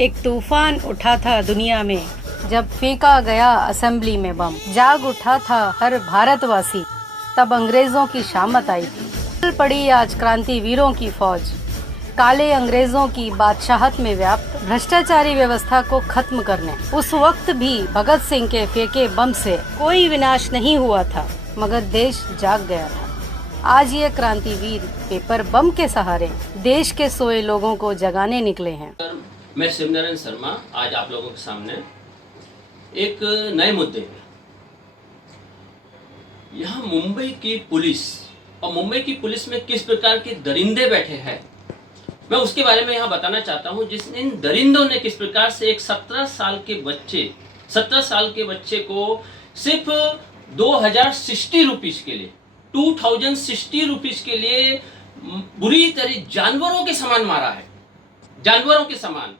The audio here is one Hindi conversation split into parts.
एक तूफान उठा था दुनिया में जब फेंका गया असेंबली में बम। जाग उठा था हर भारतवासी तब अंग्रेजों की शामत आई थी। चल पड़ी आज क्रांति वीरों की फौज, काले अंग्रेजों की बादशाहत में व्याप्त भ्रष्टाचारी व्यवस्था को खत्म करने। उस वक्त भी भगत सिंह के फेंके बम से कोई विनाश नहीं हुआ था, मगर देश जाग गया था। आज ये क्रांतिवीर पेपर बम के सहारे देश के सोए लोगों को जगाने निकले हैं। मैं शिवनारायण शर्मा आज आप लोगों के सामने एक नए मुद्दे पे, यहाँ मुंबई की पुलिस और मुंबई की पुलिस में किस प्रकार के दरिंदे बैठे हैं, मैं उसके बारे में यहाँ बताना चाहता हूँ। जिस इन दरिंदों ने किस प्रकार से एक 17 साल के बच्चे को सिर्फ 2060 रुपीज के लिए 2060 रुपीज के लिए बुरी तरह जानवरों के समान मारा है, जानवरों के समान।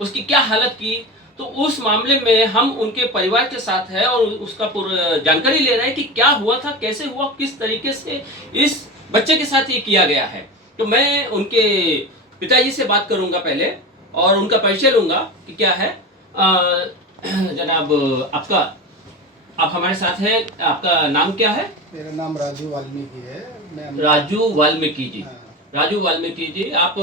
उसकी क्या हालत की, तो उस मामले में हम उनके परिवार के साथ है और उसका पूरा जानकारी ले रहे हैं कि क्या हुआ था, कैसे हुआ, किस तरीके से इस बच्चे के साथ ये किया गया है। तो मैं उनके पिताजी से बात करूंगा पहले और उनका परिचय लूंगा कि क्या है। जनाब, आप हमारे साथ हैं, आपका नाम क्या है? मेरा नाम राजू वाल्मीकि है। राजू वाल्मीकि जी। हाँ। राजू वाल्मीकि जी, आप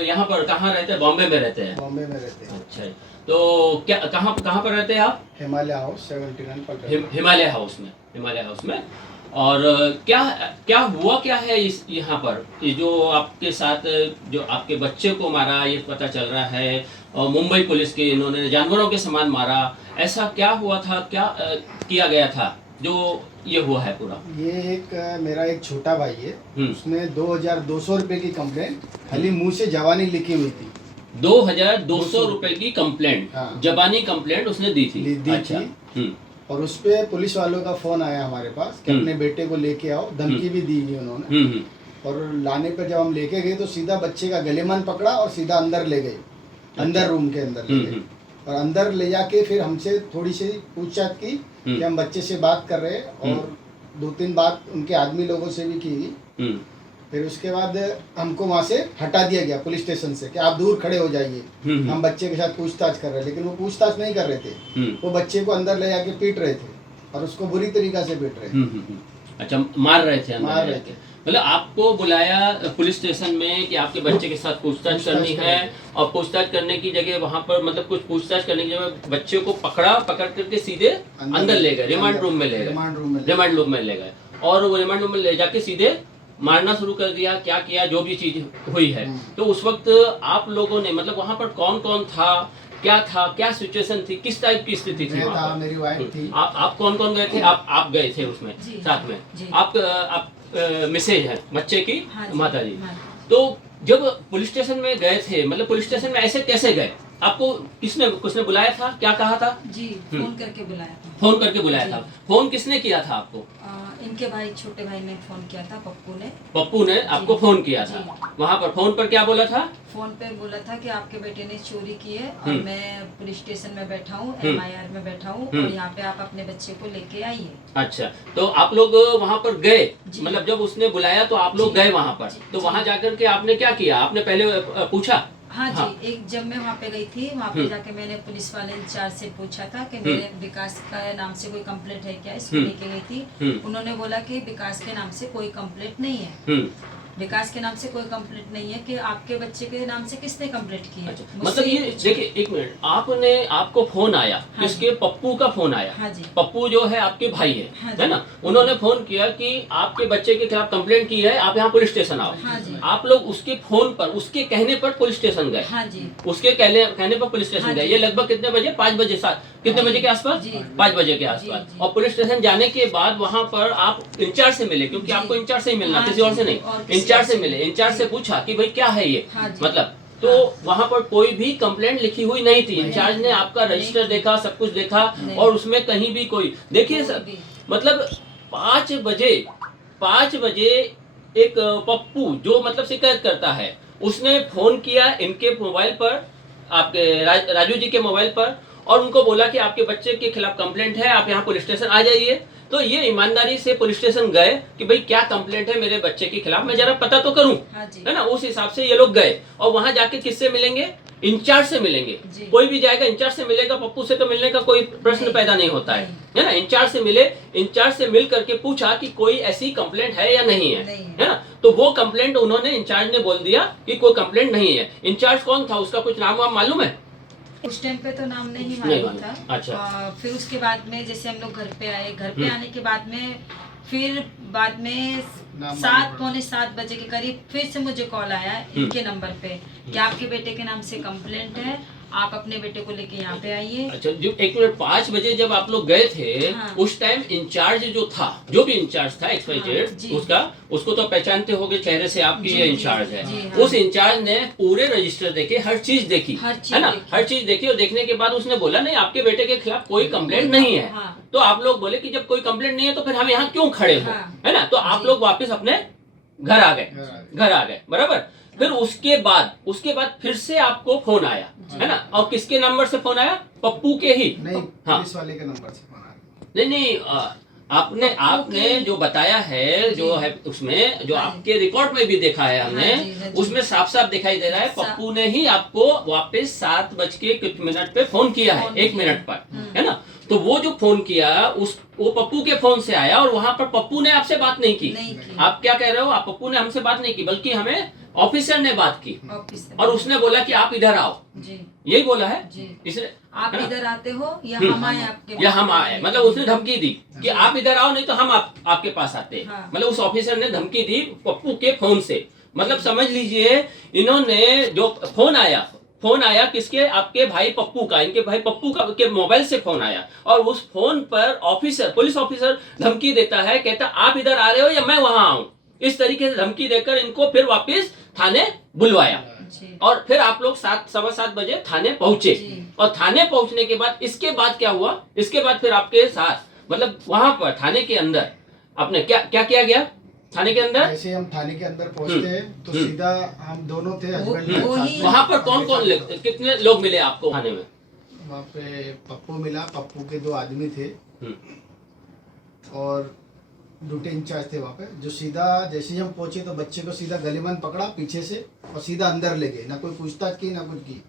यहाँ पर कहाँ रहते हैं? बॉम्बे में रहते हैं? बॉम्बे में रहते हैं। अच्छा, तो क्या कहाँ पर रहते हैं आप? हिमालय हाउस 79 पर। हिमालय हाउस में। और क्या हुआ क्या है इस यहाँ पर, ये जो आपके साथ जो आपके बच्चे को मारा, ये पता चल रहा है, और मुंबई पुलिस के इन्होंने जानवरों के समान मारा, ऐसा क्या हुआ था, क्या किया गया था जो ये हुआ है पूरा? ये मेरा एक छोटा भाई है, उसने 2200 रुपए की कंप्लेंट खाली मुंह से जवानी लिखी हुई थी। 2200 रुपए की कंप्लेंट, हाँ। जबानी कंप्लेंट उसने दी थी। अच्छा। और उस पे पुलिस वालों का फोन आया हमारे पास कि अपने बेटे को लेके आओ, धमकी भी दी गई उन्होंने। और लाने पर जब हम लेके गए तो सीधा बच्चे का गलेमान पकड़ा और सीधा अंदर ले गए। अंदर रूम के अंदर ले गए और अंदर ले जाके फिर हमसे थोड़ी सी पूछताछ की कि हम बच्चे से बात कर रहे हैं, और 2-3 बात उनके आदमी लोगों से भी की। फिर उसके बाद हमको वहाँ से हटा दिया गया पुलिस स्टेशन से कि आप दूर खड़े हो जाइए, हम बच्चे के साथ पूछताछ कर रहे हैं। लेकिन वो पूछताछ नहीं कर रहे थे, वो बच्चे को अंदर ले जाके पीट रहे थे और उसको बुरी तरीका से पीट रहे थे। अच्छा, मार रहे थे? मार रहे थे। मतलब आपको बुलाया पुलिस स्टेशन में कि आपके बच्चे के साथ पूछताछ करनी है, और पूछताछ करने की जगह वहाँ पर मतलब कुछ पूछताछ करने की जगह बच्चे को पकड़ करके सीधे अंदर ले गए, रिमांड रूम में ले गए। और वो रिमांड रूम में ले जाके सीधे मारना शुरू कर दिया। क्या किया, जो भी चीज हुई है। तो उस वक्त आप लोगों ने मतलब वहाँ पर कौन कौन था, क्या सिचुएशन थी, किस टाइप की स्थिति थी? मैं था, मेरी वाइफ थी। आप कौन कौन गए थे? आप गए थे उसमें साथ में? आप मिसेज है बच्चे की? हाँ माता जी। तो जब पुलिस स्टेशन में गए थे, मतलब पुलिस स्टेशन में ऐसे कैसे गए? आपको किसने बुलाया था, क्या कहा था? जी, फोन करके बुलाया था। फोन करके बुलाया था। फोन किसने किया था आपको? इनके भाई, छोटे भाई ने फोन किया था, पप्पू ने आपको फोन किया था। वहाँ पर फोन पर क्या बोला था? फोन पे बोला था कि आपके बेटे ने चोरी की है और मैं पुलिस स्टेशन में बैठा हूँ, MIR में बैठा हूँ, और यहाँ पे आप अपने बच्चे को लेके आइए। अच्छा, तो आप लोग वहाँ पर गए, मतलब जब उसने बुलाया तो आप लोग गए वहाँ पर। तो वहाँ जाकर के आपने क्या किया? आपने पहले पूछा? हाँ जी, एक जब मैं वहाँ पे गई थी, वहाँ पे जाके मैंने पुलिस वाले इंचार्ज से पूछा था कि मेरे विकास का नाम से कोई कंप्लेंट है क्या, इसको लेके गई थी। उन्होंने बोला कि विकास के नाम से कोई कंप्लेंट नहीं है। विकास के नाम से कोई कंप्लेंट नहीं है। कि आपके बच्चे के नाम से किसने कंप्लेंट की है? अच्छा, मतलब ये देखिए, एक मिनट, आपको फोन आया, हाँ, किसके? पप्पू का फोन आया। हाँ जी। पप्पू जो है आपके भाई है, हाँ, है ना? उन्होंने फोन किया कि आपके बच्चे के खिलाफ कंप्लेंट की है, आप यहाँ पुलिस स्टेशन आओ। हाँ जी। आप लोग उसके फोन पर, उसके कहने पर पुलिस स्टेशन गए। हाँ जी। उसके कहने पर पुलिस स्टेशन गए। ये लगभग कितने बजे? 5 बजे, कितने बजे के आसपास? 5 बजे के आसपास। और पुलिस स्टेशन जाने के बाद वहाँ पर आप इंचार्ज से मिले, क्योंकि आपको इंचार्ज से ही मिलना, किसी और से नहीं। इंचार्ज से मिले, इंचार्ज से पूछा कि भाई क्या है ये, मतलब। तो वहाँ पर कोई भी कंप्लेंट लिखी हुई नहीं थी। इंचार्ज ने आपका रजिस्टर देखा, सब कुछ देखा, और उसमें कहीं भी कोई, देखिए सर, मतलब 5 बजे एक पप्पू जो मतलब शिकायत करता है, उसने फोन किया इनके मोबाइल पर, आपके राजू जी के मोबाइल पर, और उनको बोला कि आपके बच्चे के खिलाफ कंप्लेंट है, आप यहाँ पुलिस स्टेशन आ जाइए। तो ये ईमानदारी से पुलिस स्टेशन गए कि भाई क्या कंप्लेंट है मेरे बच्चे के खिलाफ, मैं जरा पता तो करूं, हाँ जी। है ना? उस हिसाब से ये लोग गए और वहां जाके किससे मिलेंगे? इंचार्ज से मिलेंगे। जी। कोई भी जाएगा इंचार्ज से मिलेगा, पप्पू से तो मिलने का कोई प्रश्न पैदा नहीं होता है ना। इंचार्ज से मिले, इंचार्ज से मिल करके पूछा कि कोई ऐसी कंप्लेंट है या नहीं है, है ना। तो वो कंप्लेंट उन्होंने, इंचार्ज ने बोल दिया कि कोई कंप्लेंट नहीं है। इंचार्ज कौन था, उसका कुछ नाम वाम मालूम है? उस टाइम पे तो नाम नहीं नहीं मालूम मालूम। था। अच्छा। फिर उसके बाद में जैसे हम लोग घर पे आए, घर पे आने के बाद में फिर बाद में नाम 7 पौने 7 बजे के करीब फिर से मुझे कॉल आया इनके नंबर पे कि आपके बेटे के नाम से कंप्लेंट है, आप अपने बेटे को लेके यहाँ पे आइए। अच्छा, जो 1 मिनट 5 बजे जब आप लोग गए थे, हाँ। उस टाइम इंचार्ज जो था, जो भी इंचार्ज था हाँ, एक्सपाइजेड, जी। उसको तो पहचानते होगे चेहरे से, आपकी जी, ये जी, इंचार्ज है। जी, हाँ। उस इंचार्ज ने पूरे रजिस्टर देखे, हर चीज देखी, हर चीज है ना, देखी। हर चीज देखी। और देखने के बाद उसने बोला नहीं, आपके बेटे के खिलाफ कोई कंप्लेंट नहीं है। हाँ। तो आप लोग बोले कि जब कोई कंप्लेंट नहीं है तो फिर हम यहाँ क्यों खड़े हो, हाँ। है ना। तो आप जी। लोग वापस अपने घर आ गए, घर आ गए, बराबर। फिर उसके बाद फिर से आपको फोन आया, है ना। और किसके नंबर से फोन आया? पप्पू के ही। नहीं, हाँ, पुलिस वाले के नंबर से फोन आया। नहीं, आपने जो बताया है, जो है उसमें, जो आपके रिकॉर्ड में भी देखा है हमने, हाँ जी। उसमें साफ साफ दिखाई दे रहा है पप्पू ने ही आपको वापस 7 बज के कुछ मिनट पे फोन किया है, 1 मिनट पर, है ना। तो वो जो फोन किया वो पप्पू के फोन से आया, और वहां पर पप्पू ने आपसे बात नहीं की। आप क्या कह रहे हो? आप पप्पू ने हमसे बात नहीं की, बल्कि हमें ऑफिसर ने बात की, और उसने बोला कि आप इधर आओ, जी यही बोला है। जी, इसने, आप है ना? इधर आते हो या हम आए आपके, या हम आए, मतलब उसने धमकी दी कि आप इधर आओ, नहीं तो हम आपके पास आते। हाँ। मतलब उस ऑफिसर ने धमकी दी पप्पू के फोन से। मतलब समझ लीजिए, इन्होंने जो फोन आया किसके? आपके भाई पप्पू का, इनके भाई पप्पू का के मोबाइल से फोन आया, और उस फोन पर पुलिस ऑफिसर धमकी देता है, कहता आप इधर आ रहे हो या मैं वहां आऊं। इस तरीके से धमकी देकर इनको फिर वापस थाने बुलवाया, जी। और फिर आप लोग 7-7:15 बजे थाने पहुंचे। जी। और थाने पहुंचने के बाद इसके बाद क्या हुआ? इसके बाद फिर आपके साथ, मतलब वहां पर थाने के अंदर आपने क्या क्या किया गया? थाने के अंदर जैसे हम थाने के अंदर पहुंचते हैं तो सीधा हम दोनों थे, हस्बैंड वो ही- वहां पर कौन कितने लोग मिले आपको थाने में? वहाँ पे पप्पू मिला, पप्पू के 2 आदमी थे हम्म, और ड्यूटी इंचार्ज थे वहाँ पे। जो सीधा जैसे ही हम पहुंचे तो बच्चे को सीधा गलेमन पकड़ा पीछे से और सीधा अंदर ले गए, ना कोई पूछताछ की ना कुछ की।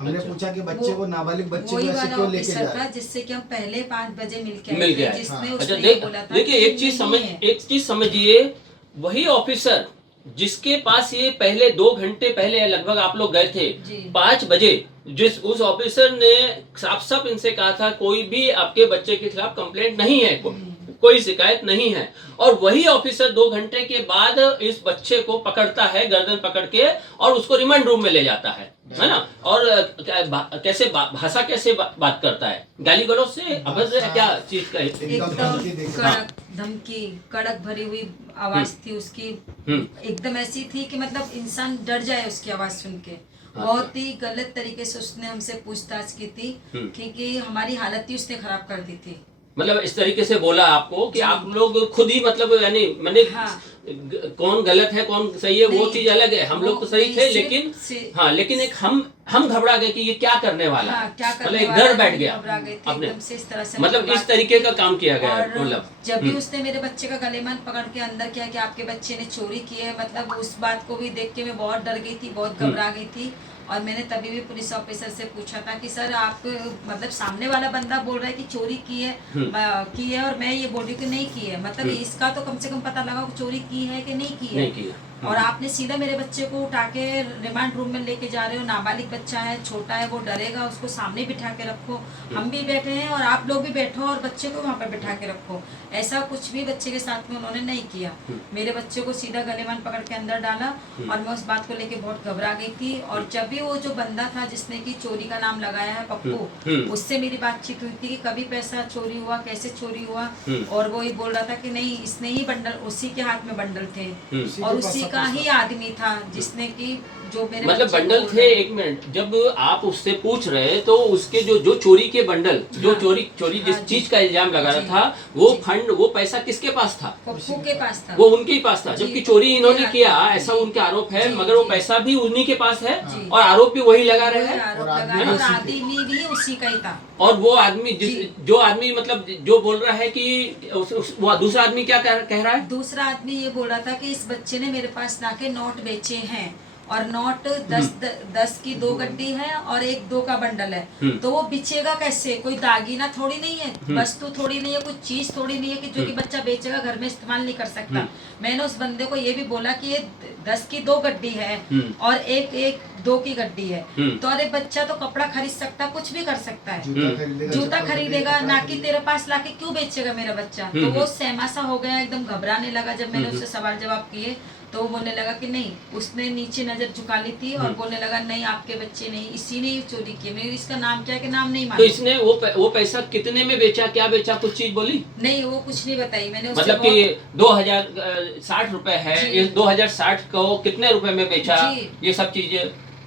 हमने अच्छा। पूछा कि बच्चे को, नाबालिग बच्चे को वही ऐसे वाला क्यों लेके ऑफिसर जा था रहे हैं? जिससे कि हम पहले 5 बजे मिल मिल गए गया थे, है। जिसने हाँ। अच्छा, उसने ये बोला था देखिए कि एक चीज नहीं है। समझिए, वही ऑफिसर जिसके पास ये पहले 2 घंटे पहले लगभग आप लोग गए थे, जी। 5 बजे, उस ऑफिसर ने साफ साफ इनसे कहा था कोई भी आपके बच्चे के खिलाफ कंप्लेंट नहीं है, कोई शिकायत नहीं है। और वही ऑफिसर 2 घंटे के बाद इस बच्चे को पकड़ता है, गर्दन पकड़ के, और उसको रिमांड रूम में ले जाता है ना। और कैसे भाषा कैसे बात करता है? गाली गलौज से, अभद्र क्या चीज का? एकदम धमकी देके। कड़क धमकी, कड़क भरी हुई आवाज थी उसकी, एकदम ऐसी थी कि मतलब इंसान डर जाए उसकी आवाज सुन के। बहुत ही गलत तरीके से उसने हमसे पूछताछ की थी, क्योंकि हमारी हालत ही उसने खराब कर दी थी। मतलब इस तरीके से बोला आपको कि आप लोग खुद ही, मतलब यानी मैंने, हाँ। कौन गलत है कौन सही है वो नहीं, चीज अलग है। हम लोग तो सही नहीं, थे, सिर्फ लेकिन से- हाँ, लेकिन एक हम घबरा गए कि ये क्या करने वाला हाँ, है। क्या मतलब करने एक वाला डर है, बैठ हम गया घबरा गए थे अपने, एकदम से, इस तरह से मतलब हमने इस बात तरीके की। का काम किया गया है, और मतलब जब भी उसने मेरे बच्चे का गलेमान पकड़ के अंदर किया कि आपके बच्चे ने चोरी की है, मतलब उस बात को भी देख के मैं बहुत डर गई थी, बहुत घबरा गई थी। और मैंने तभी भी पुलिस ऑफिसर से पूछा था कि सर आप, मतलब सामने वाला बंदा बोल रहा है कि चोरी की है और मैं ये बोल रही हूँ कि नहीं की है, मतलब इसका तो कम से कम पता लगा कि चोरी की है कि नहीं की है। नहीं किया। और आपने सीधा मेरे बच्चे को उठा के रिमांड रूम में लेके जा रहे हो। नाबालिग बच्चा है, छोटा है, वो डरेगा, उसको सामने बिठा के रखो। हम भी बैठे हैं और आप लोग भी बैठो और बच्चे को वहाँ पर बिठा के रखो। ऐसा कुछ भी बच्चे के साथ में उन्होंने नहीं किया। मेरे बच्चे को सीधा गलेमान पकड़ के अंदर डाला और मैं उस बात को लेके बहुत घबरा गई थी। और जब भी वो जो बंदा था जिसने की चोरी का नाम लगाया है पप्पू, उससे मेरी बातचीत हुई थी कि कभी पैसा चोरी हुआ, कैसे चोरी हुआ, और वो ही बोल रहा था कि नहीं, इसने ही बंडल, उसी के हाथ में बंडल थे और उसी का ही आदमी था जिसने की जो मेरे मतलब बच्चे को बंडल बोल थे। रहा- 1 मिनट, जब आप उससे पूछ रहे तो उसके जो चोरी के बंडल, जो हाँ। चोरी जिस हाँ, चीज का इल्जाम लगा रहा जी। था, वो जी। फंड, वो पैसा किसके पास था? पप्पू के पास था। वो उनके ही पास था, जी, जबकि चोरी इन्होंने जी, किया जी, ऐसा जी, उनके आरोप है, जी, मगर वो जी। पैसा भी उन्हीं के पास है जी। और आरोप भी वही लगा रहे वही हैं। आरोप और लगा आदमी है और उसी के। आदमी भी उसी का ही था। और वो आदमी जी। जो आदमी, मतलब जो बोल रहा है कि वो दूसरा आदमी क्या कह रहा है? दूसरा आदमी ये बोल रहा था कि इस बच्चे ने मेरे पास लाके नोट बेचे हैं और नोट 10 की 2 गड्डी है और 1-2 का बंडल है। तो वो बिचेगा कैसे? कोई दागीना थोड़ी नहीं है, वस्तु थोड़ी नहीं है, कोई चीज थोड़ी नहीं है कि जो कि बच्चा बेचेगा, घर में इस्तेमाल नहीं कर सकता। मैंने उस बंदे को ये भी बोला कि ये 10 की 2 गड्डी है और एक 2 की गड्डी है। तो अरे बच्चा तो कपड़ा खरीद सकता, कुछ भी कर सकता है, जूता खरीदेगा, ना कि तेरे पास लाके क्यों बेचेगा मेरा बच्चा। तो वो सहमा सा हो गया, एकदम घबराने लगा। जब मैंने उससे सवाल जवाब किए तो वो बोलने लगा कि नहीं, उसने नीचे नजर झुका ली थी और बोलने लगा नहीं आपके बच्चे नहीं, इसी ने चोरी की। मैं इसका नाम क्या है कि नाम नहीं तो मालूम। इसने वो पैसा कितने में बेचा, क्या बेचा, कुछ चीज बोली? नहीं, वो कुछ नहीं बताई मैंने उससे। मतलब कि 2060 रुपए है, ये 2060 को कितने रुपए में बेचा, ये सब चीजें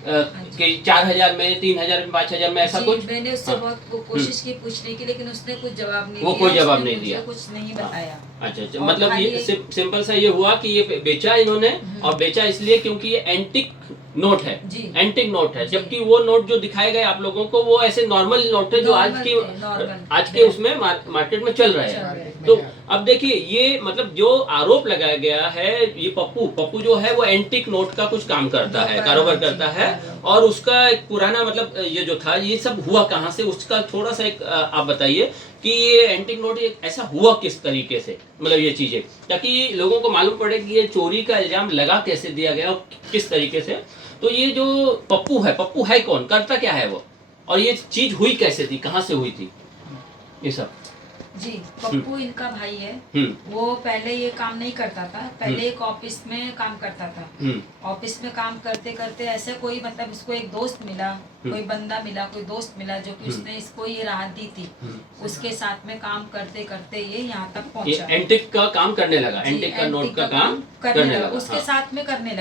कि 4000 में, 3000 में, 5000 में, ऐसा कुछ? मैंने उससे बहुत कोशिश की पूछने की, लेकिन उसने कुछ जवाब नहीं वो दिया। कोई जवाब उसने नहीं मुझे दिया, कुछ नहीं बताया। अच्छा, और मतलब ये सिंपल सा ये हुआ कि ये बेचा इन्होंने, और बेचा इसलिए क्योंकि ये एंटिक नोट है, एंटिक नोट है, जबकि वो नोट जो दिखाए गए आप लोगों को वो ऐसे नॉर्मल नोट है जो आज के उसमें मार्केट में चल रहे हैं। तो अब देखिए, ये मतलब जो आरोप लगाया गया है, ये पप्पू जो है वो एंटिक नोट का कुछ काम करता है, कारोबार करता है, और उसका एक पुराना मतलब ये जो था, ये सब हुआ कहाँ से, उसका थोड़ा सा एक आप बताइए कि ये एंटिक नोट ऐसा हुआ किस तरीके से, मतलब ये चीजें, ताकि लोगों को मालूम पड़े कि ये चोरी का इल्जाम लगा कैसे दिया गया और किस तरीके से। तो ये जो पप्पू है कौन, करता क्या है वो, और ये चीज हुई कैसे थी, कहाँ से हुई थी ये सब? जी, पप्पू इनका भाई है। वो पहले ये काम नहीं करता था, पहले एक ऑफिस में काम करता था। ऑफिस में काम करते करते ऐसे कोई मतलब इसको एक दोस्त मिला, कोई बंदा मिला, कोई दोस्त मिला जो कि उसने इसको ये राहत दी थी। उसके साथ में काम करते करते ये यहाँ तक पहुँचा। एंटिक का काम करने लगा, एंटिक का नोट का काम करने लगा, उसके साथ में करने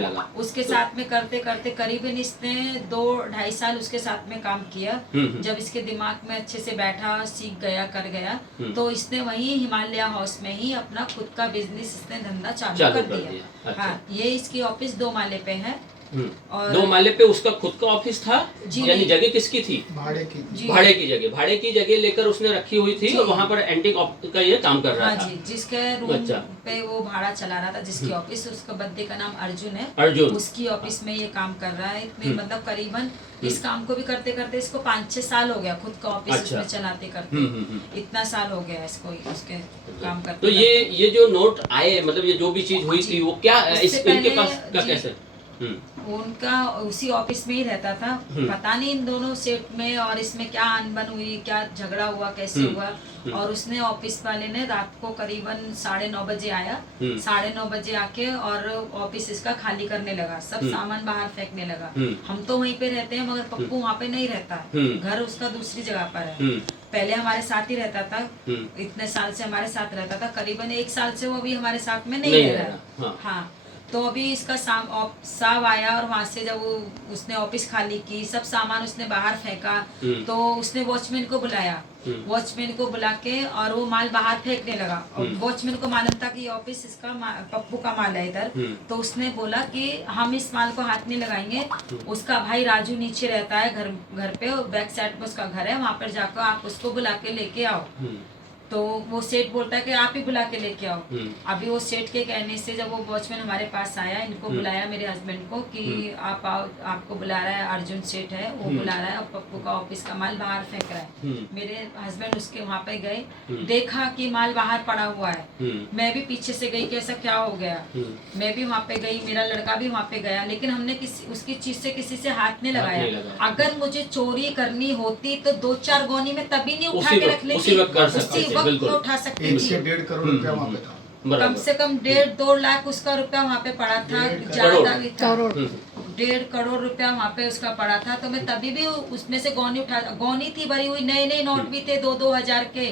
लगा। उसके साथ में करते करते करीबन इसने 2-2.5 साल उसके साथ में काम किया। जब इसके दिमाग में अच्छे से बैठा, सीख गया, कर गया, तो इसने वही हिमालय हाउस में ही अपना खुद का बिजनेस, इसने धंधा चालू कर दिया। अच्छा। हाँ, ये इसकी ऑफिस 2 माले पे है। और 2 माले पे उसका खुद का ऑफिस था, यानी जगह किसकी थी? भाड़े की। भाड़े की जगह लेकर उसने रखी हुई थी, और वहाँ पर एंटिक का ये काम कर रहा था। जी, जिसके रूम पे वो भाड़ा चला रहा था, जिसकी ऑफिस, उसका बंदे का नाम अर्जुन है। उसकी ऑफिस में ये काम कर रहा है। इतने मतलब करीबन इस काम को भी करते करते इसको 5-6 साल हो गया, खुद का ऑफिस उसमें चलाते करते। इतना साल हो गया इसको उसके काम करते। तो ये जो नोट आए, मतलब ये जो भी चीज हुई थी, वो क्या इनके पास का कैसे? उनका उसी ऑफिस में ही रहता था। पता नहीं इन दोनों सेट में और इसमें क्या अनबन हुई, क्या झगड़ा हुआ, कैसे हुआ। और उसने ऑफिस वाले ने रात को करीबन 9:30 बजे आया। 9:30 बजे आके और ऑफिस इसका खाली करने लगा, सब सामान बाहर फेंकने लगा। हम तो वहीं पे रहते हैं, मगर पप्पू वहाँ पे नहीं रहता, घर उसका दूसरी जगह पर है। पहले हमारे साथ ही रहता था, इतने साल से हमारे साथ रहता था। करीबन 1 साल से वो अभी हमारे साथ में नहीं रह रहा। हाँ, तो अभी इसका साहब आया और वहाँ से जब उसने ऑफिस खाली की, सब सामान उसने बाहर फेंका, तो उसने वॉचमैन को बुलाया। वॉचमैन को बुला के और वो माल बाहर फेंकने लगा। और वॉचमैन को मालूम था कि ऑफिस इसका पप्पू का माल है इधर। तो उसने बोला कि हम इस माल को हाथ नहीं लगाएंगे। उसका भाई राजू नीचे रहता है घर पे, बैक साइड पे उसका घर है, वहाँ पर जाकर आप उसको बुला के लेके आओ। तो वो सेठ बोलता है कि आप ही बुला के लेके आओ। अभी वो सेठ के कहने से जब वो वॉचमैन हमारे पास आया, इनको बुलाया मेरे हस्बैंड को कि आप आओ, आपको बुला रहा है अर्जुन सेठ है, वो बुला रहा है और पप्पू का ऑफिस का माल बाहर फेंक रहा है। मेरे हस्बैंड उसके वहाँ पे गए, देखा कि माल बाहर पड़ा हुआ है। मैं भी पीछे से गई कि ऐसा क्या हो गया। मैं भी वहाँ पे गई, मेरा लड़का भी वहाँ पे गया, लेकिन हमने उसकी चीज से किसी से हाथ नहीं लगाया। अगर मुझे चोरी करनी होती तो 2-4 गौनी में तभी नहीं उठा के रख लेती, उठा सकती थी। 1.5 करोड़ रुपया वहाँ पे था। कम से कम 1.5-2 लाख उसका रुपया वहाँ पे पड़ा था, ज्यादा भी था। 1.5 करोड़ रुपया वहाँ पे उसका पड़ा था। तो मैं तभी भी उसमें से गौनी थी भरी हुई, नए नोट भी थे 2-2 हजार के।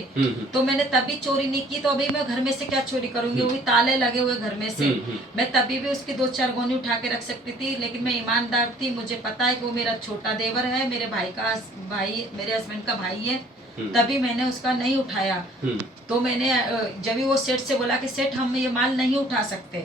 तो मैंने तभी चोरी नहीं की, तो अभी मैं घर में से क्या चोरी करूंगी, वो भी ताले लगे हुए घर में से। मैं तभी भी उसकी 2-4 गौनी उठा के रख सकती थी, लेकिन मैं ईमानदार थी। मुझे पता है कि वो मेरा छोटा देवर है, मेरे मेरे हस्बैंड का भाई है, तभी मैंने उसका नहीं उठाया। तो मैंने जब भी वो सेठ से बोला कि सेठ हम ये माल नहीं उठा सकते,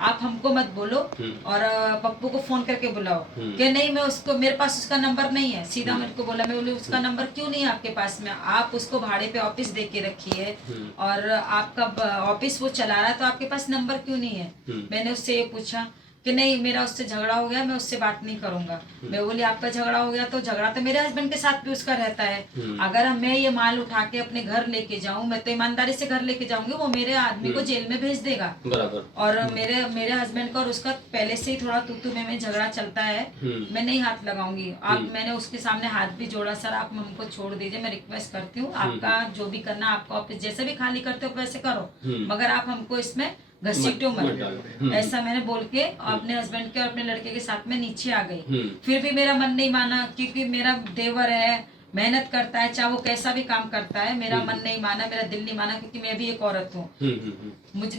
आप हमको मत बोलो और पप्पू को फोन करके बुलाओ। कि नहीं, मैं उसको, मेरे पास उसका नंबर नहीं है। सीधा मेरे को बोला, मैं बोली उसका नंबर क्यों नहीं है आपके पास में, आप उसको भाड़े पे ऑफिस दे के रखी है और आपका ऑफिस वो चला रहा है, तो आपके पास नंबर क्यों नहीं है। मैंने उससे ये पूछा, कि नहीं मेरा उससे झगड़ा हो गया, मैं उससे बात नहीं करूंगा। मैं बोली आपका झगड़ा हो गया तो झगड़ा तो मेरे हस्बैंड के साथ भी उसका रहता है। अगर मैं ये माल उठा के अपने घर लेके जाऊं, मैं तो ईमानदारी से घर लेके जाऊंगी, वो मेरे आदमी को जेल में भेज देगा। बराबर। और मेरे हस्बैंड का और उसका पहले से ही थोड़ा तू में झगड़ा चलता है। मैं नहीं हाथ लगाऊंगी। मैंने उसके सामने हाथ भी जोड़ा, सर आप हमको छोड़ दीजिए, मैं रिक्वेस्ट करती हूँ, आपका जो भी करना, आपका ऑफिस जैसे भी खाली करते हो वैसे करो, मगर आप हमको इसमें घसीटो मत। ऐसा मैंने बोल के अपने हस्बैंड के और अपने लड़के के साथ में नीचे आ गई। फिर भी मेरा मन नहीं माना, क्योंकि मेरा देवर है, मेहनत करता है, चाहे वो कैसा भी काम करता है, मेरा मन नहीं माना, मेरा दिल नहीं माना, क्योंकि मैं भी एक औरत हूँ।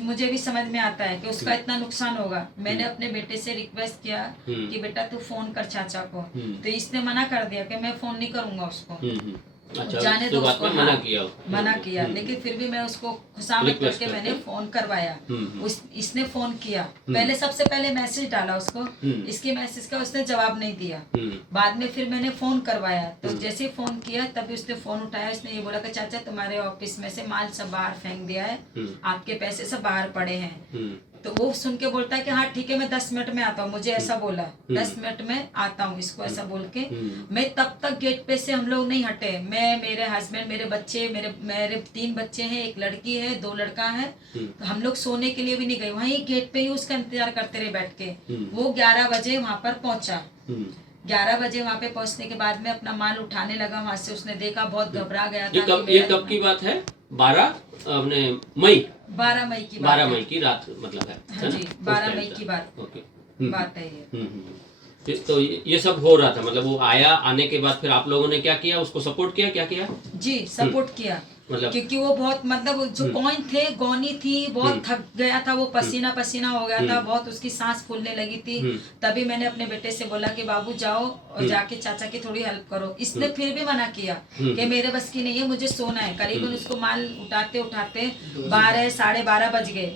मुझे भी समझ में आता है कि उसका इतना नुकसान होगा। मैंने अपने बेटे से रिक्वेस्ट किया कि बेटा तू फोन कर चाचा को, तो इसने मना कर दिया कि मैं फोन नहीं करूंगा उसको। अच्छा, जाने दो उसको, मना किया। लेकिन फिर भी मैं उसको खुशामद करके मैंने फोन करवाया। इसने फोन किया, पहले सबसे पहले मैसेज डाला उसको, इसके मैसेज का उसने जवाब नहीं दिया। बाद में फिर मैंने फोन करवाया, तो जैसे फोन किया तभी उसने फोन उठाया। उसने ये बोला कि चाचा तुम्हारे ऑफिस में से माल सब बाहर फेंक दिया है, आपके पैसे सब बाहर पड़े हैं। तो वो सुन के बोलता है कि हाँ ठीक है, मैं 10 मिनट में आता हूँ। मुझे ऐसा बोला 10 मिनट में आता हूँ, इसको ऐसा बोल के मैं तब तक गेट पे से हम लोग नहीं हटे। मैं, मेरे हस्बैंड, मेरे बच्चे, मेरे 3 बच्चे हैं, 1 लड़की है, 2 लड़का है। तो हम लोग सोने के लिए भी नहीं गए, वहीं गेट पे ही उसका इंतजार करते रहे बैठ के। वो 11 बजे वहां पर पहुंचा। 11 बजे वहाँ पे पहुंचने के बाद में अपना माल उठाने लगा। वहां से उसने देखा, बहुत घबरा गया था। ये कब की बात है? 12 मई 12 मई की 12 मई की रात मतलब है। हाँ जी, 12 मई की बात है ये। तो ये सब हो रहा था, मतलब वो आया, आने के बाद फिर आप लोगों ने क्या किया? उसको सपोर्ट किया? क्या किया जी? सपोर्ट किया, मतलब क्योंकि वो बहुत, मतलब जो कॉइन थे, गौनी थी, बहुत थक गया था वो, पसीना पसीना हो गया था, बहुत उसकी सांस फूलने लगी थी। तभी मैंने अपने बेटे से बोला कि बाबू जाओ और जाके चाचा की थोड़ी हेल्प करो। इसने फिर भी मना किया कि मेरे बस की नहीं है, मुझे सोना है। करीबन उसको माल उठाते उठाते 12 साढ़े 12 बज गए।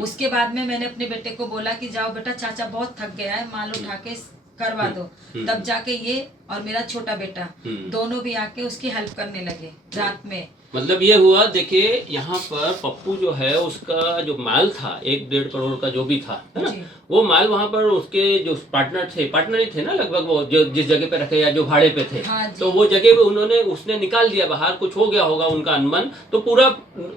उसके बाद में मैंने अपने बेटे को बोला कि जाओ बेटा, चाचा बहुत थक गया है, माल उठा के करवा दो। तब जाके ये और मेरा छोटा बेटा दोनों भी आके उसकी हेल्प करने लगे रात में। मतलब ये हुआ, देखिए यहाँ पर पप्पू जो है उसका जो माल था 1-1.5 करोड़ का जो भी था, है ना, वो माल वहाँ पर उसके जो पार्टनर ही थे ना लगभग, वो जो जिस जगह पे रखे या जो भाड़े पे थे, तो वो जगह पे उसने निकाल दिया बाहर। कुछ हो गया होगा उनका अनबन, तो पूरा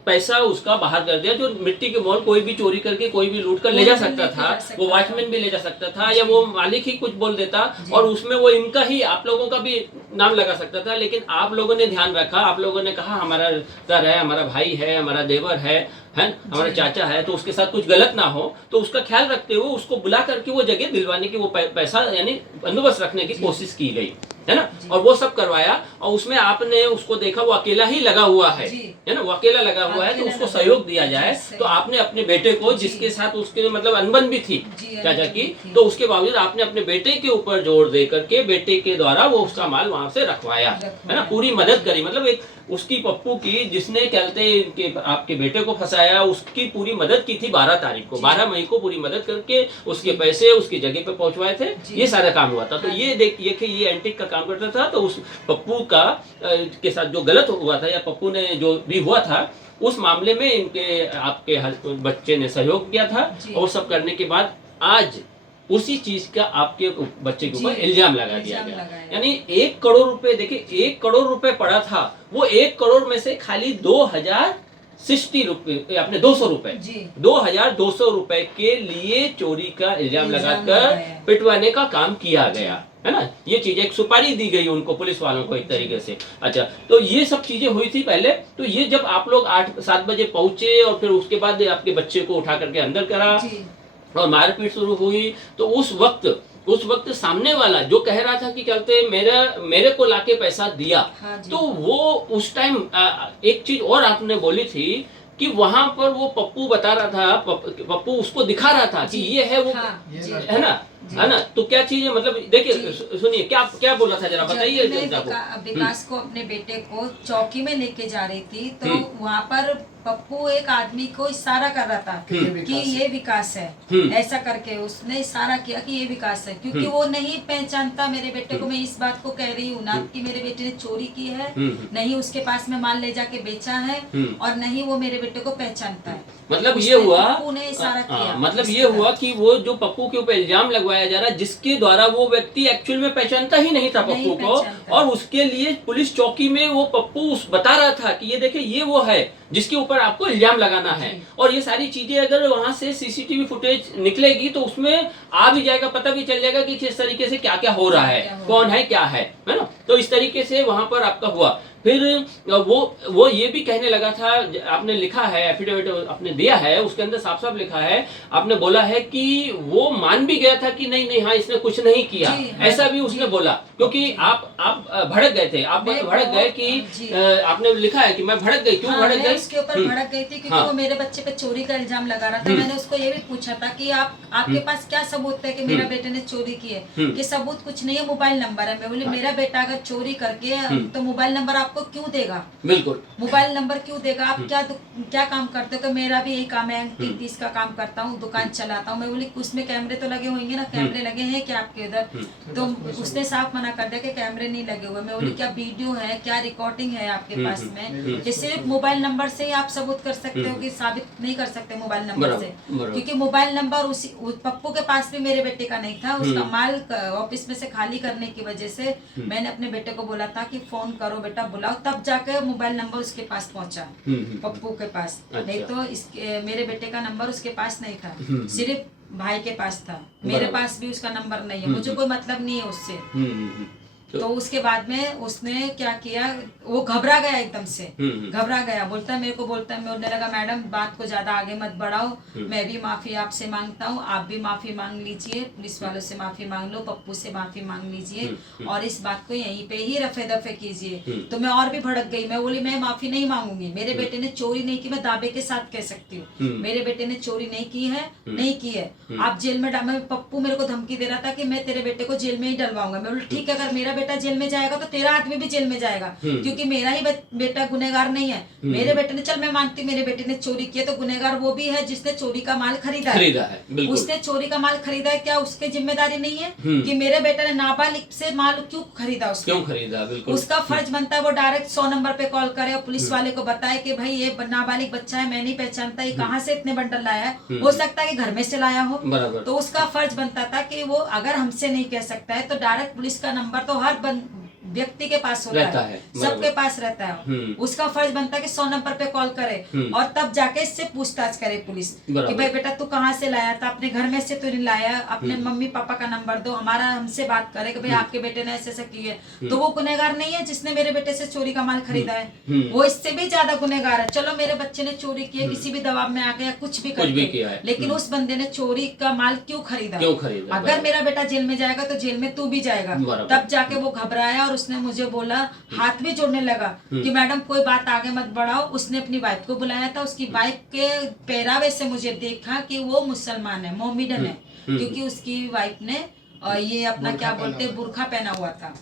पैसा उसका बाहर कर दिया। जो मिट्टी के मोल कोई भी चोरी करके कोई भी लूट कर ले जा सकता था, वो वॉचमैन भी ले जा सकता था, या वो मालिक ही कुछ बोल देता और उसमें वो इनका ही, आप लोगों का भी नाम लगा सकता था। लेकिन आप लोगों ने ध्यान रखा, आप लोगों ने कहा हमारा रिश्तेदार है, हमारा भाई है, हमारा देवर है हमारा चाचा है, तो उसके साथ कुछ गलत ना हो, तो उसका ख्याल रखते हुए उसको बुला करके वो जगह दिलवाने की, वो पैसा यानी बंदोबस्त रखने की कोशिश की गई, है ना, और वो सब करवाया। और उसमें आपने उसको देखा वो अकेला ही लगा हुआ है ना, वो अकेला लगा हुआ है, तो उसको सहयोग दिया जाए। तो आपने अपने बेटे को, जिसके साथ उसके मतलब अनबन भी थी चाचा की, तो उसके बावजूद आपने अपने बेटे के ऊपर जोर दे करके बेटे के द्वारा वो उसका माल वहां से रखवाया, है ना, पूरी मदद करी। मतलब एक उसकी पप्पू की, जिसने कहते कि आपके बेटे को फंसाया, उसकी पूरी मदद की थी 12 तारीख को, 12 मई को पूरी मदद करके उसके पैसे उसकी जगह पे पहुंचवाए थे। ये सारा काम हुआ था। तो ये देखिए, ये एंटिक का काम करता था। तो उस पप्पू का के साथ जो गलत हुआ था, या पप्पू ने जो भी हुआ था, उस मामले में इनके आपके बच्चे ने सहयोग किया था। और सब करने के बाद आज उसी चीज का आपके बच्चे के ऊपर इल्जाम लगा दिया गया। यानी 1 करोड़ रुपए, देखिए 1 करोड़ रुपए पड़ा था, वो 1 करोड़ में से खाली 2060 रुपए, अपने 200 रुपए, 2200 रुपए के लिए चोरी का इल्जाम लगाकर पिटवाने का काम किया गया, है ना। ये चीज, एक सुपारी दी गई उनको, पुलिस वालों को एक तरीके से। अच्छा, तो ये सब चीजें हुई थी पहले। तो ये जब आप लोग 8-7 बजे पहुंचे और फिर उसके बाद आपके बच्चे को उठा करके अंदर करा और मारपीट शुरू हुई, तो उस वक्त सामने वाला जो कह रहा था कि कहते मेरे को लाके पैसा दिया, तो वो उस टाइम एक चीज और आपने बोली थी कि वहां पर वो पप्पू बता रहा था, पप्पू उसको दिखा रहा था कि ये है वो, है ना। तो क्या चीज है, मतलब देखिए, सुनिए क्या बोला था, जरा बताइए। विकास को, अपने बेटे को चौकी में लेके जा रही थी, तो वहाँ पर पप्पू एक आदमी को इशारा कर रहा था कि ये विकास है, ऐसा करके उसने इशारा किया कि ये विकास है, क्योंकि वो नहीं पहचानता मेरे बेटे को। मैं इस बात को कह रही हूँ ना कि मेरे बेटे ने चोरी की है, नहीं उसके पास में माल ले जाके बेचा है, और नहीं वो मेरे बेटे को पहचानता है। मतलब ये उसने हुआ पप्पू ने इशारा किया। मतलब ये हुआ कि वो जो पप्पू के ऊपर इल्जाम लगवाया जा रहा है, जिसके द्वारा वो व्यक्ति एक्चुअल में पहचानता ही नहीं था नहीं पप्पू को, पहचानता। और उसके लिए पुलिस चौकी में वो पप्पू बता रहा था कि ये देखिए ये वो है जिसके ऊपर आपको इल्जाम लगाना है। और ये सारी चीजें अगर वहां से सीसीटीवी फुटेज निकलेगी तो उसमें आ भी जाएगा, पता भी चल जाएगा कि किस तरीके से क्या क्या हो रहा है, कौन है क्या है ना। तो इस तरीके से वहां पर आपका हुआ। फिर वो ये भी कहने लगा था, आपने लिखा है एफिडेविट आपने दिया है, उसके अंदर साफ साफ लिखा है, आपने बोला है कि वो मान भी गया था कि नहीं नहीं हाँ इसने कुछ नहीं किया, ऐसा भी उसने बोला, क्योंकि आप भड़क गए थे, आप भड़क गए कि आपने लिखा है कि मैं भड़क गई। क्यों भड़क गई? उसके ऊपर भड़क गई थी क्योंकि वो मेरे बच्चे पे चोरी का इल्जाम लगा रहा था। मैंने उसको ये भी पूछा था कि आपके पास क्या सबूत है कि मेरा बेटे ने चोरी की है? कि सबूत कुछ नहीं है, मोबाइल नंबर है। मैं बोली मेरा बेटा अगर चोरी करके तो मोबाइल नंबर आपको क्यों देगा? बिल्कुल मोबाइल नंबर क्यों देगा? आप क्या काम करते हो? कि मेरा भी यही काम है, 30 का काम करता हूँ, दुकान चलाता हूँ। मैं बोली उसमें कैमरे तो लगे होंगे ना, कैमरे लगे हैं क्या आपके उधर? तो उसने साफ मना कर दिया कि कैमरे नहीं लगे हुए। मैं बोली क्या वीडियो है, क्या रिकॉर्डिंग है आपके पास में? कि सिर्फ मोबाइल नंबर से ही आप सबूत कर सकते हो कि साबित नहीं कर सकते मोबाइल नंबर से, क्योंकि मोबाइल नंबर उसी पप्पू के पास भी मेरे बेटे का नहीं था। उसका माल ऑफिस में से खाली करने की वजह से मैंने अपने बेटे को बोला था कि फोन करो बेटा, बुलाओ, तब जाकर मोबाइल नंबर उसके पास पहुंचा, पप्पू के पास। नहीं तो मेरे बेटे का नंबर उसके पास नहीं था, सिर्फ भाई के पास था। मेरे पास भी उसका नंबर नहीं है, मुझे कोई मतलब नहीं है उससे। तो उसके बाद में उसने क्या किया, वो घबरा गया एकदम से, घबरा गया। बोलता मेरे को बोलता है, बोलने लगा मैडम बात को ज्यादा आगे मत बढ़ाओ, मैं भी माफी आपसे मांगता हूँ, आप भी माफी मांग लीजिए, पुलिस वालों से माफी मांग लो, पप्पू से माफी मांग लीजिए और इस बात को यहीं पे ही रफे दफे कीजिए। तो मैं और भी भड़क गई। मैं बोली मैं माफी नहीं मांगूंगी, मेरे बेटे ने चोरी नहीं की, मैं दावे के साथ कह सकती हूँ मेरे बेटे ने चोरी नहीं की है, नहीं की है। आप जेल में पप्पू मेरे को धमकी दे रहा था कि मैं तेरे बेटे को जेल में ही डलवाऊंगा। मैं बोली ठीक है, अगर मेरा बेटा जेल में जाएगा तो तेरा आदमी भी जेल में जाएगा, क्योंकि मेरा ही बेटा गुनहगार नहीं है। मेरे बेटे ने, चल मैं मानती हूँ मेरे बेटे ने चोरी किया, तो गुनहगार वो भी है जिसने चोरी का माल खरीदा है। उसने चोरी का माल खरीदा है, क्या उसकी जिम्मेदारी नहीं है कि मेरे बेटे ने नाबालिग से माल क्यों खरीदा? उसने क्यों खरीदा? बिल्कुल उसका फर्ज बनता है वो डायरेक्ट 100 नंबर पे कॉल करे और पुलिस वाले को बताए कि भाई ये नाबालिग बच्चा है, मैं नहीं पहचानता, ये कहाँ से इतने बंडल लाया है, हो सकता है कि घर में से लाया हो। तो उसका फर्ज बनता था कि वो अगर हमसे नहीं कह सकता है तो डायरेक्ट पुलिस का नंबर तो हर व्यक्ति के पास होता है, सबके पास रहता है। उसका फर्ज बनता है कि 100 नंबर पे कॉल करे और तब जाके इससे पूछताछ करे पुलिस कि भाई बेटा तू कहाँ से लाया था, अपने घर में से तो नहीं लाया, अपने मम्मी पापा का नंबर दो, हमारा हमसे बात करे कि भाई आपके बेटे ने ऐसे ऐसा किया है। तो वो गुनहगार नहीं है जिसने मेरे बेटे से चोरी का माल खरीदा है, वो इससे भी ज्यादा गुनहगार है। चलो मेरे बच्चे ने चोरी की है, किसी भी दबाव में आ गया, कुछ भी किया है, लेकिन उस बंदे ने चोरी का माल क्यों खरीदा? अगर मेरा बेटा जेल में जाएगा तो जेल में तू भी जाएगा। तब जाके वो घबराया और उसने मुझे बोला, हाथ भी जोड़ने लगा कि मैडम कोई बात आगे मत बढ़ाओ। उसने अपनी वाइफ को बुलाया था, उसकी वाइफ के पहरावे से मुझे देखा कि वो मुसलमान है, मोमिडन है, क्योंकि उसकी वाइफ ने ये अपना क्या बोलते बुरखा पहना हुआ था।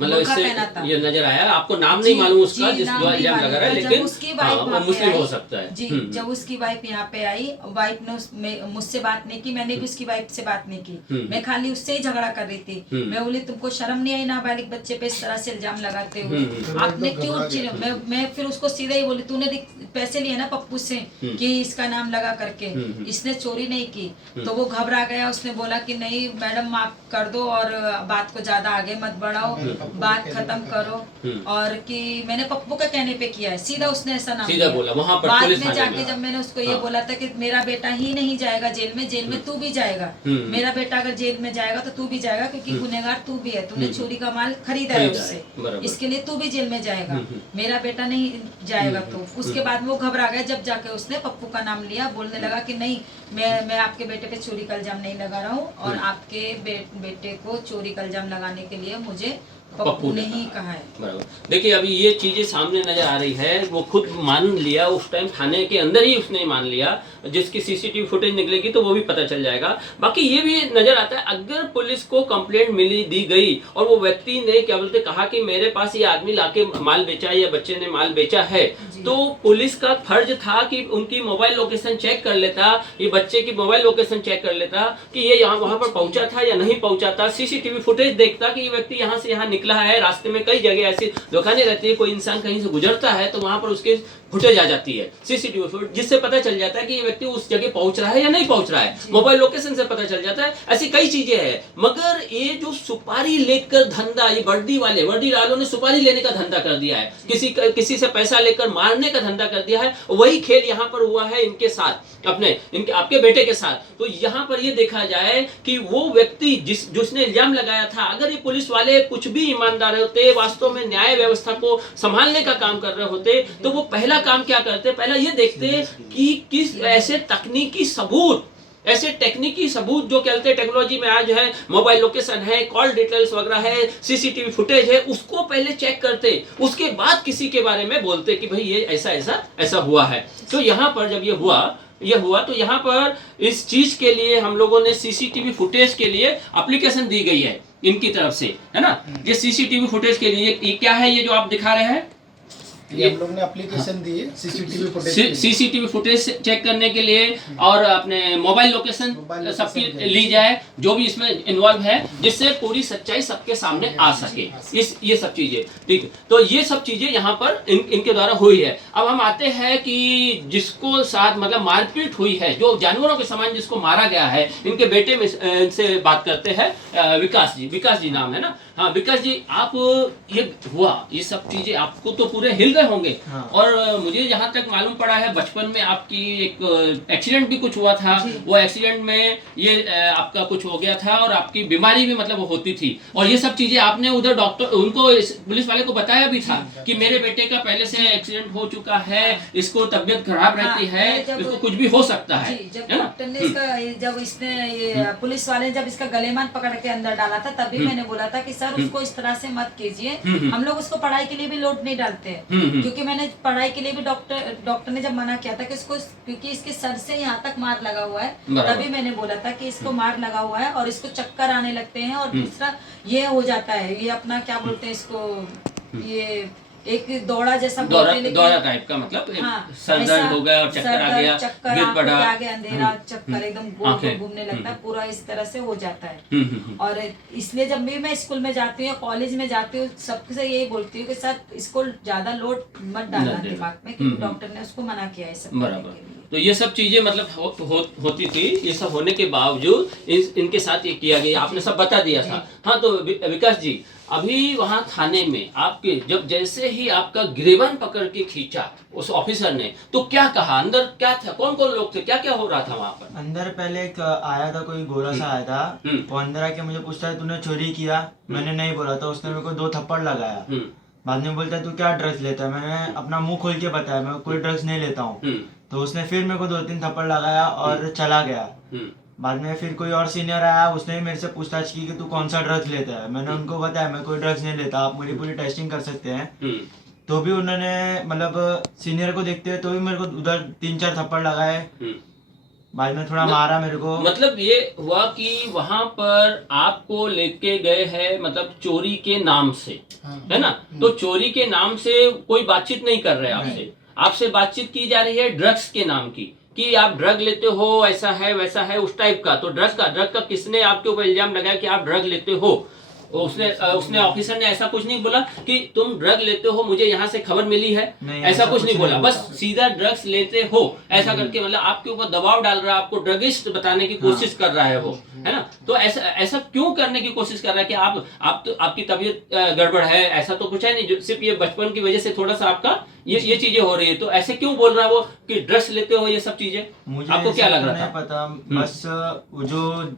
मतलब इससे ये नजर आया, आपको नाम नहीं मालूम उसका जिस इल्जाम लगा रहा है, लेकिन वो मुस्लिम हो सकता है। जी जब उसकी वाइफ यहाँ पे आई, वाइफ ने मुझसे बात नहीं की, मैंने भी उसकी वाइफ से बात नहीं की, मैं खाली उससे ही झगड़ा कर रही थी। मैं बोली तुमको शर्म नहीं आई नाबालिग बच्चे पे इस तरह से इल्जाम लगाते हो, आपने क्यों? मैं फिर उसको सीधा ही बोली तूने पैसे लिए ना पप्पू से कि इसका नाम लगा करके, इसने चोरी नहीं की। तो वो घबरा गया, उसने बोला कि नहीं मैडम माफ कर दो और बात को ज्यादा आगे मत बढ़ाओ, बात खत्म करो, और कि मैंने पप्पू के कहने पे किया है, सीधा उसने ऐसा नाम सीधा बोला वहां पर। बाद में जाके जब मैंने उसको ये बोला था कि मेरा बेटा ही नहीं जाएगा जेल में, जेल में तू भी जाएगा, मेरा बेटा अगर जेल में जाएगा तो तू भी जाएगा, क्योंकि गुनहगार तू भी है, तूने चोरी का माल खरीदा है उससे, इसके लिए तू भी जेल में जाएगा, मेरा बेटा नहीं जाएगा। तो उसके बाद वो घबरा गया, जब जाके उसने पप्पू का नाम लिया, बोलने लगा कि नहीं मैं आपके बेटे पे चोरी का इल्जाम नहीं लगा रहा हूँ, और आपके बेटे को चोरी का इल्जाम लगाने के लिए मुझे पप्पू ने ही कहा है। बराबर। देखिए अभी ये चीजें सामने नजर आ रही है, वो खुद मान लिया उस टाइम, थाने के अंदर ही उसने मान लिया, जिसकी सीसीटीवी फुटेज निकलेगी तो वो भी पता चल जाएगा। बाकी ये भी नजर आता है, अगर पुलिस को कंप्लेंट दी गई और वो व्यक्ति ने क्या बोलते कहा कि मेरे पास ये आदमी लाके माल बेचा है या बच्चे ने माल बेचा है, तो पुलिस का फर्ज था कि उनकी मोबाइल लोकेशन चेक कर लेता, ये बच्चे की मोबाइल लोकेशन चेक कर लेता कि ये यहाँ वहां पर पहुंचा था या नहीं पहुंचा था, सीसीटीवी फुटेज देखता कि ये व्यक्ति यहाँ से यहाँ निकला है। रास्ते में कई जगह ऐसी दुकानें रहती है, कोई इंसान कहीं से गुजरता है तो वहां पर उसके फुटेज आ जाती है, सीसीटीवी फुटेज, जिससे पता चल जाता है कि ये व्यक्ति उस जगह पहुंच रहा है या नहीं पहुंच रहा है, मोबाइल लोकेशन से पता चल जाता है। ऐसी कई चीजें हैं। मगर ये जो सुपारी लेकर धंधा, ये वर्दी वालों ने सुपारी लेने का धंधा कर दिया है, किसी से पैसा लेकर मारने का धंधा कर दिया है। वही खेल यहाँ पर हुआ है इनके साथ, आपके बेटे के साथ। तो यहाँ पर ये देखा जाए कि वो व्यक्ति जिसने इल्जाम लगाया था, अगर ये पुलिस वाले कुछ भी ईमानदार होते, वास्तव में न्याय व्यवस्था को संभालने का काम कर रहे होते, तो वो पहला काम क्या करते, पहला ये देखते कि किस ऐसे तकनीकी सबूत जो कहते हैं टेक्नोलॉजी में आज है, मोबाइल लोकेशन है, कॉल डिटेल्स वगैरह है, सीसीटीवी फुटेज है, उसको पहले चेक करते, उसके बाद किसी के बारे में बोलते कि भाई ये ऐसा हुआ है। तो यहाँ पर जब ये हुआ तो यहाँ पर इस चीज के लिए हम लोगों ने सीसीटीवी फुटेज के लिए एप्लीकेशन दी गई है इनकी तरफ से, है ना। ये सीसीटीवी फुटेज के लिए ये क्या है, ये जो आप दिखा रहे हैं, ये हम लोग ने एप्लीकेशन दी है सीसीटीवी फुटेज चेक करने के लिए, और अपने मोबाइल लोकेशन सबकी ली जाए जो भी इसमें इन्वॉल्व है, जिससे पूरी सच्चाई सबके सामने आ सके। ये सब चीजें, ठीक है। तो ये सब चीजें यहाँ पर इनके द्वारा हुई है। अब हम आते हैं कि जिसको साथ मतलब मारपीट हुई है, जो जानवरों के समान जिसको मारा गया है, इनके बेटे में से बात करते हैं। विकास जी नाम है ना। हाँ विकास जी, आप ये सब चीजें आपको तो पूरे हिल गए होंगे। हाँ। और मुझे जहाँ तक मालूम पड़ा है, बचपन में आपकी एक एक्सीडेंट भी कुछ हुआ था। वो एक्सीडेंट में ये आपका कुछ हो गया था और आपकी बीमारी भी मतलब होती थी, और ये सब चीजें आपने उधर डॉक्टर उनको पुलिस वाले को बताया भी था कि मेरे बेटे का पहले से एक्सीडेंट हो चुका है, इसको तबियत खराब रहती है, इसको कुछ भी हो सकता है। जब डॉक्टर ने इसने पुलिस वाले जब इसका गलेमान पकड़ के अंदर डाला था, तभी मैंने बोला था कि सर उसको इस तरह से मत कीजिए। हम लोग उसको पढ़ाई के लिए भी लोड नहीं डालते हैं, क्योंकि मैंने पढ़ाई के लिए भी डॉक्टर ने जब मना किया था कि इसको, क्योंकि इसके सर से यहाँ तक मार लगा हुआ है, तभी मैंने बोला था कि इसको मार लगा हुआ है और इसको चक्कर आने लगते हैं, और दूसरा ये हो जाता है, ये अपना क्या बोलते हैं इसको, ये एक दौड़ा जैसा दौरा टाइप का, मतलब हाँ, सर दर्द हो गया और चक्कर आ गया, गिर पड़ा, आगे अंधेरा, चक्कर एकदम गोल घूमने लगता है, पूरा इस तरह से हो जाता है। और इसलिए जब भी मैं स्कूल में जाती हूँ, कॉलेज में जाती हूँ, सबसे यही बोलती हूँ कि सर इसको ज्यादा लोड मत डालना दिमाग में, क्योंकि डॉक्टर ने उसको मना किया है सब करने के लिए। तो ये सब चीजें मतलब होती थी। ये सब होने के बावजूद इनके साथ ये किया गया, आपने सब बता दिया था। हाँ, तो विकास जी, अभी वहाँ थाने में आपके जब जैसे ही आपका गिरेबान पकड़ के खींचा उस ऑफिसर ने, तो क्या कहा, अंदर क्या था, कौन कौन लोग थे, क्या क्या हो रहा था वहाँ पर? अंदर पहले एक आया था, कोई गोरा सा आया था, वो अंदर आके मुझे पूछता है तूने चोरी किया, मैंने नहीं बोला, तो उसने मेरे को 2 थप्पड़ लगाया। बाद में बोलता है तू क्या ड्रग्स लेता है, मैंने अपना मुंह खोल के बताया मैं कोई ड्रग्स नहीं लेता हूँ। तो उसने फिर मेरे को 2-3 थप्पड़ लगाया और चला गया। बाद में फिर कोई और सीनियर आया, उसने मेरे से पूछताछ की कि तू कौन सा ड्रग्स लेता है, मैंने उनको बताया मैं कोई ड्रग्स नहीं लेता, आप मेरी पूरी टेस्टिंग कर सकते हैं। तो भी उन्होंने मतलब सीनियर को देखते हुए तो भी मेरे को उधर 3-4 थप्पड़ लगाए। बाद में थोड़ा मारा मेरे को। मतलब ये हुआ कि वहां पर आपको लेके गए हैं, मतलब चोरी के नाम से, है ना। तो चोरी के नाम से कोई बातचीत नहीं कर रहे आपसे बातचीत की जा रही है ड्रग्स के नाम की, कि आप ड्रग लेते हो, ऐसा है वैसा है उस टाइप का। तो ड्रग का किसने आपके ऊपर इल्जाम लगाया कि आप ड्रग लेते हो? उसने ऑफिसर ने ऐसा कुछ नहीं बोला कि तुम ड्रग लेते हो, मुझे यहाँ से खबर मिली है, ऐसा कुछ नहीं बोला, बस सीधा ड्रग्स लेते हो ऐसा करके मतलब आपके ऊपर दबाव डाल रहा है, आपको ड्रगिस्ट बताने की कोशिश कर रहा है वो, है ना। तो ऐसा क्यों करने की कोशिश कर रहा है कि आप तो आपकी तबीयत गड़बड़ है, ऐसा तो कुछ है नहीं, सिर्फ ये बचपन की वजह से थोड़ा सा आपका ये चीजें हो रही है। तो ऐसे क्यों बोल रहा है वो कि ड्रग्स लेते हो ये सब चीजें? मुझे आपको क्या लग रहा था? पता, बस जो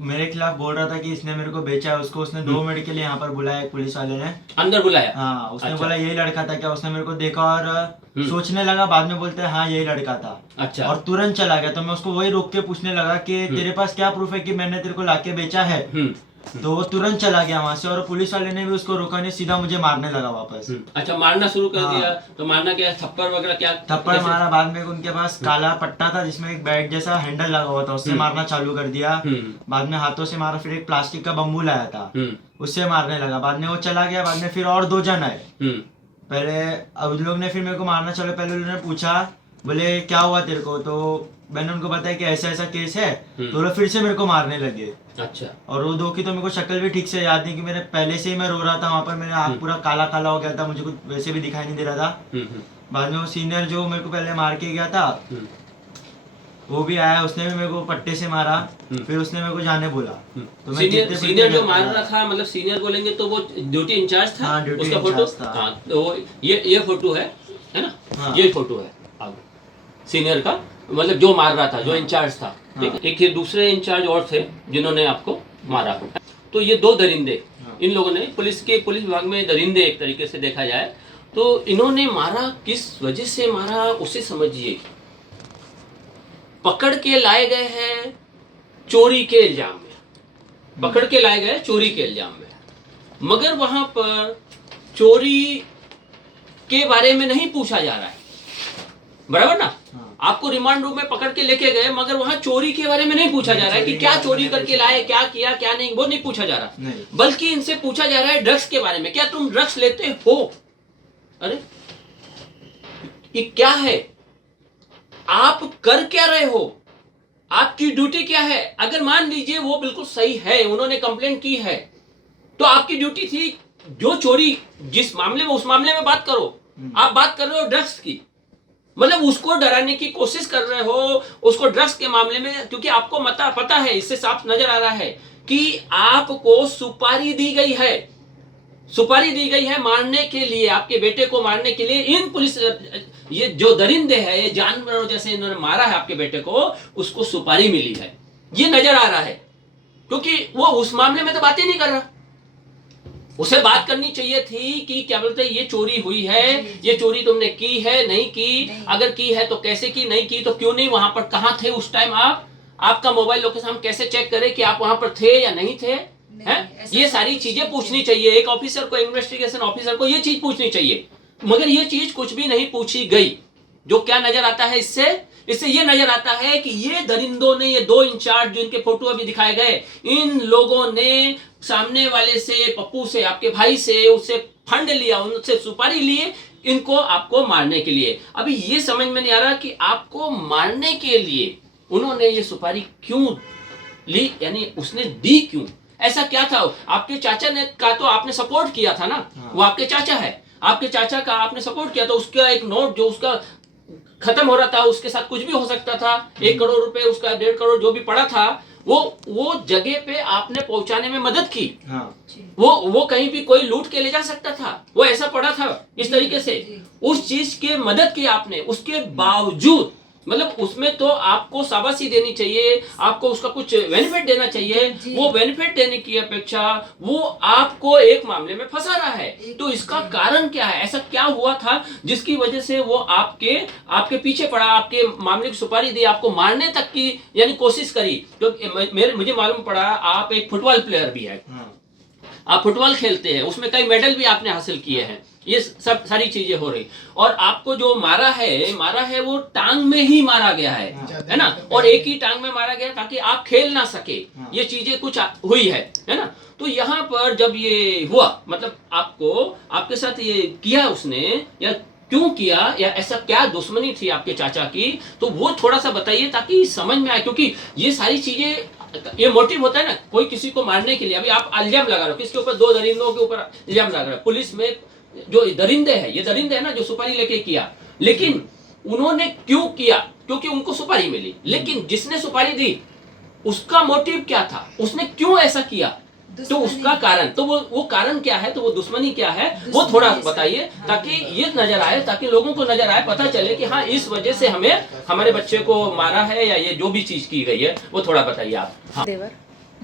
मेरे खिलाफ बोल रहा था कि इसने मेरे को बेचा है, उसको उसने 2 मिनट के लिए यहाँ पर बुलाया, पुलिस वाले ने अंदर बुलाया। हाँ, उसने बोला यही लड़का था क्या, उसने मेरे को देखा और सोचने लगा, बाद में बोलते हैं हाँ यही लड़का था। अच्छा। और तुरंत चला गया। तो मैं उसको वही रोक के पूछने लगा कि तेरे पास क्या प्रूफ है कि मैंने तेरे को लाके बेचा है? तो वो तुरंत चला गया वहां से, और पुलिस वाले ने भी उसको रोका नहीं, सीधा मुझे मारने लगा वापस। अच्छा, मारना शुरू कर दिया। तो मारना क्या, थप्पड़ वगैरह क्या? थप्पड़ मारा। बाद में उनके पास काला पट्टा था जिसमें एक बैट जैसा हैंडल लगा हुआ था, उससे मारना चालू कर दिया। बाद में हाथों से मारा, फिर एक प्लास्टिक का बम्बू लाया था उससे मारने लगा। बाद में वो चला गया। बाद में फिर और 2 जन आए। पहले अब लोग ने फिर मेरे को मारना चालू, पहले उन्होंने पूछा, बोले क्या हुआ तेरे को, तो मैंने उनको बताया कि ऐसा ऐसा केस है। तो लोग फिर से मेरे को मारने लगे। अच्छा। और वो 2 की तो मेरे को शक्ल भी ठीक से याद नहीं, कि मेरे पहले से ही मैं रो रहा था वहाँ पर, मेरा आँख पूरा काला काला हो गया था, मुझे कुछ वैसे भी दिखाई नहीं दे रहा था। बाद में वो सीनियर जो मेरे को पहले मार के गया था वो भी आया, उसने भी मेरे को पट्टे से मारा, फिर उसने मेरे को जाने बोला। तो मैं जीते सीनियर जो पीते मार गया रहा था, मतलब सीनियर बोलेंगे तो वो ड्यूटी इंचार्ज था। हाँ, ड्यूटी उसका इंचार्ज फोटो था। हाँ, तो ये फोटो है ना? हाँ। ये फोटो है अब सीनियर का, मतलब जो मार रहा था, जो इंचार्ज था। ठीक है? एक ये दूसरे इंचार्ज और थे जिन्होंने आपको मारा। तो ये दो दरिंदे इन लोगों ने, पुलिस विभाग में दरिंदे एक तरीके से देखा जाए तो, इन्होंने मारा, किस वजह से मारा उसे समझिए। पकड़ के लाए गए हैं चोरी के इल्जाम में, पकड़ के लाए गए चोरी के इल्जाम में, मगर वहां पर चोरी के बारे में नहीं पूछा जा रहा है, बराबर ना? आपको रिमांड रूम में पकड़ के लेके गए, मगर वहां चोरी के बारे में नहीं पूछा जा रहा है कि क्या चोरी करके लाए, क्या किया क्या नहीं, वो नहीं पूछा जा रहा, बल्कि इनसे पूछा जा रहा है ड्रग्स के बारे में। क्या तुम ड्रग्स लेते हो? अरे ये क्या है? आप कर क्या रहे हो? आपकी ड्यूटी क्या है? अगर मान लीजिए वो बिल्कुल सही है, उन्होंने कंप्लेंट की है, तो आपकी ड्यूटी थी जो चोरी जिस मामले में, उस मामले में बात करो। आप बात कर रहे हो ड्रग्स की, मतलब उसको डराने की कोशिश कर रहे हो, उसको ड्रग्स के मामले में, क्योंकि आपको पता है, इससे साफ नजर आ रहा है कि आपको सुपारी दी गई है, सुपारी दी गई है मारने के लिए, आपके बेटे को मारने के लिए। इन पुलिस, ये जो दरिंदे हैं, ये जानवरों जैसे इन्होंने मारा है आपके बेटे को, उसको सुपारी मिली है, ये नजर आ रहा है, क्योंकि वो उस मामले में तो बात ही नहीं कर रहा। उसे बात करनी चाहिए थी कि क्या बोलते हैं, ये चोरी हुई है, ये चोरी तुमने की है, नहीं की, अगर की है तो कैसे की, नहीं की तो क्यों नहीं, वहां पर कहां थे उस टाइम आप, आपका मोबाइल लोकेशन हम कैसे चेक करें कि आप वहां पर थे या नहीं थे? हैं? ये सारी चीजें पूछनी चाहिए एक ऑफिसर को, इन्वेस्टिगेशन ऑफिसर को ये चीज पूछनी चाहिए, मगर ये चीज कुछ भी नहीं पूछी गई। जो क्या नजर आता है इससे ये नजर आता है कि ये दरिंदों ने, ये दो इंचार्ज जिनके फोटो अभी दिखाए गए, इन लोगों ने सामने वाले से, पप्पू से, आपके भाई से, उससे फंड लिया, उनसे सुपारी लिए इनको, आपको मारने के लिए। अभी ये समझ में नहीं आ रहा कि आपको मारने के लिए उन्होंने ये सुपारी क्यों ली, यानी उसने दी क्यों? ऐसा क्या था? आपके चाचा ने का तो आपने सपोर्ट किया था ना, वो आपके चाचा है, आपके चाचा का आपने सपोर्ट किया, तो उसका एक नोट जो उसका खत्म हो रहा था, उसके साथ कुछ भी हो सकता था, 1 करोड़ रुपए उसका, 1.5 करोड़ जो भी पड़ा था, वो जगह पे आपने पहुंचाने में मदद की। वो कहीं भी कोई लूट के ले जा सकता था, वो ऐसा पड़ा था इस तरीके से, उस चीज के मदद की आपने, उसके बावजूद, मतलब उसमें तो आपको शाबाशी देनी चाहिए, आपको उसका कुछ बेनिफिट देना चाहिए, वो बेनिफिट देने की अपेक्षा वो आपको एक मामले में फंसा रहा है। तो इसका कारण क्या है? ऐसा क्या हुआ था जिसकी वजह से वो आपके पीछे पड़ा, आपके मामले की सुपारी दी, आपको मारने तक की यानी कोशिश करी? तो मुझे मालूम पड़ा आप एक फुटबॉल प्लेयर भी है, आप फुटबॉल खेलते हैं, उसमें कई मेडल भी आपने हासिल किए हैं, ये सब सारी चीजें हो रही, और आपको जो मारा है वो टांग में ही मारा गया है ना, और एक ही टांग में मारा गया ताकि आप खेल ना सके, ये चीजें कुछ हुई है ना। तो यहाँ पर जब ये हुआ, मतलब आपके साथ ये किया उसने, या क्यों किया, या ऐसा क्या दुश्मनी थी आपके चाचा की, तो वो थोड़ा सा बताइए ताकि समझ में आए, क्योंकि ये सारी चीजें, ये मोटिव होता है ना कोई किसी को मारने के लिए। अभी आप इल्जाम लगा रहे हो किसके ऊपर, 2 दरिंदों के ऊपर इल्जाम लगा रहे हो, पुलिस में जो दरिंदे है, ये दरिंदे है ना जो सुपारी लेके किया, लेकिन उन्होंने क्यों किया? क्योंकि उनको सुपारी मिली, लेकिन जिसने सुपारी दी उसका मोटिव क्या था, उसने क्यों ऐसा किया, तो उसका कारण, तो वो कारण क्या है, तो वो दुश्मनी क्या है, वो थोड़ा बताइए ताकि ये नजर आए, ताकि लोगों को नजर आए, पता चले कि हाँ इस वजह से हमें हमारे बच्चे को मारा है, या ये जो भी चीज की गई है वो थोड़ा बताइए आप। हाँ।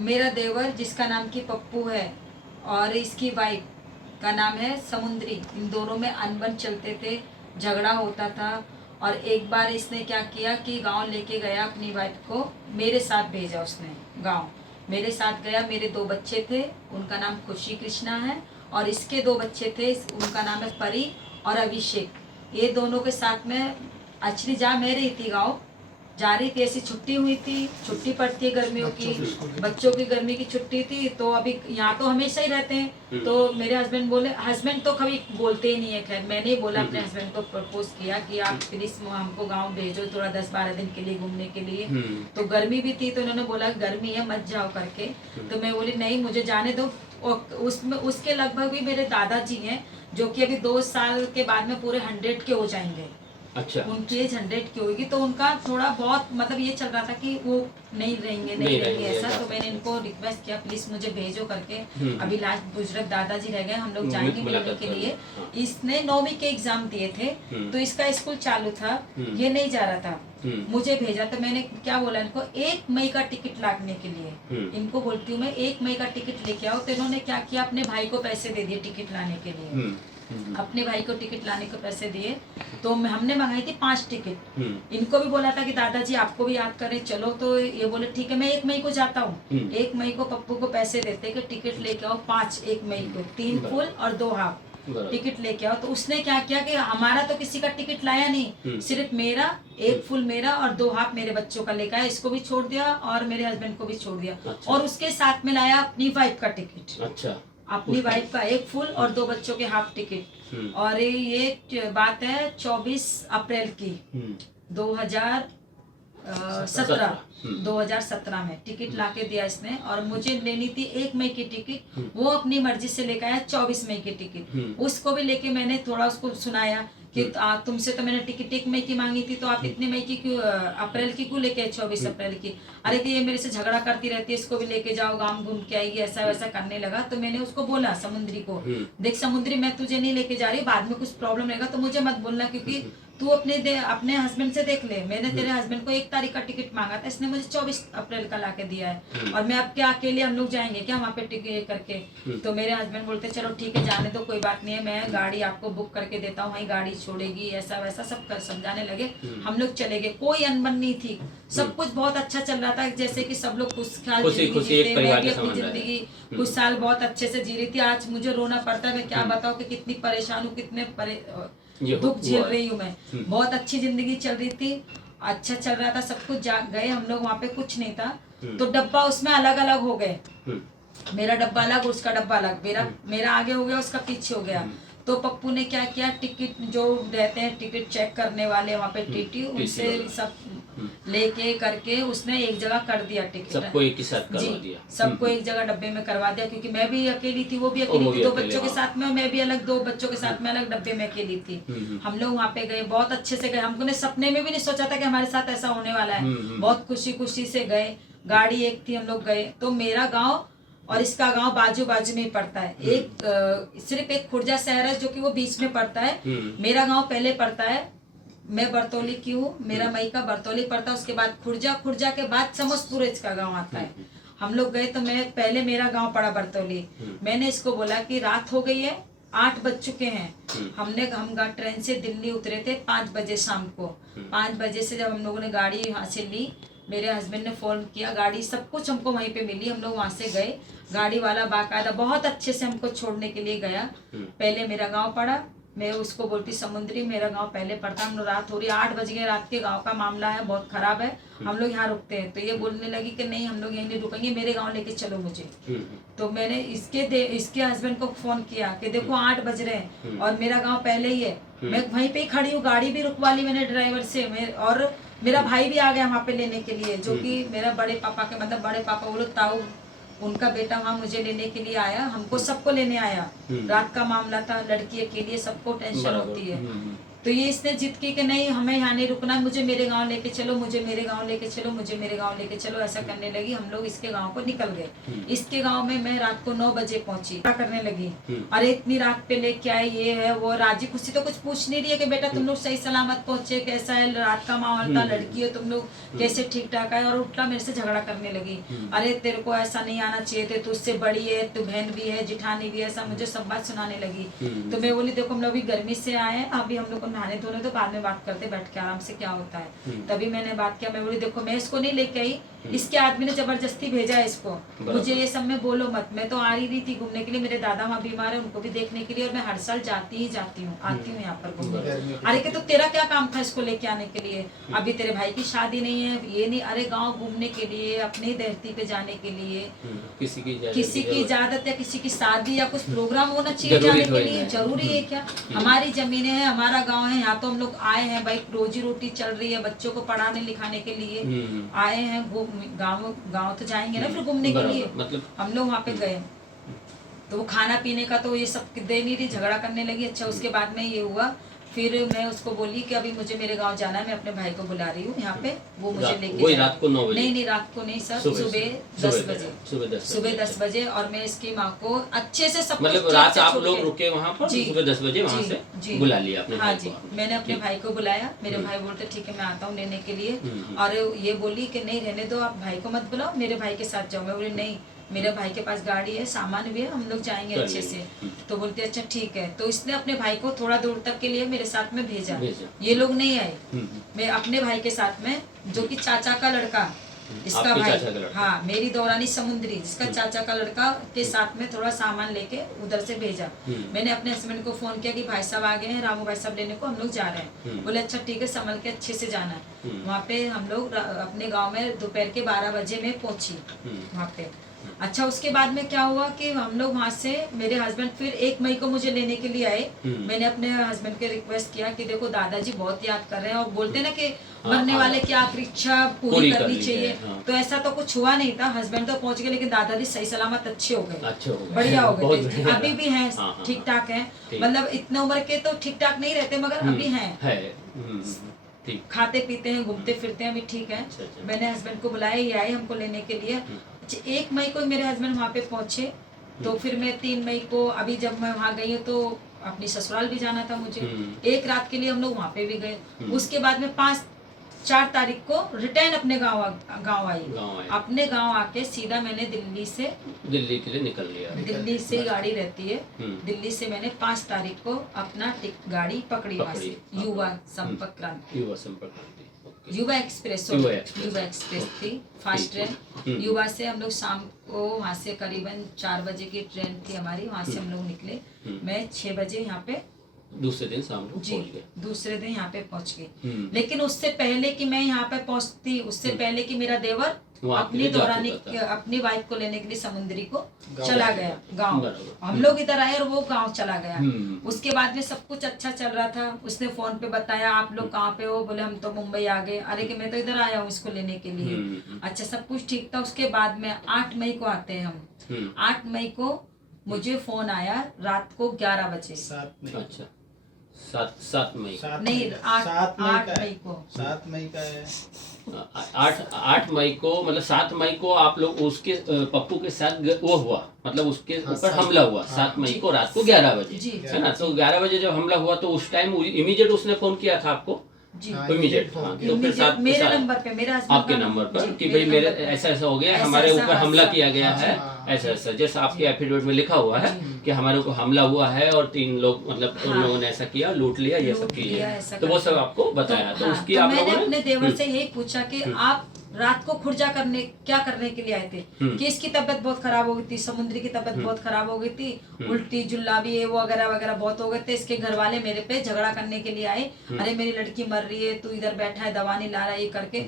मेरा देवर जिसका नाम की पप्पू है और इसकी वाइफ का नाम है समुद्री, इन दोनों में अनबन चलते थे, झगड़ा होता था, और एक बार इसने क्या किया कि गांव लेके गया अपनी वाइफ को, मेरे साथ भेजा उसने गांव, मेरे साथ गया, मेरे 2 बच्चे थे, उनका नाम खुशी कृष्णा है, और इसके 2 बच्चे थे, उनका नाम है परी और अभिषेक, ये दोनों के साथ में एक्चुअली मैं रही थी गाँव, जा रही थी, ऐसी छुट्टी हुई थी, छुट्टी पड़ती है गर्मियों की, बच्चों की गर्मी की छुट्टी थी, तो अभी यहाँ तो हमेशा ही रहते हैं, तो मेरे हस्बैंड बोले, हस्बैंड तो कभी बोलते ही नहीं है, खैर मैंने ही बोला अपने हस्बैंड को, प्रपोज किया कि आप प्लीज हमको गांव भेजो थोड़ा 10-12 दिन के लिए घूमने के लिए, तो गर्मी भी थी, तो उन्होंने बोला गर्मी है मत जाओ करके, तो मैं बोली नहीं मुझे जाने दो। उसमें उसके लगभग भी मेरे दादाजी हैं जो कि अभी 2 साल के बाद में पूरे 100 के हो जाएंगे। अच्छा। उनकी एज 100 की होगी, तो उनका थोड़ा बहुत मतलब ये चल रहा था कि वो नहीं रहेंगे ऐसा। तो मैंने इनको रिक्वेस्ट किया प्लीज मुझे भेजो करके। अभी लास्ट बुजुर्ग दादाजी रह गए, हम लोग जाएंगे मिलने के लिए। इसने 9वीं के एग्जाम दिए थे, तो इसका स्कूल चालू था, ये नहीं जा रहा था, मुझे भेजा। तो मैंने क्या बोला इनको, 1 मई का टिकट लाने के लिए इनको बोलती हूँ मैं 1 मई का टिकट लेके आओ। तो इन्होंने क्या किया, अपने भाई को पैसे दे दिए टिकट लाने के लिए। अपने भाई को टिकट लाने को पैसे दिए, तो हमने मंगाई थी 5 टिकट। इनको भी बोला था कि दादाजी आपको भी याद करें चलो, तो ये बोले ठीक है मैं 1 मई को जाता हूँ। 1 मई को पप्पू को पैसे देते कि टिकट लेके आओ 5 1 मई को, 3 फुल और 2 हाफ टिकट लेके आओ। तो उसने क्या किया कि हमारा तो किसी का टिकट लाया नहीं, सिर्फ मेरा 1 फुल मेरा और 2 हाफ मेरे बच्चों का लेकर आया। इसको भी छोड़ दिया और मेरे हस्बैंड को भी छोड़ दिया। अच्छा। और उसके साथ में लाया अपनी वाइफ का टिकट। अच्छा। अपनी वाइफ का 1 फुल और 2 बच्चों के हाफ टिकट। और ये बात है 24 अप्रैल की 2017 में टिकट लाके दिया इसने। और मुझे लेनी थी 1 मई की टिकट, वो अपनी मर्जी से लेकर आया 24 मई की टिकट। उसको भी लेके मैंने थोड़ा उसको सुनाया कि तुमसे तो मैंने टिकट 1 मई की मांगी थी, तो आप इतने मई की क्यों, अप्रैल की क्यों लेके आए 24 अप्रैल की। अरे कि ये मेरे से झगड़ा करती रहती है, इसको भी लेके जाओ, गांव घूम के आएगी, ऐसा वैसा करने लगा। तो मैंने उसको बोला समुद्री को, देख समुद्री मैं तुझे नहीं लेके जा रही, बाद में कुछ प्रॉब्लम रहेगा तो मुझे मत बोलना, क्योंकि तू अपने हस्बैंड से देख ले। मैंने तेरे हस्बैंड को 1 तारीख का टिकट मांगा था, इसने मुझे 24 अप्रैल का लाके दिया है। और मैं अब क्या अकेले हम लोग जाएंगे क्या वहाँ पे टिकट करके। तो मेरे हस्बैंड बोलते चलो ठीक है जाने दो, कोई बात नहीं है, मैं गाड़ी आपको बुक करके देता हूँ, वहीं गाड़ी छोड़ेगी, ऐसा वैसा सब कर समझाने लगे। हम लोग चले गए, कोई अनबन नहीं थी, सब कुछ बहुत अच्छा चल रहा था, जैसे कि सब लोग खुशहाल जिंदगी जीते। मैं भी अपनी जिंदगी कुछ साल बहुत अच्छे से जी रही थी। आज मुझे रोना पड़ता है, मैं क्या बताऊँ कि कितनी परेशान हूँ, कितने दुख झेल रही हूँ मैं। बहुत अच्छी जिंदगी चल रही थी, अच्छा चल रहा था सब कुछ। गए हम लोग वहाँ पे, कुछ नहीं था, तो डब्बा उसमें अलग अलग हो गए। मेरा डब्बा अलग, उसका डब्बा अलग, मेरा आगे हो गया, उसका पीछे हो गया। तो पप्पू ने क्या किया, टिकट जो रहते हैं टिकट चेक करने वाले वहाँ पे टीटी, उनसे सब लेके करके उसने एक जगह कर दिया टिकट, सबको एक ही साथ करवा दिया। सबको एक जगह डब्बे में करवा दिया, क्योंकि मैं भी अकेली थी, वो भी अकेली थी, 2 बच्चों के साथ में, मैं भी अलग 2 बच्चों के साथ में अलग डब्बे में अकेली थी। हम लोग वहाँ पे गए, बहुत अच्छे से गए, हमने सपने में भी नहीं सोचा था कि हमारे साथ ऐसा होने वाला है। बहुत खुशी खुशी से गए, गाड़ी एक थी, हम लोग गए। तो मेरा गाँव और इसका गांव बाजू बाजू में ही पड़ता है। सिर्फ एक खुर्जा शहर है जो कि वो बीच में पड़ता है। मेरा गांव पहले पड़ता है, मैं बरतौली की हूँ, मेरा मई का बरतौली पड़ता है, उसके बाद खुर्जा के बाद समस्तपुर इसका गांव आता है। हम लोग गए तो मैं पहले मेरा गांव पड़ा बरतौली। मैंने इसको बोला कि रात हो गई है, 8 बज चुके हैं। हम ट्रेन से दिल्ली उतरे थे 5 बजे शाम को। 5 बजे से जब हम लोगों ने गाड़ी यहाँ से ली, मेरे हस्बैंड ने फोन किया, गाड़ी सब कुछ हमको वहीं पे मिली। हम लोग वहाँ से गए, गाड़ी वाला बाकायदा बहुत अच्छे से हमको छोड़ने के लिए गया। पहले मेरा गांव पड़ा, मैं उसको बोलती समुद्री, मेरा गांव पहले पड़ता। हम लोग रात हो रही, 8 बज गए रात के, गांव का मामला है बहुत खराब है, हम लोग यहाँ रुकते हैं। तो ये बोलने लगी कि नहीं हम लोग यहीं नहीं रुकेंगे, मेरे गांव लेके चलो मुझे। तो मैंने इसके हस्बैंड को फोन किया कि देखो 8 बज रहे हैं और मेरा गाँव पहले ही है, मैं वहीं पे ही खड़ी हूँ, गाड़ी भी रुकवा ली मैंने ड्राइवर से। और मेरा भाई भी आ गया वहाँ पे लेने के लिए, जो कि मेरा बड़े पापा के मतलब बड़े पापा बोलो ताऊ, उनका बेटा वहाँ मुझे लेने के लिए आया, हमको सबको लेने आया। रात का मामला था, लड़की के लिए सबको टेंशन होती है। तो ये इसने जिद की कि नहीं हमें यहाँ नहीं रुकना, मुझे मेरे गांव लेके चलो, मुझे मेरे गांव लेके चलो, मुझे मेरे गांव लेके चलो, ऐसा करने लगी। हम लोग इसके गांव को निकल गए। इसके गांव में मैं रात को 9 बजे पहुंची, क्या करने लगी, अरे इतनी रात पे लेके आए, ये है वो। राजी खुशी तो कुछ पूछ नहीं रही है कि बेटा तुम लोग सही सलामत पहुंचे, कैसा है, रात का माहौल था, लड़की है तुम लोग, कैसे ठीक ठाक है। और उल्टा मेरे से झगड़ा करने लगी, अरे तेरे को ऐसा नहीं आना चाहिए थे, तू उससे बड़ी है, तू बहन भी है, जिठानी भी है, ऐसा मुझे सब बात सुनाने लगी। तो मैं बोली देखो हम लोग अभी गर्मी से आए हैं, अभी हम लोग को नहाने धोने तो बाद में बात करते बैठ के आराम से क्या होता है। तभी मैंने बात किया, मैं बोली देखो मैं इसको नहीं लेके आई, इसके आदमी ने जबरदस्ती भेजा है इसको, मुझे ये सब में बोलो मत। मैं तो आ रही थी घूमने के लिए, मेरे दादा वहाँ बीमार है, उनको भी देखने के लिए, और मैं हर साल जाती ही जाती हूँ, आती हूँ यहाँ पर घूमने। अरे कि तो तेरा क्या काम था इसको लेके आने के लिए, अभी तेरे भाई की शादी नहीं है, ये नहीं, अरे गाँव घूमने के लिए, अपनी धरती पे जाने के लिए, किसी की इजाजत या किसी की शादी या कुछ प्रोग्राम होना चाहिए जाने के लिए, जरूरी है क्या। हमारी जमीनें हैं, हमारा गाँव है, यहाँ तो हम लोग आए हैं भाई, रोजी रोटी चल रही है, बच्चों को पढ़ाने लिखाने के लिए आए हैं, गाँव तो जाएंगे ना फिर घूमने के लिए। मतलब हम लोग वहाँ पे गए, तो वो खाना पीने का तो ये सब दे नहीं रही, झगड़ा करने लगी। अच्छा उसके बाद में ये हुआ, फिर मैं उसको बोली कि अभी मुझे मेरे गांव जाना है, मैं अपने भाई को बुला रही हूँ यहाँ पे, वो मुझे लेके वही जाए। रात को 9 बजे? नहीं रात को नहीं सर, सुबह 10 बजे। सुबह 10 बजे। और मैं इसकी माँ को अच्छे से सब मतलब कुछ रात ठीक से आप छोड़ लोग के- रुके वहाँ पर, जी, सुबह 10 बजे वहाँ जी, से जी। बुला लिया अपने हाँ भाई जी, को? मैंने अपने ठीक। भाई को बुलाया। मेरे भाई बोलते ठीक है मैं आता हूँ लेने के लिए, और ये बोली कि नहीं रहने दो, आप भाई को मत बुलाओ, मेरे भाई के साथ जाओ। मैं बोली नहीं, मेरे भाई के पास गाड़ी है, सामान भी है, हम लोग जाएंगे चलिए। अच्छे से। तो बोलते अच्छा ठीक है। तो इसने अपने भाई को थोड़ा दूर तक के लिए मेरे साथ में भेजा। ये लोग नहीं आए, मैं अपने भाई के साथ में, जो कि चाचा का लड़का, इसका आपके भाई, चाचा का लड़का? हाँ मेरी दौरानी समुद्री, जिसका चाचा का लड़का के साथ में थोड़ा सामान लेके उधर से भेजा। मैंने अपने हस्बैंड को फोन किया कि भाई साहब आ गए हैं, रामू भाई साहब लेने को, हम लोग जा रहे हैं। बोले अच्छा ठीक है, संभल के अच्छे से जाना है। वहाँ पे हम लोग अपने गाँव में दोपहर के 12 बजे में पहुंची वहाँ पे। अच्छा उसके बाद में क्या हुआ कि हम लोग वहाँ से, मेरे हस्बैंड फिर 1 मई को मुझे लेने के लिए आए। मैंने अपने हस्बैंड के रिक्वेस्ट किया कि देखो दादाजी बहुत याद कर रहे हैं, और बोलते ना कि मरने वाले की आखिरी इच्छा पूरी करनी चाहिए। तो ऐसा तो कुछ हुआ नहीं था, हस्बैंड तो पहुंच गए, लेकिन दादाजी सही सलामत अच्छे हो गए, अच्छे हो गए, बढ़िया हो बहुत गए, बढ़िया। अभी भी हैं, हाँ, ठीक ठाक हैं। ठीक। मतलब इतने उम्र के तो ठीक ठाक नहीं रहते, मगर अभी हैं, ठीक। खाते पीते हैं, घूमते फिरते हैं, अभी ठीक है। अच्छा। मैंने हस्बैंड को बुलाया, ये आए हमको लेने के लिए। 1 मई को मेरे हस्बैंड वहाँ पे पहुंचे। तो फिर मैं 3 मई को, अभी जब मैं वहाँ गई हूँ तो अपनी ससुराल भी जाना था मुझे, एक रात के लिए हम लोग वहाँ पे भी गए। उसके बाद में 4 तारीख को रिटर्न अपने गाँव आई। अपने गाँव आके सीधा मैंने दिल्ली के लिए निकल लिया। दिल्ली से गाड़ी रहती है, दिल्ली से मैंने 5 तारीख को अपना गाड़ी पकड़ी वहाँ से, युवा संपर्क क्रांति, युवा एक्सप्रेस थी, फास्ट ट्रेन। युवा से हम लोग शाम को वहाँ से करीबन 4 बजे की ट्रेन थी हमारी, वहाँ से हम लोग निकले। मैं 6 बजे यहाँ पे दूसरे दिन शाम को जी पहुंच गए। दूसरे दिन यहाँ पे पहुँच गई। लेकिन उससे पहले कि मैं यहाँ पे पहुँचती, उससे पहले कि मेरा देवर अपनी दौरानी अपनी वाइफ को लेने के लिए समुद्री को चला गया गांव। हम लोग इधर आए और वो गांव चला गया। उसके बाद में सब कुछ अच्छा चल रहा था। उसने फोन पे बताया आप लोग कहाँ पे हो, बोले हम तो मुंबई आ गए। अरे कि मैं तो इधर आया हूँ इसको लेने के लिए। अच्छा सब कुछ ठीक था। उसके बाद में 8 मई को आते हैं हम। 8 मई को मुझे फोन आया रात को 11 बजे। 7 मई। अच्छा 7 मई नहीं 8 मई को 7 मई का है। 8 मई को, मतलब 7 मई को आप लोग उसके पप्पू के साथ वो हुआ, मतलब उसके ऊपर हमला हुआ 7 मई को रात को 11 बजे, है ना। तो 11 बजे जब हमला हुआ तो उस टाइम इमीडिएट उसने फोन किया था आपको? जी इमीडिएट। तो फिर साथ मेरे नंबर पे, मेरे आपके नंबर पर कि भाई मेरे ऐसा ऐसा हो गया, हमारे ऊपर हमला किया गया है, ऐसा ऐसा, जैसा आपके एफिडेविट में लिखा हुआ है कि हमारे ऊपर हमला हुआ है और 3 लोग, मतलब उन लोगों ने ऐसा किया, लूट लिया, ये सब किया। तो वो सब आपको बताया। तो उसकी आप लोगों मैंने ने अपने देवर से यही पूछा कि आप रात को खुर्जा क्या करने के लिए आए थे? कि इसकी तबीयत बहुत खराब हो गई थी, समुद्री की तबीयत बहुत खराब हो गई थी, उल्टी जुल्लाबी ये वो वगैरह वगैरह बहुत हो गए थे। इसके घर वाले मेरे पे झगड़ा करने के लिए आए, अरे मेरी लड़की मर रही है, तू इधर बैठा है, दवा नहीं ला रहा, ये करके।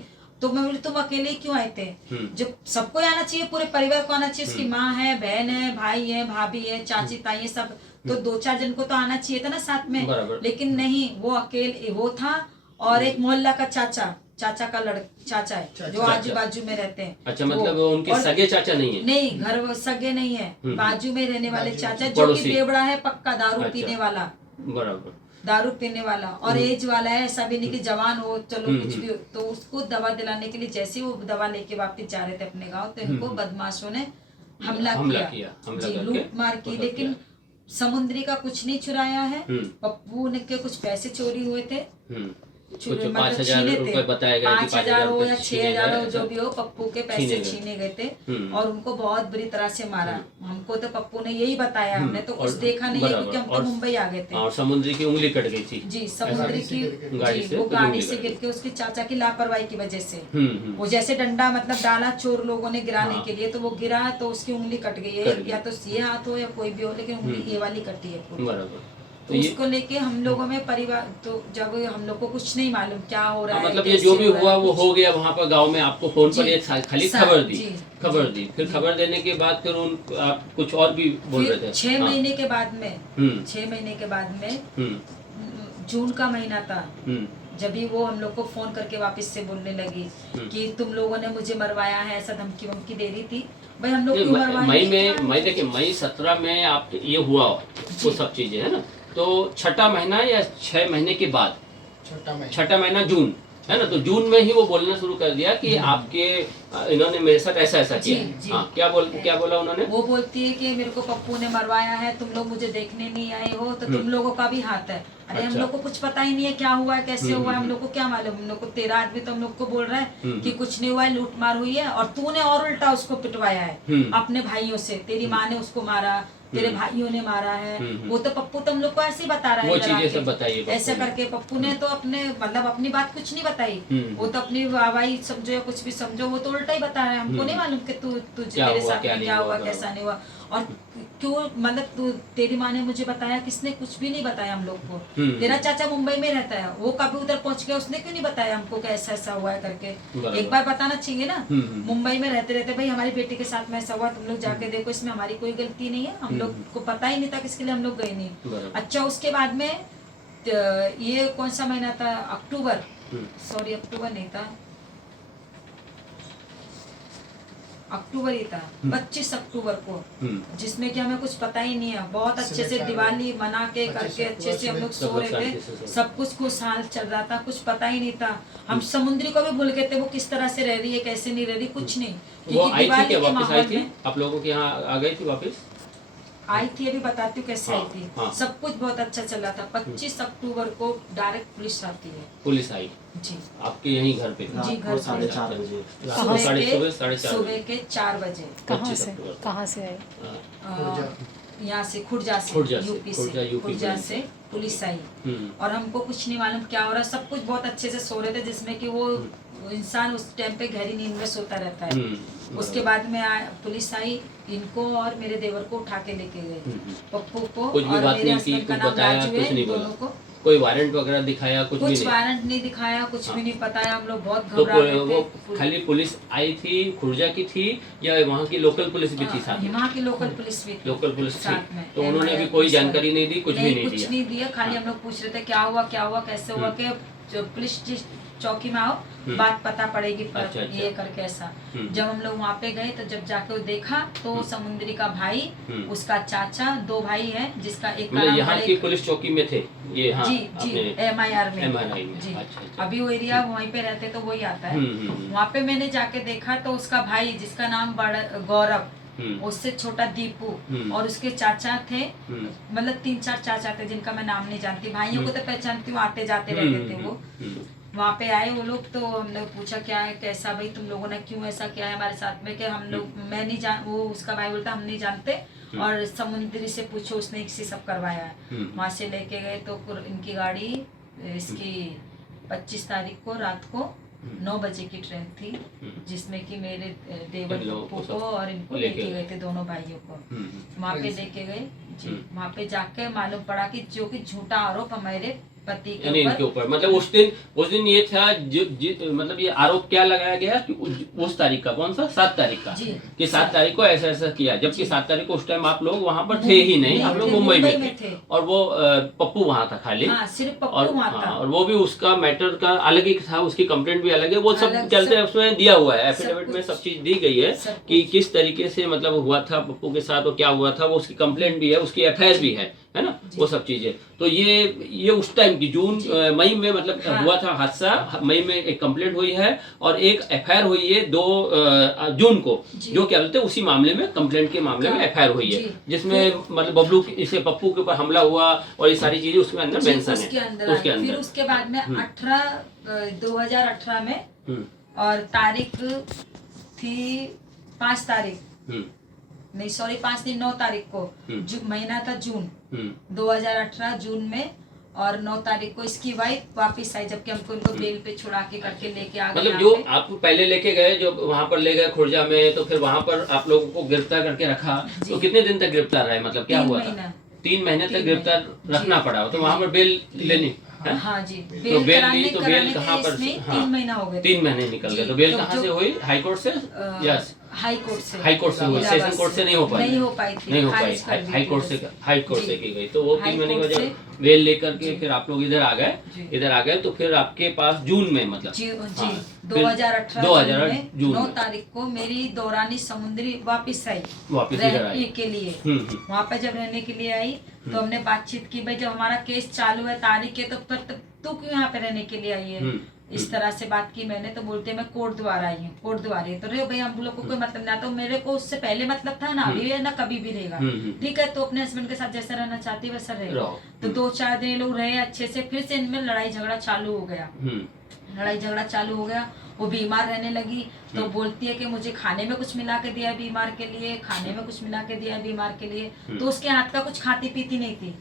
तो मैं बोली तुम अकेले क्यों आए थे? जब सबको आना चाहिए, पूरे परिवार को आना चाहिए। उसकी माँ है, बहन है, भाई है, भाभी है, चाची ताई है, सब तो 2-4 जन को तो आना चाहिए था ना साथ में। लेकिन नहीं, वो अकेले वो था। और एक मोहल्ला का चाचा का चाचा है जो आजू बाजू में रहते हैं। अच्छा, मतलब उनके सगे चाचा नहीं है? नहीं, घर सगे नहीं है, बाजू में रहने वाले चाचा, जो कि बेवड़ा है पक्का, दारू पीने वाला, बराबर दारू पीने वाला और एज वाला है। ऐसा भी नहीं कि जवान हो, चलो कुछ भी हो। तो उसको दवा दिलाने के लिए जैसे वो दवा लेके वापस जा रहे थे अपने गाँव, तो इनको बदमाशों ने हमला किया, लूट मार की। लेकिन समुद्री का कुछ नहीं चुराया है। पप्पू ने के कुछ पैसे चोरी हुए थे, कुछ 5,000 रुपए बताया गया, 5,000 हो या 6,000 हो, जो भी हो, पप्पू के पैसे छीने गए थे और उनको बहुत बुरी तरह से मारा। हमको तो पप्पू ने यही बताया, हमने तो कुछ देखा नहीं है क्योंकि हम तो मुंबई आ गए थे। और समुद्री की उंगली कट गई थी। जी, समुद्री की वो गाड़ी से गिर के उसके चाचा की लापरवाही की वजह से, वो जैसे डंडा मतलब डाला चोर लोगों ने गिराने के लिए, तो वो गिरा तो उसकी उंगली कट गई है। या तो ये हाथ हो या कोई भी हो, लेकिन उंगली ये वाली कटी है पूरी। बराबर। तो उसको लेके हम लोगों में परिवार, तो जब हम लोग को कुछ नहीं मालूम क्या हो रहा है, मतलब ये जो भी हुआ वो हो गया वहाँ पर गांव में। आपको फोन पर एक खाली खबर दी, फिर खबर देने के बाद फिर आप कुछ और भी बोल रहे थे। 6 महीने के बाद में 6 महीने के बाद में जून का महीना था, जब भी वो हम लोग को फोन करके वापस से बोलने लगी कि तुम लोगों ने मुझे मरवाया है, ऐसा धमकी वमकी दे रही थी। भाई हम लोग क्यों मरवाएंगे? मई देखिए मई 17 में आप ये हुआ वो सब चीजें है ना, तो छठा महीना या 6 महीने के बाद छठा महीना जून है ना, तो जून में ही वो बोलना शुरू कर दिया कि आपके इन्होंने मेरे साथ ऐसा ऐसा किया। हाँ, क्या बोला उन्होंने? वो बोलती है कि मेरे को पप्पू ने मरवाया है, तुम लोग मुझे देखने नहीं आए हो, तो तुम लोगों का भी हाथ है। अरे हम लोग को कुछ पता ही नहीं है क्या हुआ है, कैसे हुआ है, हम लोग को क्या मालूम। हम लोग को तेरा आदमी तो हम लोग को बोल रहा है कि कुछ नहीं हुआ है, लूट मार हुई है, और तूने और उल्टा उसको पिटवाया है अपने भाइयों से। तेरी माँ ने उसको मारा, तेरे भाइयों ने मारा है। वो तो पप्पू तुम लोग को ऐसे ही बता रहा है, वो चीजें सब बताइए ऐसे करके। पप्पू ने तो अपने मतलब अपनी बात कुछ नहीं बताई, वो तो अपनी वाहवाही समझो या कुछ भी समझो, वो तो उल्टा ही बता रहा है। हमको नहीं मालूम कि तू तेरे साथ में क्या हुआ, कैसा नहीं हुआ, और क्यों मतलब तेरी माँ ने मुझे बताया, किसने कुछ भी नहीं बताया हम लोग को। तेरा चाचा मुंबई में रहता है, वो कभी उधर पहुंच गया, उसने क्यों नहीं बताया हमको कि ऐसा ऐसा हुआ है करके। एक बार बताना चाहिए ना। मुंबई में रहते रहते भाई हमारी बेटी के साथ में ऐसा हुआ, तुम लोग जाके देखो, इसमें हमारी कोई गलती नहीं है। हम लोग को पता ही नहीं था, किसके लिए हम लोग गए नहीं। अच्छा, उसके बाद में ये कौन सा महीना था? अक्टूबर, सॉरी अक्टूबर नहीं था, अक्टूबर ही था, 25 अक्टूबर को, जिसमें कि हमें कुछ पता ही नहीं है। बहुत अच्छे से दिवाली मना के करके अच्छे से हम लोग सो रहे थे, सब कुछ खुशहाल चल रहा था, कुछ पता ही नहीं था। हम समुद्री को भी भूल गए थे, वो किस तरह से रह रही है, कैसे नहीं रह रही, कुछ नहीं। वो आई थी क्या, वापस आई थी आप लोगों के यहाँ आ गई थी वापस? आई थी, अभी बताती हूँ कैसे आई थी। हाँ। सब कुछ बहुत अच्छा चल रहा था। 25 अक्टूबर को डायरेक्ट पुलिस आती है। पुलिस आई जी आपके यहीं घर पे? जी, घर 4:30 बजे, सुबह के 4 बजे। कहाँ से आए? यहाँ से खुर्जा से, यूपी से, खुर्जा से पुलिस आई, और हमको कुछ नहीं मालूम क्या हो रहा। सब कुछ बहुत अच्छे से सो रहे थे, जिसमें कि वो इंसान उस टाइम पे गहरी नींद में सोता रहता है। उसके बाद में पुलिस आई, इनको और मेरे देवर को उठा के लेके गए, पप्पू को कुछ भी और बात मेरे नहीं हस्बैंड की, का कुछ नाम बताया, राजू कुछ है, नहीं दोनों बोला, को कोई वारंट वगैरह दिखाया, कुछ भी कुछ नहीं? वारंट नहीं दिखाया, कुछ भी नहीं बताया। हम लोग बहुत तो घबरा रहे वो थे। खाली पुलिस आई थी, खुर्जा की थी, या वहाँ की लोकल पुलिस भी थी साथ में? वहाँ की लोकल पुलिस भी थी, लोकल पुलिस थी, साथ में। तो उन्होंने भी कोई जानकारी नहीं दी, कुछ भी नहीं कुछ दिया? नहीं दिया। खाली हम लोग पूछ रहे थे क्या हुआ कैसे हुआ, कि जो पुलिस चौकी में आओ, बात पता पड़ेगी। अच्छा। ये करके ऐसा। जब हम लोग वहाँ पे गए, तो जब जाके वो देखा, तो समुद्री का भाई, उसका चाचा, 2 भाई हैं, जिसका एक मतलब यहाँ की पुलिस चौकी में थे ये? हाँ, जी MIR में। MIR में। जी, अच्छा। अभी वो एरिया वहीं पे रहते, तो वही आता है। वहाँ पे मैंने जाके देखा, तो उसका भाई, जिसका नाम गौरव, उससे छोटा दीपू, और उसके चाचा थे, मतलब 3-4 चाचा थे, जिनका मैं नाम नहीं जानती। भाइयों को तो पहचानती हूँ, आते जाते रहते थे वो। वहाँ पे आए वो लोग, तो हमने पूछा क्या है, कैसा भाई, तुम लोगों ने क्यों ऐसा किया है हमारे साथ में? कि हम लोग, मैं नहीं जान, वो उसका भाई बोलता हम नहीं जानते, और समुद्री से पूछो, उसने इसी सब करवाया है। वहाँ से लेके गए, तो इनकी गाड़ी, इसकी 25 तारीख को रात को 9 बजे की ट्रेन थी, जिसमें कि मेरे देवर पप्पू को और इनको लेके गए थे, दोनों भाइयों को। वहाँ पे लेके गए जी। वहाँ पे जाके मालूम पड़ा कि जो कि झूठा आरोप हमारे पति के ऊपर, मतलब उस दिन ये था, मतलब ये आरोप क्या लगाया गया कि उस तारीख का, कौन सा, 7 तारीख का, कि 7 तारीख को ऐसा ऐसा किया, जबकि 7 तारीख को उस टाइम आप लोग वहाँ पर थे ही नहीं, आप लोग मुंबई में थे, और वो पप्पू वहाँ था खाली। हाँ, सिर्फ पप्पू वहाँ था। और वो भी उसका मैटर का अलग ही था, उसकी कंप्लेंट भी अलग है, वो सब चलते उसमें दिया हुआ है, एफिडेविट में सब चीज दी गई है कि किस तरीके से मतलब हुआ था पप्पू के साथ और क्या हुआ था, वो उसकी कंप्लेंट भी है, उसकी FIR भी है ना, वो सब चीजें। तो ये उस टाइम की मई में मतलब हुआ था हादसा। मई में एक कंप्लेंट हुई है और एक FIR हुई है 2 जून को, जो क्या बोलते हैं उसी मामले में, कंप्लेंट के मामले में FIR हुई है, जिसमें मतलब बबलू इसे पप्पू के ऊपर हमला हुआ और ये सारी चीजें उसके अंदर मेंशन है। उसके अंदर फिर उसके बाद में 2018 में, और तारीख थी 5 तारीख, नहीं सॉरी 5 नहीं, 9 तारीख को, महीना था जून 2018 जून में, और 9 तारीख को इसकी वाइफ वापस आई, जबकि हमको उनको बेल पे छुड़ा के करके लेके आ गए। मतलब जो आप पहले लेके गए, जो वहाँ पर ले गए खुर्जा में, तो फिर वहाँ पर आप लोगों को गिरफ्तार करके रखा, तो कितने दिन तक गिरफ्तार रहे, मतलब क्या हुआ था? 3 महीने तक गिरफ्तार रखना पड़ा, तो वहाँ पर बेल लेनी? हाँ जी, तो बेल ली, तो बेल कहाँ पर? 3 महीना हो गए, 3 महीने निकल गए, तो बेल कहाँ से हुई? हाई कोर्ट से? यस, हाई कोर्ट से हाई कोर्ट से हुई, इलाहाबाद सेशन कोर्ट से नहीं हो पाई, नहीं हो पाई थी, नहीं हो पाई, खारिज कर दी हाई थी कोर्ट से, वैसे। हाई कोर्ट से जी। की गई। तो वो हाई 3 महीने के बाद कोर्ट जब बेल लेकर के जी। फिर आप लोग इधर आ गए, जी। इधर आ गए तो फिर आपके पास जून में मतलब जी हाँ, जी फिर 2018 में जून 9 में तारीख को मेरी दौरानी समुद्री वापस आई वापस इधर रहने आई। के लिए। हम्म। वहाँ पे जब रहने के लिए आई तो हमने बातचीत की, भाई जब हमारा केस चालू है तारीख है तो तू क्यों यहाँ पे रहने के लिए आई है। इस तरह से बात की मैंने, तो बोलते मैं कोर्ट द्वारा आई हूँ, कोर्ट द्वारा। तो रे भाई हम लोग को कोई मतलब ना, तो मेरे को उससे पहले मतलब था ना, अभी है ना कभी भी रहेगा। ठीक है, तो अपने हस्बैंड के साथ जैसा रहना चाहती है वैसा रहे। रहो। तो 2-4 दिन ये लोग रहे अच्छे से, फिर से इनमें लड़ाई झगड़ा चालू हो गया। लड़ाई झगड़ा चालू हो गया, वो बीमार रहने लगी तो बोलती है कि मुझे खाने में कुछ मिला के दिया है बीमार के लिए, खाने में कुछ मिला के दिया है बीमार के लिए। तो उसके हाथ का कुछ खाती पीती नहीं थी,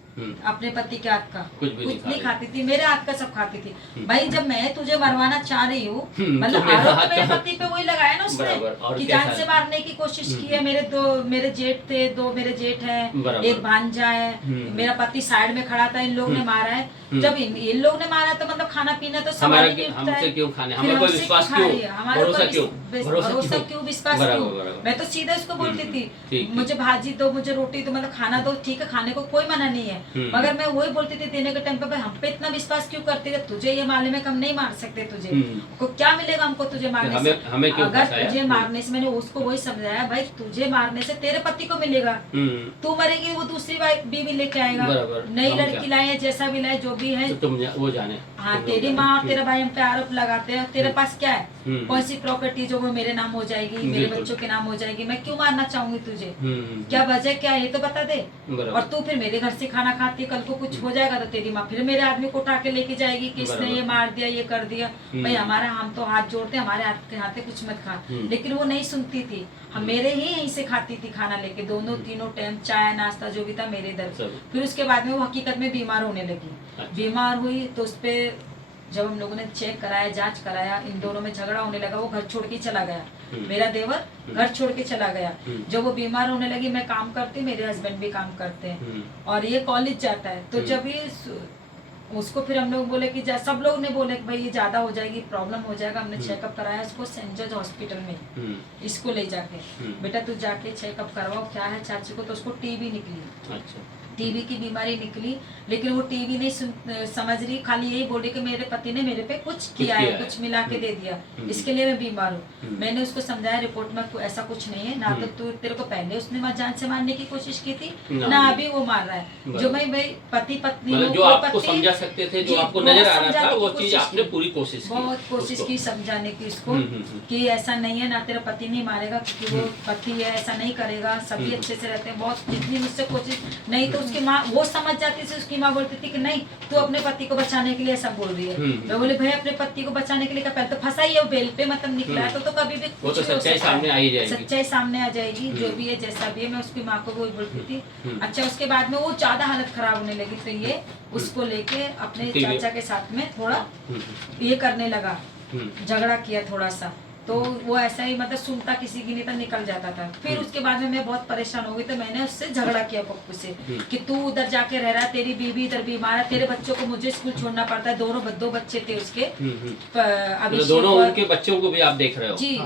अपने पति के हाथ का कुछ भी नहीं खाती थी, मेरे हाथ का सब खाती थी। भाई जब मैं तुझे मरवाना चाह रही हूँ, तो मतलब मेरे आरोप हाथ मेरे का- पति पे वही लगाया ना बराबर, और उसने कि कैसा जान से है? मारने की कोशिश की है। मेरे जेठ थे, 2 मेरे जेठ है, बराबर। एक भांजा है, मेरा पति साइड में खड़ा था, इन लोग ने मारा है। जब इन लोग ने मारा तो मतलब खाना पीना तो हमारा सवाल ही नहीं उठता हमसे है। क्यों खाने, फिर हमें कोई हमसे विश्वास खा क्यों, रही है, हमारे भरोसा ऊपर क्यों, भरोसा क्यों, विश्वास बराबर, क्यों। बराबर। मैं तो सीधा इसको बोलती थी, ठीक है। मुझे भाजी दो, मुझे रोटी दो, मतलब खाना दो, ठीक है, खाने को कोई मना नहीं है। मगर मैं वही बोलती थी देने के टाइम पे, भाई हम पे इतना विश्वास क्यों करती है, तुझे ये मालूम है कि हम नहीं मार सकते तुझे, को क्या मिलेगा हमको तुझे मारने से। हमें क्यों अगर फंसाया? तुझे मारने से, मैंने उसको वही समझाया, भाई तुझे मारने से तेरे पति को मिलेगा, तू मरेगी वो दूसरी बीवी लेके आएगा, बराबर। नई हम लड़की क्या? लाए, जैसा भी लाए, जो भी है। तो तुम वो जाने। हाँ, तुम तेरी लोग माँ और जाने। तेरा भाई हम पे आरोप लगाते हैं, तेरे पास क्या है, कौन सी प्रॉपर्टी जो वो मेरे नाम हो जाएगी, मेरे बिल्कुल। बच्चों के नाम हो जाएगी, मैं क्यों मारना चाहूंगी तुझे, हम्म। क्या वजह क्या है ये तो बता दे। बराबर। और तू फिर मेरे घर से खाना खाती है, कल को कुछ हो जाएगा तो तेरी माँ फिर मेरे आदमी को उठा के लेके जाएगी कि इसने बराबर। ये मार दिया, ये कर दिया। भाई हमारा, हम तो हाथ जोड़ते, हमारे हाथ के हाथे कुछ मत खा। लेकिन वो नहीं सुनती थी, हम मेरे ही यहीं से खाती थी खाना लेके, दोनों तीनों टाइम चाय नाश्ता जो भी था मेरे इधर। सब। फिर उसके बाद में वो हकीकत में बीमार होने लगी। अच्छा। बीमार हुई तो उस पे जब हम लोगों ने चेक कराया, जांच कराया, इन दोनों में झगड़ा होने लगा, वो घर छोड़ के चला गया। मेरा देवर घर छोड़ के चला गया। जब वो बीमार होने लगी, मैं काम करती, मेरे हस्बैंड भी काम करते हैं और ये कॉलेज जाता है। तो जब ये उसको फिर हम लोग बोले कि सब लोग ने बोले कि भाई ये ज्यादा हो जाएगी, प्रॉब्लम हो जाएगा। हमने चेकअप कराया इसको सेंट जॉर्ज हॉस्पिटल में, इसको ले जाके, बेटा तू जाके चेकअप करवाओ क्या है चाची को। तो उसको टीबी निकली, अच्छा। टीबी की बीमारी निकली, लेकिन वो टीबी नहीं समझ रही, खाली यही बोली कि मेरे पति ने मेरे पे कुछ किया है, कुछ मिला के दे दिया, इसके लिए मैं बीमार हूँ। मैंने उसको समझाया रिपोर्ट में ऐसा कुछ नहीं है ना, तो तू तेरे को पहले उसने जान से मारने की कोशिश की थी ना अभी वो मार रहा है। जो मैं भाई पति पत्नी मतलब जो आपको समझा सकते थे, जो आपको नजर आ रहा था, वो चीज आपने पूरी कोशिश की, बहुत कोशिश की समझाने की इसको कि ऐसा नहीं है ना, तेरा पति नहीं मारेगा क्योंकि वो पति है, ऐसा नहीं करेगा, सभी अच्छे से रहते हैं। बहुत जितनी मुझसे कोशिश, नहीं तो उसकी माँ वो समझ जाती थी, उसकी माँ बोलती थी कि नहीं तू अपने पति को बचाने के लिए ऐसा बोल रही है। मैं बोले भाई अपने पति को बचाने के लिए क्या, पहले तो फंसा ही है वो बेल पे, मतलब निकला है तो कभी भी वो तो कुछ भी हो सच्चाई सकता है। सामने आ ही जाएगी। सच्चाई सामने आ जाएगी, जो भी है जैसा भी है। मैं उसकी माँ को वही बोलती थी। अच्छा, उसके बाद में वो ज्यादा हालत खराब होने लगी तो ये उसको लेके अपने चाचा के साथ में थोड़ा ये करने लगा, झगड़ा किया थोड़ा सा। तो वो ऐसा ही मतलब सुनता किसी की नहीं था, निकल जाता था। फिर उसके बाद में मैं बहुत परेशान हो गई, तो मैंने उससे झगड़ा किया पप्पू से कि तू उधर जाके रह रहा है, तेरी बीवी इधर बीमार है, तेरे बच्चों को मुझे स्कूल छोड़ना पड़ता है। दोनों 2 बच्चे थे उसके, मतलब दोनों उनके बच्चों को भी आप देख रहे हो? जी,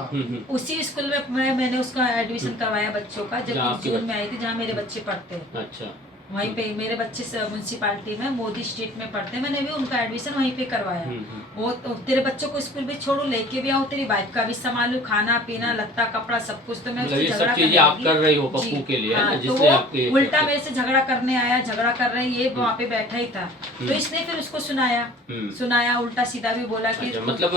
उसी स्कूल में मैंने उसका एडमिशन करवाया बच्चों का, जब जून में आई थी, जहाँ मेरे बच्चे पढ़ते हैं। अच्छा। वहीं पे मेरे बच्चे म्यूनसिपालिटी में मोदी स्ट्रीट में पढ़ते हैं, मैंने भी उनका एडमिशन वहीं पे करवाया। वो तो तेरे बच्चों को स्कूल भी छोड़ू, लेके भी आऊँ, तेरी वाइफ का भी संभालू, खाना पीना लत्ता कपड़ा सब कुछ। तो मैं उससे झगड़ा सब चीजें आप कर रही हो पप्पू के लिए, है ना, तो जिसने आपके उल्टा मेरे से झगड़ा करने आया, झगड़ा कर रहे, ये वहाँ पे बैठा ही था। तो इसने फिर उसको सुनाया उल्टा सीधा भी बोला कि मतलब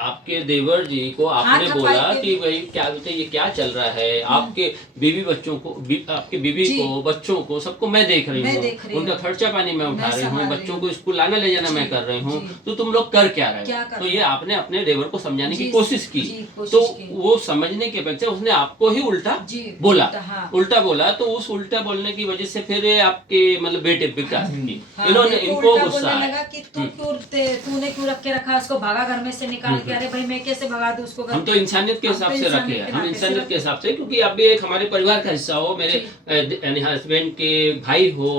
आपके देवर जी को आपने बोला कि भाई क्या बोलते ये क्या चल रहा है, आपके बीवी बच्चों को, आपके बीवी को, बच्चों को, सबको मैं देख रही हूँ, उनका खर्चा पानी मैं उठा रही हूँ, बच्चों को स्कूल लाना ले जाना मैं कर रही हूँ, तो तुम लोग कर क्या रहे हो? तो ये आपने अपने देवर को समझाने की कोशिश की, तो वो समझने की अपेक्षा उसने आपको ही उल्टा बोला, उल्टा बोला। तो उस उल्टा बोलने की वजह से फिर आपके मतलब बेटे विकास की इन्होंने इनको गुस्सा आया कि तूने क्यों रख के रखा उसको, भागा घर में से निकाल के। अरे भाई मैं कैसे भगा दूं उसको? हम तो इंसानियत के हिसाब से रखे हैं, हम इंसानियत के हिसाब से, क्योंकि आप भी एक हमारे परिवार का हिस्सा हो, मेरे यानी हस्बैंड के भाई हो,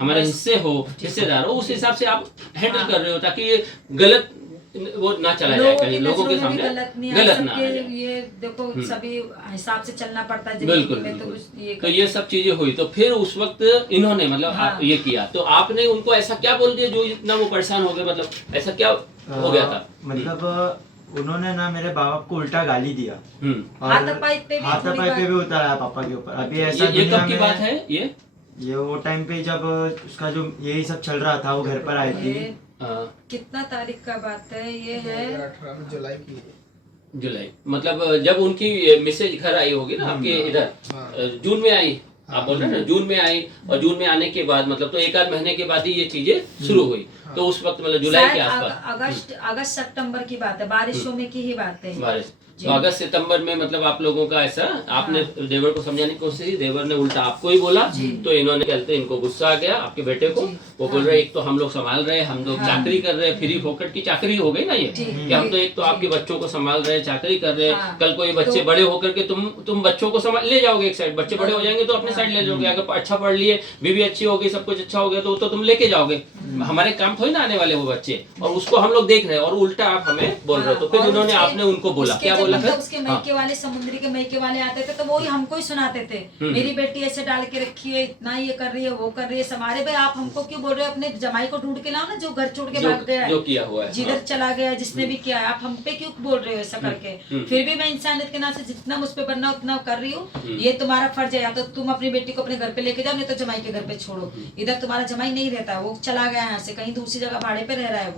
हमारे हिस्से हो, हिस्सेदार हो, उस हिसाब से आप हैंडल कर रहे हो, ताकि ये गलत वो ना चला जाए कहीं, लोगों के नजरों में भी सामने गलत नहीं गलत आ ना आ सकते। जाए। ये देखो सभी हिसाब से चलना पड़ता है बिल्कुल जिंदगी में, तो बिल्कुल। ये तो ये सब चीजें हुई, तो फिर उस वक्त इन्होंने मतलब हाँ। ये किया, तो आपने उनको ऐसा क्या बोल दिया जो इतना वो परेशान हो गए, मतलब ऐसा क्या हो गया था? मतलब उन्होंने ना मेरे बाप को उल्टा गाली दिया और हाथापाई पे भी थोड़ी हाथापाई पे बात- भी उतारा पापा के ऊपर। अभी ऐसा ये दुनिया कब की में बात है ये? वो टाइम पे जब उसका जो यही सब चल रहा था, वो घर पर आई थी। ये हाँ, कितना तारीख का बात है ये है? 2018 में जुलाई की है। जुलाई, मतलब जब उनकी मैसेज घर आई होगी ना आपके इधर, जून में आई, आप बोल रहे हैं ना, जून में आई, और जून में आने के बाद मतलब तो एक आध महीने के बाद ही ये चीजें शुरू हुई, तो उस वक्त मतलब जुलाई के शायद आसपास अगस्त सितंबर की बात है, बारिशों में की ही बात है। बारिश। तो अगस्त सितंबर में मतलब आप लोगों का ऐसा, आपने देवर को समझाने की कोशिश की, देवर ने उल्टा आपको ही बोला, तो इन्होंने कहते इनको गुस्सा आ गया आपके बेटे को, वो बोल रहे एक तो हम लोग संभाल रहे हैं, हम लोग चाकरी कर रहे हैं, फ्री फोकट की चाकरी हो गई ना ये, कि हम तो एक तो आपके बच्चों को संभाल रहे हैं, चाकरी कर रहे हैं, कल को ये बच्चे बड़े होकर के तुम बच्चों को संभाल ले जाओगे एक साइड, बच्चे बड़े हो जाएंगे तो अपने साइड ले जाओगे, अगर अच्छा पढ़ लिए, बीवी अच्छी होगी, सब कुछ अच्छा हो गया तो तुम लेके जाओगे, हमारे काम थोड़ी ना आने वाले वो बच्चे, और उसको हम लोग देख रहे हैं, और उल्टा आप हमें बोल रहे हो, तो फिर इन्होंने आपने उनको बोला, क्या बोला फिर? उसके मैके वाले, समुद्री के मैके वाले आते थे तो वो ही हमको ही सुनाते थे, मेरी बेटी ऐसे डाल के रखी है, इतना ये कर रही है, वो कर रही है, हमारे भाई आप हमको क्यों बोल रहे हो? अपने जमाई को ढूंढ के लाओ ना, जो घर छोड़ के भाग गया है, जो किया हुआ है, जिधर चला गया, जिसने भी किया है, आप हम पे क्यों बोल रहे हो ऐसा करके? फिर भी मैं इंसानियत के नाते जितना मुझ पे बनना उतना कर रही हूँ, ये तुम्हारा फर्ज है, या तो तुम अपनी बेटी को अपने घर पे लेके जाओ, नहीं तो जमाई के घर पे छोड़ो, इधर तुम्हारा जमाई नहीं रहता, वो चला गया यहाँ से, कहीं दूसरी जगह भाड़े पे रह रहा है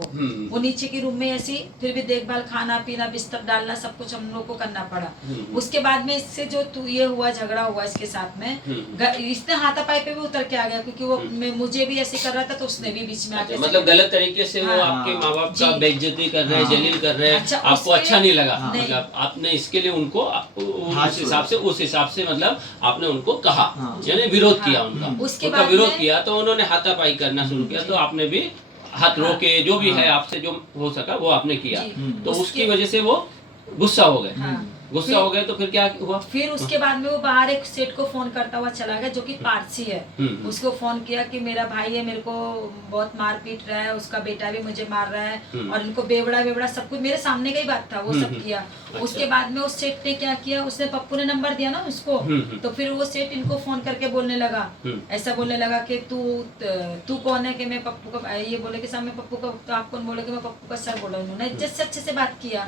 वो नीचे की रूम में ऐसी, फिर भी देखभाल, खाना पीना, बिस्तर डालना, सब कुछ हम लोग को करना पड़ा। उसके बाद में इससे जो ये हुआ, झगड़ा हुआ इसके साथ में, इसने हाथापाई पे भी उतर के आ गया, क्योंकि वो मुझे भी ऐसे कर रहा था तो उसने भी बीच में आके मतलब गलत तरीके से वो आपके माँ बाप का बेइज्जती कर रहे हैं, जलील कर रहे हैं, आपको अच्छा नहीं लगा, मतलब आपने इसके लिए उनको उस हिसाब से मतलब आपने उनको कहा, यानी विरोध किया उनका विरोध किया, तो उन्होंने हाथापाई करना शुरू किया, तो आपने भी हाथ रोके, जो भी है आपसे जो हो सका वो आपने किया, तो उसकी वजह से वो गुस्सा हो गए, गुस्सा हो गए, तो फिर क्या हुआ? फिर उसके बाद में वो बाहर एक सेठ को फोन करता हुआ चला गया, जो कि पारसी है, उसको फोन किया कि मेरा भाई है, मेरे को बहुत मार पीट रहा है, उसका बेटा भी मुझे मार रहा है, और इनको बेवड़ा सब कुछ मेरे सामने का ही बात था, वो सब किया। उसके बाद में उस सेठ ने क्या किया, उसने पप्पू ने नंबर दिया ना उसको, तो फिर वो सेठ इनको फोन करके बोलने लगा, ऐसा बोलने लगा कि तू कौन है, कि मैं पप्पू का, ये बोले कि सामने पप्पू का, तो आप कौन? बोले कि मैं पप्पू का सर बोला। उन्होंने इज्जत से अच्छे से बात किया,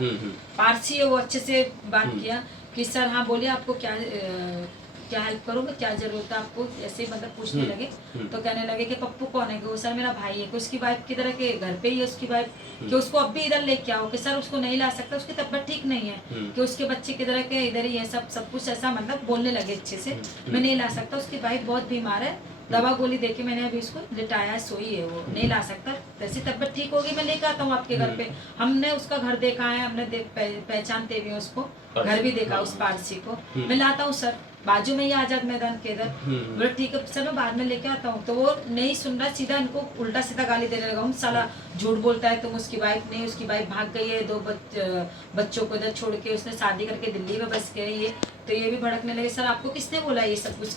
पारसी है वो, अच्छे से बात किया कि सर हाँ बोलिए, आपको क्या हेल्प करूँगा, क्या जरूरत है आपको, ऐसे ही मतलब पूछने लगे, तो कहने लगे कि पप्पू कौन है, कि वो सर मेरा भाई है, कि उसकी वाइफ की तरह के घर पे ही है उसकी वाइफ, कि उसको अब भी इधर लेके आओ, कि सर उसको नहीं ला सकता, उसकी तबीयत ठीक नहीं है, कि उसके बच्चे की तरह के इधर ही है, सब कुछ ऐसा मतलब बोलने लगे अच्छे से, मैं नहीं ला सकता, उसकी वाइफ बहुत बीमार है, दवा गोली देके मैंने अभी उसको लिटाया, सोई है, वो नहीं ला सकता, जैसी तबीयत ठीक होगी मैं लेकर आता हूँ आपके घर पे। हमने उसका घर देखा है, हमने पहचानते भी उसको, घर भी देखा उस पारसी को, मैं लाता हूँ सर, बाजू में ही आजाद मैदान के इधर, बोले ठीक है सर मैं बाद में लेके आता हूँ, तो वो नहीं सुन रहा, सीधा इनको उल्टा सीधा गाली देने लगा, हम साला झूठ बोलता है, तुम उसकी वाइफ नहीं, उसकी वाइफ भाग गई है, 2 बच्चों को इधर छोड़ के उसने शादी करके दिल्ली में बस गई है, तो ये भी भड़कने लगे, सर आपको किसने बोला ये सब कुछ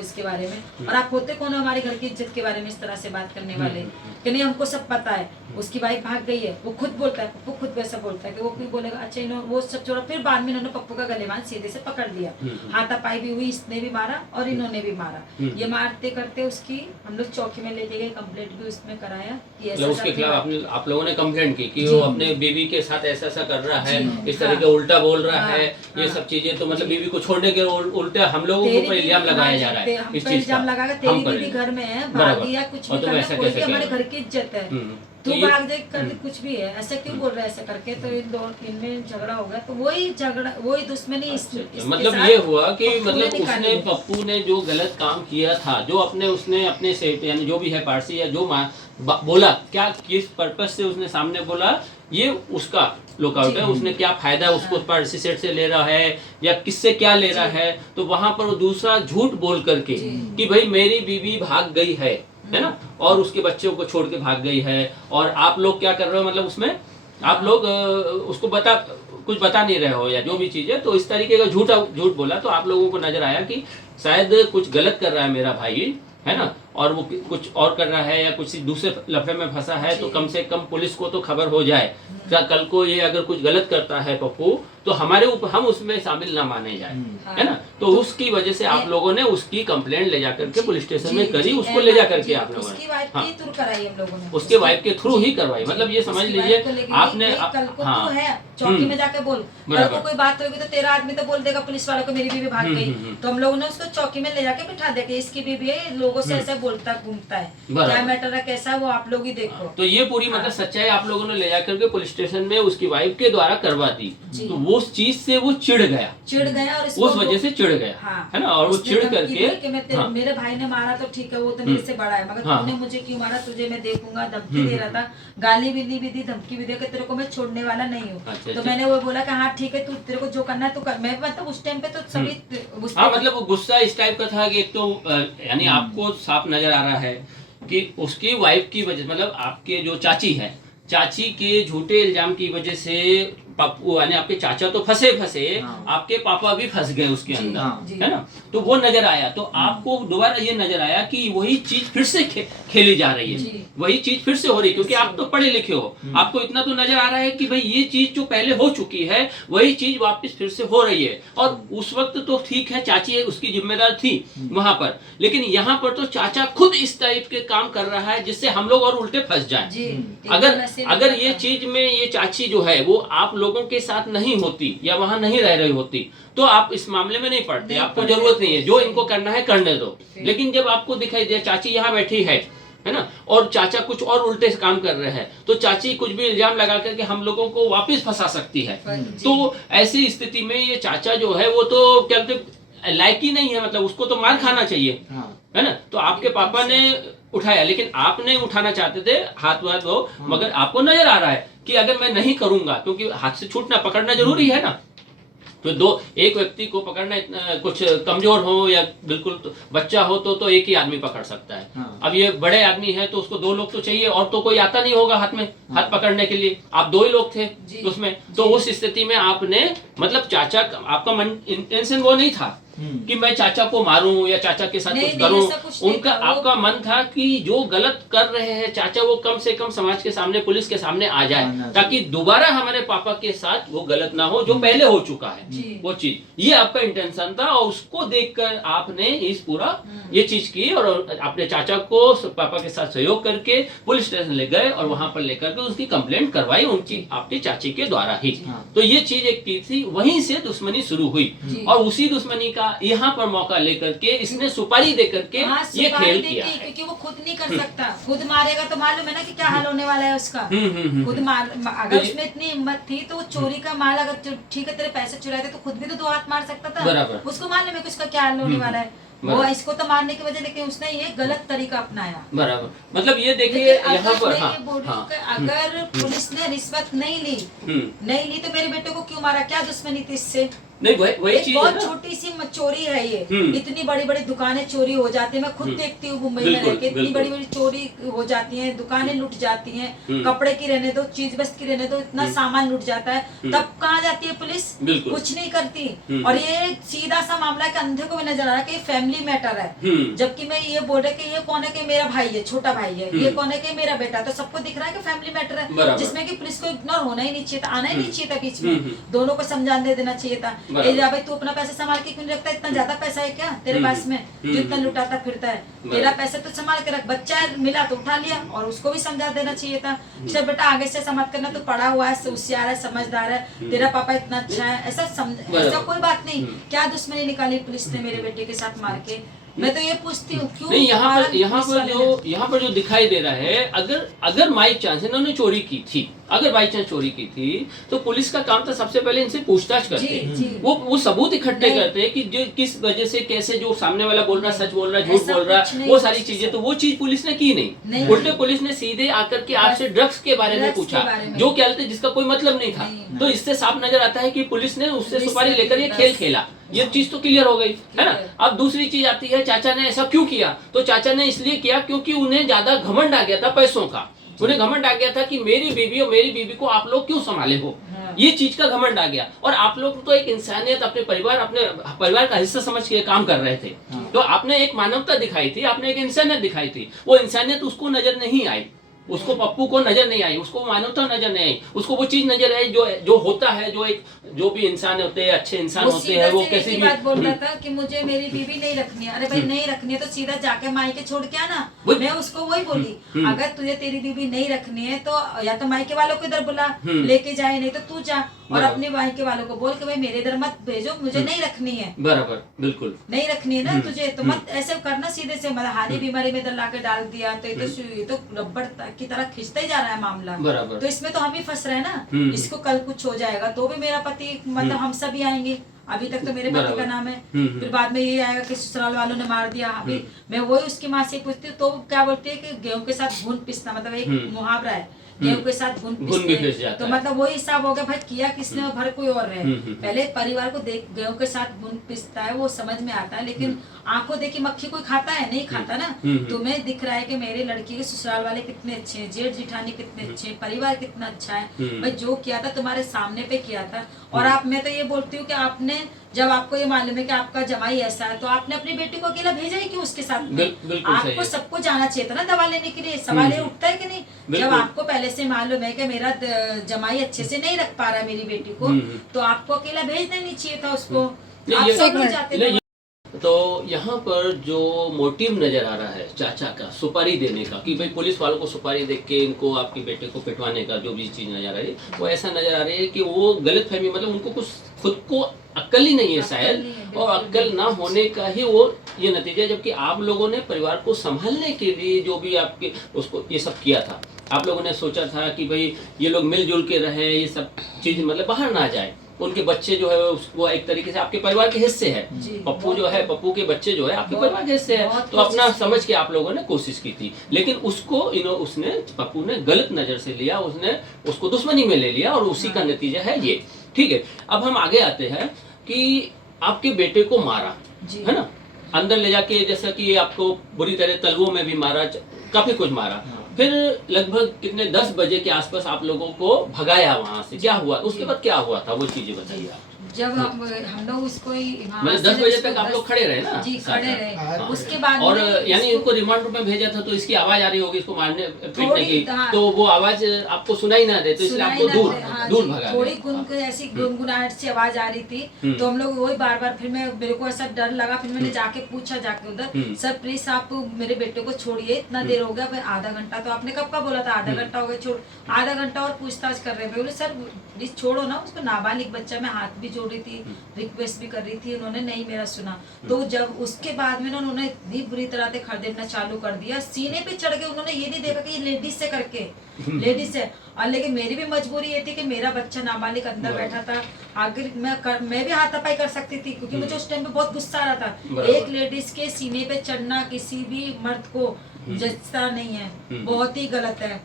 इसके बारे में, और आप होते कौन हो हमारे घर की इज्जत के बारे में इस तरह से बात करने वाले, कि नहीं हमको सब पता है, उसकी वाइफ भाग गई है, वो खुद बोलता है, पप्पू खुद वैसा बोलता है कि वो क्यों बोलेगा, अच्छा इन्होंने वो सब छोड़ा, फिर बाद में इन्होंने पप्पू का गलेबान सीधे से पकड़ लिया, हाथापाई भी हुई, इसने भी मारा और इन्होंने भी मारा, ये मारते करते उसकी हम लोग चौकी में लेके गए, कंप्लेंट भी उसमें कराया कि ऐसा उसके खिलाफ आप लोगों ने कंप्लेंट की कि वो अपने बीवी के साथ ऐसा कर रहा है, इस तरह का उल्टा बोल रहा है, ये सब चीजें, तो मतलब बीवी को छोड़ने के उल्टे हम लोगों को इल्जाम लगाया जा रहा है, इस चीज का इल्जाम लगा, तेरी बीवी घर में है, भागी या कुछ भी करना, कोई भी हमारे घर की इज्जत है, तू भाग जाए कर कुछ भी है, ऐसा क्यों बोल रहा है, ऐसा करके, तो इनमें झगड़ा हो गया, तो वही दुश्मनी मतलब ये हुआ कि मतलब उसने पप्पू ने जो गलत काम किया था, जो उसने अपने से यानी जो भी है पारसी या जो बोला, क्या किस पर्पस से उसने सामने बोला, ये उसका लुकआउट है, उसने क्या फायदा उसको पारसी सेट से ले रहा है या किससे क्या ले रहा है, तो वहां पर वो दूसरा झूठ बोल करके कि भाई मेरी बीवी भाग गई है ना, और उसके बच्चों को छोड़ के भाग गई है, और आप लोग क्या कर रहे हो, मतलब उसमें आप लोग उसको कुछ बता नहीं रहे हो या जो भी चीज है, तो इस तरीके का झूठ बोला, तो आप लोगों को नजर आया कि शायद कुछ गलत कर रहा है मेरा भाई, है ना, और वो कुछ और कर रहा है या कुछ दूसरे लफड़े में फंसा है, तो कम से कम पुलिस को तो खबर हो जाए। क्या कल को ये अगर कुछ गलत करता है पप्पू, तो हमारे ऊपर हम उसमें शामिल ना माने जाए, है ना। तो उसकी वजह से आप लोगों ने उसकी कंप्लेंट ले जाकर के पुलिस स्टेशन में करी, उसको ले जाकर के आप लोगों उसकी वाइफ ने के थ्रू कराई हम लोगों ने, उसके वाइफ के थ्रू ही करवाई। मतलब ये समझ उसकी लीजिए वाइफ को लेके आपने गई, कल को हाँ तू है चौकी में जाके बोल, कल बराबर। को कोई बात होगी तो तेरा आदमी तो बोल देगा पुलिस वालों को मेरी बीवी भाग गई। तो हम लोगों ने उसको चौकी में ले जाके बिठा दिया कि इसकी बीवी है, लोगों से ऐसा बोलता घूमता है, बराबर। क्या मैटर है कैसा है वो आप लोग ही देखो। तो ये पूरी मतलब सच्चाई आप लोगों ने ले जाकर के पुलिस स्टेशन में उसकी वाइफ के द्वारा करवा दी। जी। तो वो उस चीज से वो चिढ़ गया और उस वजह से चिढ़ गया, हाँ, है ना। और वो उसने चिढ़ धमकी करके दी कि मैं तेरे, हाँ, मेरे भाई ने मारा तो ठीक है, वो तो मेरे से बड़ा है, मगर हाँ, तूने मुझे क्यों मारा, तुझे मैं देखूंगा, धमकी दे रहा था, गाली भी दी, धमकी भी दी कि तेरे को मैं छोड़ने वाला नहीं हूँ। अच्छा, तो अच्छा। मैंने वो बोला कि हाँ ठीक है, तू तेरे को जो करना है तो कर। मैं मतलब उस टाइम पे तो सभी गुस्से हाँ, मतलब वो गुस्सा इस टाइप का था कि एक तो यानी आपको साफ नजर आ रहा है कि उसकी वाइफ की वजह, मतलब आपके जो चाची है, चाची के झूठे इल्जाम की वजह से पप्पू यानी आपके चाचा तो फंसे हाँ। आपके पापा भी फंस गए उसके जी, अंदर, हाँ, जी। है ना। तो वो नजर आया, तो आपको दोबारा ये नजर आया कि वही चीज फिर से खेली जा रही है, जी। वही चीज फिर से हो रही है, क्योंकि आप तो पढ़े लिखे हो, आपको इतना तो नजर आ रहा है कि भाई ये चीज जो पहले हो चुकी है वही चीज वापस फिर से हो रही है। और उस वक्त तो ठीक है, चाची उसकी जिम्मेदार थी वहां पर, लेकिन यहाँ पर तो चाचा खुद इस टाइप के काम कर रहा है जिससे हम लोग और उल्टे फंस जाए। जी, अगर ऐसे अगर नहीं ये था। चीज में ये चाची जो है वो आप लोगों के साथ नहीं होती या वहां नहीं रह रही होती तो आप इस मामले में नहीं पड़ते, नहीं आपको पड़ते। जरूरत नहीं है, जो इनको करना है करने दो। लेकिन जब आपको दिखाई दे चाची यहाँ बैठी है ना, और चाचा कुछ और उल्टे से काम कर रहे हैं, तो चाची कुछ भी इल्जाम लगा करके हम लोगों को वापस फंसा सकती है। जी। तो ऐसी स्थिति में ये चाचा जो है वो तो क्या बोलते लायक ही नहीं है, मतलब उसको तो मार खाना चाहिए, हाँ, है ना। तो आपके पापा ने उठाया, लेकिन आप नहीं उठाना चाहते थे हाथ वो, मगर आपको नजर आ रहा है कि अगर मैं नहीं करूंगा, क्योंकि हाथ से छूटना पकड़ना जरूरी है ना। तो एक व्यक्ति को पकड़ना इतना कुछ कमजोर हो या बिल्कुल बच्चा हो तो एक ही आदमी पकड़ सकता है। हाँ। अब ये बड़े आदमी है तो उसको 2 लोग तो चाहिए, और तो कोई आता नहीं होगा हाथ में हाथ पकड़ने के लिए, आप 2 ही लोग थे जी, उसमें। तो उस स्थिति में आपने मतलब चाचा आपका मन इंटेंशन वो नहीं था कि मैं चाचा को मारूं या चाचा के साथ नहीं, कुछ नहीं, करूं, ऐसा कुछ नहीं उनका था। वो- आपका मन था कि जो गलत कर रहे हैं चाचा वो कम से कम समाज के सामने पुलिस के सामने आ जाए, आना ताकि दोबारा हमारे पापा के साथ वो गलत ना हो जो पहले हो चुका है जी। वो चीज। ये आपका इंटेंशन था और उसको देखकर आपने इस पूरा ये चीज की और अपने चाचा को पापा के साथ सहयोग करके पुलिस स्टेशन ले गए और वहां पर लेकर के उसकी कंप्लेंट करवाई उनकी आपकी चाची के द्वारा ही। हाँ। तो ये चीज एक की थी, वहीं से दुश्मनी शुरू हुई जी। और उसी दुश्मनी का यहाँ पर मौका लेकर के इसने सुपारी दे करके हाँ, ये सुपारी खेल दे किया के, है। क्योंकि वो खुद नहीं कर सकता, खुद मारेगा तो मालूम है ना कि क्या हाल होने वाला है उसका। खुद मार अगर तो ये- उसमें इतनी हिम्मत थी तो वो चोरी का माल अगर ठीक है तेरे पैसे चुराए थे तो खुद भी तो 2 हाथ मार सकता था। बराबर। उसको मालूम है कि उसका क्या हाल होने वाला है, वो बराबर। इसको तो मारने की वजह, लेकिन उसने ये गलत तरीका अपनाया। बराबर, मतलब ये देखिए लेकिन यहाँ अगर पर मैं हाँ ये बोल रही हूँ हाँ कि अगर पुलिस ने रिश्वत नहीं ली तो मेरे बेटे को क्यों मारा, क्या दुश्मनी थी इससे? नहीं वही एक चीज है बहुत ना। छोटी सी चोरी है ये, हम्म। इतनी बड़ी बड़ी दुकानें चोरी हो जाती है, मैं खुद देखती हूँ मुंबई में बिल्कुल, रहकर, इतनी बिल्कुल। बड़ी बड़ी चोरी हो जाती है, दुकानें लूट जाती हैं, हम्म। कपड़े की रहने दो, चीज वस्त की रहने दो, इतना सामान लूट जाता है, तब कहाँ जाती है पुलिस? बिल्कुल। कुछ नहीं करती। हम्म। और ये सीधा सा मामला है कि अंधे को भी नजर आ रहा है कि फैमिली मैटर है, जबकि मैं ये बोल रही कि ये कौन है कि मेरा भाई है, छोटा भाई है, ये कौन है कि मेरा बेटा, तो सबको दिख रहा है कि फैमिली मैटर है, बराबर। जिसमें कि पुलिस को इग्नोर होना ही नहीं चाहिए था, आना ही नहीं चाहिए था बीच में, हम्म। दोनों को समझाने दे देना चाहिए था। बराबर। ए भाई तू अपना पैसा संभाल के क्यों नहीं रखता, इतना ज्यादा पैसा है क्या तेरे पास में जो इतना लुटाता फिरता है, तेरा पैसा तो संभाल के रख, बच्चा मिला तो उठा लिया, और उसको भी समझा देना चाहिए था, चल बेटा आगे से ऐसा मत करना, तू पढ़ा हुआ है, होशियार है, समझदार है, तेरा पापा इतना अच्छा है, ऐसा कोई बात नहीं। क्या दुश्मनी निकाली पुलिस ने मेरे बेटे के साथ मार के? मैं तो ये पूछती हूँ क्यों नहीं यहाँ मारा पर यहाँ पुलिस पर वाले जो ने? यहाँ पर जो दिखाई दे रहा है, अगर बाई चांस इन्होंने चोरी की थी, अगर बाई चांस चोरी की थी तो पुलिस का काम था सबसे पहले इनसे पूछताछ करते जी, हैं। जी। वो सबूत इकट्ठे नहीं। करते हैं कि जो किस वजह से कैसे जो सामने वाला बोल रहा है सच बोल रहा है झूठ ऐसा बोल रहा कुछ है, नहीं वो है सारी पुलिस चीजें, से। तो वो चीज पुलिस ने की नहीं। नहीं। उल्टे पुलिस ने सीधे आकर के आपसे ड्रग्स के बारे में ड्रग्स के पूछा, बारे में। जो क्या थे जिसका कोई मतलब नहीं था। नहीं। तो इससे साफ नजर आता है कि पुलिस ने उससे पुलिस सुपारी ने लेकर ये बस। खेल खेला, ये चीज तो क्लियर हो गई, है ना। है। अब दूसरी चीज आती है, चाचा ने ऐसा क्यों किया? तो चाचा ने इसलिए किया क्योंकि उन्हें ज्यादा घमंड आ गया था पैसों का, उन्हें घमंड आ गया था कि मेरी बीवी और मेरी बीवी को आप लोग क्यों संभाले हो, हाँ। ये चीज का घमंड आ गया। और आप लोग तो एक इंसानियत, अपने परिवार का हिस्सा समझ के काम कर रहे थे। तो आपने एक मानवता दिखाई थी, आपने एक इंसानियत दिखाई थी। वो इंसानियत उसको नजर नहीं आई, उसको पप्पू को नजर नहीं आई, उसको मानवता नजर नहीं आई, उसको वो चीज नजर आई जो होता है, जो भी इंसान होते हैं, अच्छे इंसान होते हैं, वो कैसे भी बात बोल रहा था कि मुझे मेरी बीवी नहीं रखनी है। अरे भाई नहीं रखनी है तो सीधा जाके मायके छोड़ के आना। मैं उसको वही बोली, अगर तुझे तेरी बीवी नहीं रखनी है तो या तो मायके वालों को इधर बुला लेके जाए, नहीं तो तू जा और अपने मायके वालों को बोल के भाई मेरे इधर मत भेजो, मुझे नहीं रखनी है। बराबर, बिल्कुल नहीं रखनी है ना तुझे तो मत ऐसे करना सीधे से। मतलब हारी बीमारी में इधर लाके डाल दिया तो ये तो रबड़ की तरह खींचता ही जा रहा है मामला। बराबर। तो इसमें तो हम ही फंस रहे हैं ना। इसको कल कुछ हो जाएगा तो भी मेरा पति, मतलब हम सभी आएंगे। अभी तक तो मेरे पति का नाम है, फिर बाद में ये आएगा कि ससुराल वालों ने मार दिया। अभी मैं वही उसकी माँ से पूछती हूँ तो क्या बोलती है कि गेहूं के साथ घुन पिसना, मतलब एक मुहावरा है, गेहूं के साथ घुन पिसते। तो मतलब वही हिसाब हो गया, भाई किया किसने और भर कोई और रहे। पहले परिवार को देख, गेहूं के साथ घुन पिसता है वो समझ में आता है, लेकिन आंखों देखी मक्खी कोई खाता है? नहीं खाता ना। तुम्हें दिख रहा है कि मेरे लड़की के ससुराल वाले कितने अच्छे हैं, जेठ जिठानी कितने अच्छे हैं, परिवार कितना अच्छा है। भाई जो किया था तुम्हारे सामने पे किया था। और आप, मैं तो ये बोलती हूँ कि आपने, जब आपको ये मालूम है कि आपका जमाई ऐसा है तो आपने अपनी बेटी को अकेला भेजा ही क्यों उसके साथ में? आपको सबको जाना चाहिए था ना दवा लेने के लिए। सवाल ये उठता है कि नहीं, जब आपको पहले से मालूम है कि मेरा जमाई अच्छे से नहीं रख पा रहा है मेरी बेटी को, तो आपको अकेला भेज देनी चाहिए था उसको। आप सब लोग जाते थे। तो यहाँ पर जो मोटिव नजर आ रहा है चाचा का सुपारी देने का, कि भाई पुलिस वालों को सुपारी दे के इनको, आपके बेटे को पिटवाने का जो भी चीज नजर आ रही है, वो ऐसा नजर आ रही है कि वो गलत फहमी, मतलब उनको कुछ खुद को अक्ल ही नहीं है शायद, और अक्ल ना होने का ही वो ये नतीजा है। जबकि आप लोगों ने परिवार को संभालने के लिए जो भी आपके उसको ये सब किया था, आप लोगों ने सोचा था कि भाई ये लोग मिलजुल के रहे, ये सब चीज मतलब बाहर ना जाए, उनके बच्चे जो है वो एक तरीके से आपके परिवार के हिस्से है। पप्पू जो है, पप्पू के बच्चे जो है आपके परिवार के हिस्से है। तो अपना समझ के आप लोगों ने कोशिश की थी, लेकिन उसको उसने, पप्पू ने गलत नजर से लिया, उसने उसको दुश्मनी में ले लिया, और उसी का नतीजा है ये। ठीक है, अब हम आगे आते हैं कि आपके बेटे को मारा है ना, अंदर ले जाके, जैसा कि आपको बुरी तरह तलवों में भी मारा, काफी कुछ मारा, फिर लगभग कितने 10 बजे के आसपास आप लोगों को भगाया वहां से, क्या हुआ उसके बाद, क्या हुआ था वो चीजें बताइए आप। जब हम लोग उसको मतलब 10 बजे तक आप लोग खड़े रहे ना? जी खड़े रहे। उसके बाद और यानी इनको रिमांड रूम में भेजा था तो इसकी आवाज आ रही होगी इसको मारने पीटने की, तो वो आवाज आपको सुनाई ना दे तो इसलिए आपको दूर भगा। थोड़ी ऐसी गुनगुनाहट से आवाज आ रही थी, तो हम लोग वही बार बार, फिर मेरे को ऐसा डर लगा, फिर मैंने जाके पूछा जाके उधर, सर प्लीज आप मेरे बेटे को छोड़िए, इतना देर हो गया, आधा घंटा, तो आपने कब का बोला था? आधा घंटा हो गया, छोड़। आधा घंटा और पूछताछ कर रहे थे। सर प्लीज छोड़ो ना उसको, नाबालिग बच्चा, मैं हाथ भी जोड़ रही थी, रिक्वेस्ट भी कर रही थी, उन्होंने नहीं मेरा सुना। तो जब उसके बाद में उन्होंने इतनी बुरी तरह से खदेड़ना चालू कर दिया, सीने पे चढ़ के, उन्होंने ये नहीं देखा कि ये लेडीज से करके, लेडीज से। और लेकिन मेरी भी मजबूरी ये थी कि मेरा बच्चा नाबालिग अंदर बैठा था, आखिर मैं भी हाथापाई कर सकती थी, क्योंकि मुझे उस टाइम पे बहुत गुस्सा आ रहा था। एक लेडीज के सीने पे चढ़ना किसी भी मर्द को जचता नहीं है, बहुत ही गलत है।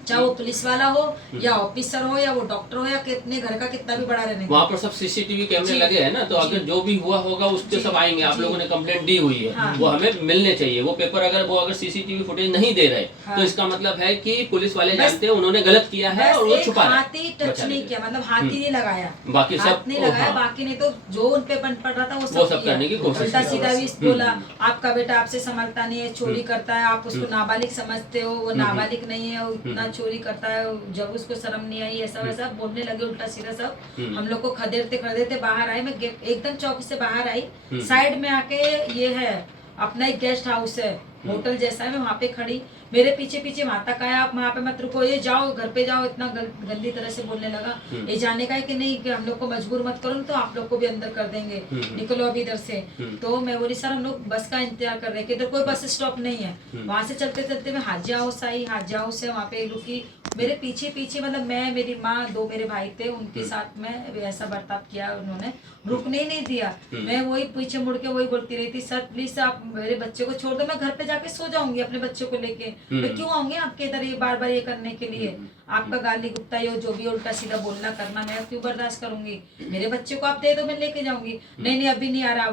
चाहे वो पुलिस वाला हो या ऑफिसर हो या वो डॉक्टर हो या कितने घर का कितना भी बड़ा रहने। वहाँ पर सब सीसीटीवी कैमरे लगे हैं ना, तो अगर जो भी हुआ होगा उसके सब आएंगे। आप लोगों ने कंप्लेंट दी हुई है, वो हमें मिलने चाहिए वो पेपर। अगर सीसीटीवी फुटेज नहीं दे रहे तो इसका मतलब है कि पुलिस वाले जानते हैं उन्होंने गलत किया है और वो छुपा रहे। हाथ ही टच नहीं किया, मतलब हाथ ही नहीं लगाया, बाकी सब नहीं लगाया, बाकी नहीं तो जो उन पे बन पड़ रहा था वो सब करने की कोशिश। उल्टा सीधा भी बोला, आपका बेटा आपसे संभलता नहीं है, चोरी करता है, आप उसको नाबालिग समझते हो, वो नाबालिग नहीं है, वो इतना चोरी करता है, जब उसको शर्म नहीं आई, ऐसा वैसा बोलने लगे उल्टा सीधा सब। हम लोग को खदेड़ते बाहर आए, मैं एकदम चौकी से बाहर आई, साइड में आके ये है अपना एक गेस्ट हाउस है, होटल जैसा है, मैं वहाँ पे खड़ी, मेरे पीछे पीछे वहां तक आया, आप वहाँ पे मत रुको, ये जाओ घर पे जाओ, इतना गंदी तरह से बोलने लगा। ये जाने का है कि नहीं, कि हम लोग को मजबूर मत करो तो आप लोग को भी अंदर कर देंगे, निकलो अभी इधर से। तो मैं बोली सर हम लोग बस का इंतजार कर रहे हैं, इधर कोई बस स्टॉप नहीं है। वहां से चलते चलते मैं हाजी हाउस आई, हाजी हाउस है वहाँ पे रुकी, मेरे पीछे पीछे मतलब मैं, मेरी माँ, 2 मेरे भाई थे, उनके साथ में ऐसा बर्ताव किया उन्होंने, रुकने ही नहीं दिया। मैं वही पीछे मुड़ के वही बोलती रही थी, सर प्लीज आप मेरे बच्चे को छोड़ दो, मैं घर पे जाके सो जाऊंगी अपने बच्चे को लेके, मैं क्यों आऊंगी आपके इधर ये बार बार ये करने के लिए, आपका गाली गुप्ता यो जो भी उल्टा सीधा बोलना करना मैं क्यों बर्दाश्त करूंगी, मेरे बच्चे को आप दे दो मैं लेके जाऊंगी। नहीं अभी नहीं आ रहा,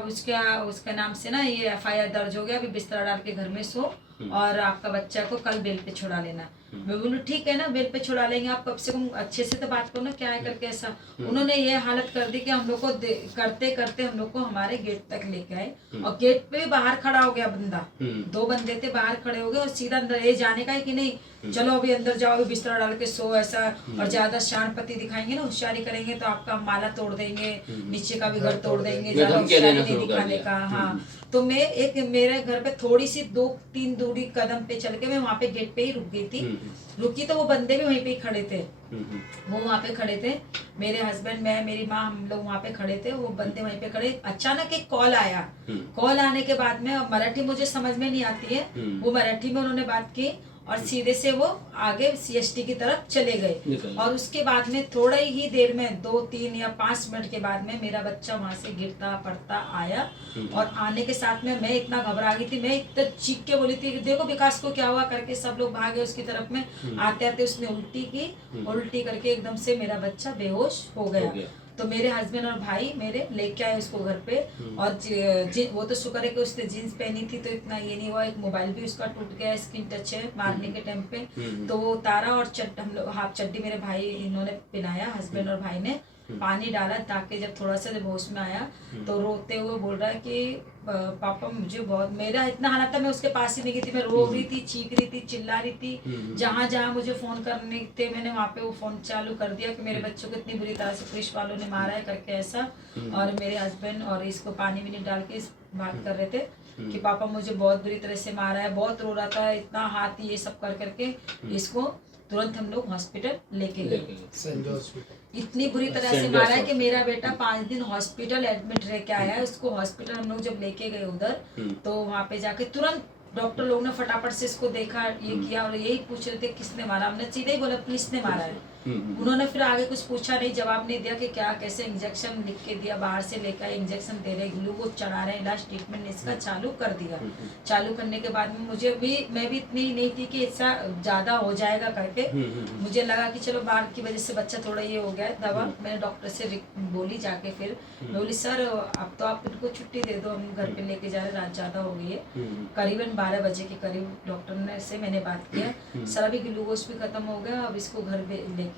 उसका नाम से ना ये FIR दर्ज हो गया, अभी बिस्तरा डाल के घर में सो, और आपका बच्चा को कल बेल पे छुड़ा लेना। मैं बोलूँ ठीक है ना, बेल पे छुड़ा लेंगे, आप कब से कम अच्छे से तो बात करो ना, क्या है करके ऐसा। उन्होंने ये हालत कर दी कि हम लोग को करते करते हम लोग को हमारे गेट तक लेके आए, और गेट पे बाहर खड़ा हो गया बंदा, 2 बंदे थे बाहर खड़े हो गए, और सीधा अंदर ये जाने का है कि नहीं चलो अभी अंदर जाओ, बिस्तर डाल के सो ऐसा, और ज्यादा शानपति दिखाएंगे ना, होशियारी करेंगे तो आपका माला तोड़ देंगे, नीचे का भी घर तोड़ देंगे, ज्यादा होशियारी नहीं दिखाने का। हाँ, तो मैं एक मेरे घर पे थोड़ी सी 2-3 दूरी कदम पे चल के मैं वहाँ पे गेट पे ही रुक गई थी। रुकी तो वो बंदे भी वहीं पे ही खड़े थे, वो वहाँ पे खड़े थे, मेरे हस्बैंड, मैं, मेरी माँ, हम लोग वहाँ पे खड़े थे, वो बंदे वहीं पे खड़े। अचानक एक कॉल आया, कॉल आने के बाद में, मराठी मुझे समझ में नहीं आती है, वो मराठी में उन्होंने बात की और सीधे से वो आगे CST की तरफ चले गए। और उसके बाद में थोड़ा ही देर में 2-3 या 5 मिनट के बाद में मेरा बच्चा वहां से गिरता पड़ता आया, और आने के साथ में मैं इतना घबरा गई थी, मैं इतना चीख के बोली थी कि देखो विकास को क्या हुआ करके, सब लोग भागे उसकी तरफ में। आते आते उसने उल्टी की, उल्टी करके एकदम से मेरा बच्चा बेहोश हो गया। तो मेरे हस्बैंड और भाई मेरे लेके आए उसको घर पे, और वो तो शुक्र है कि उसने जीन्स पहनी थी तो इतना ये नहीं हुआ। एक मोबाइल भी उसका टूट गया, स्क्रीन टच है, मारने के टाइम पे, तो वो उतारा, और हम लोग हाफ चड्डी मेरे भाई इन्होंने पहनाया, हस्बैंड और भाई ने पानी डाला, ताकि जब थोड़ा सा जब होश में आया तो रोते हुए बोल रहा है कि पापा मुझे बहुत, मेरा इतना हालत था, मैं उसके पास ही नहीं गई थी, मैं रो रही थी, चीख रही थी, चिल्ला रही थी, जहाँ जहाँ मुझे फोन करने थे मैंने वहाँ पे वो फोन चालू कर दिया कि मेरे बच्चों को इतनी बुरी तरह से पुलिस वालों ने मारा है करके ऐसा। और मेरे हस्बैंड और इसको पानी भी नहीं डाल के बात कर रहे थे कि पापा मुझे बहुत बुरी तरह से मारा है, बहुत रो रहा था, इतना हाथ ये सब कर करके इसको तुरंत हम लोग हॉस्पिटल लेके गए। संजय हॉस्पिटल इतनी बुरी तरह से मारा है कि मेरा बेटा 5 दिन हॉस्पिटल एडमिट रह के आया है। उसको हॉस्पिटल हम लोग जब लेके गए उधर, तो वहाँ पे जाके तुरंत डॉक्टर लोग ने फटाफट से इसको देखा, ये किया, और यही पूछ रहे थे किसने मारा। हमने सीधे ही बोला पुलिस ने मारा है। उन्होंने फिर आगे कुछ पूछा नहीं, जवाब नहीं दिया कि क्या कैसे। इंजेक्शन लिख के दिया, बाहर से लेकर इंजेक्शन दे रहे, ग्लूकोज चढ़ा रहे, इलाज ट्रीटमेंट इसका चालू कर दिया। चालू करने के बाद में मैं भी इतनी नहीं थी कि ऐसा ज्यादा हो जाएगा करके, मुझे लगा कि चलो बाहर की वजह से बच्चा थोड़ा ये हो गया। दवा मैंने डॉक्टर से बोली जाके, फिर मैं बोली सर अब तो आप इनको छुट्टी दे दो, हम घर पे लेके जा रहे, रात ज्यादा हो गई है। करीबन 12 बजे के करीब डॉक्टर ने से मैंने बात किया, सर अभी ग्लूकोज भी खत्म हो गया, अब इसको घर लेके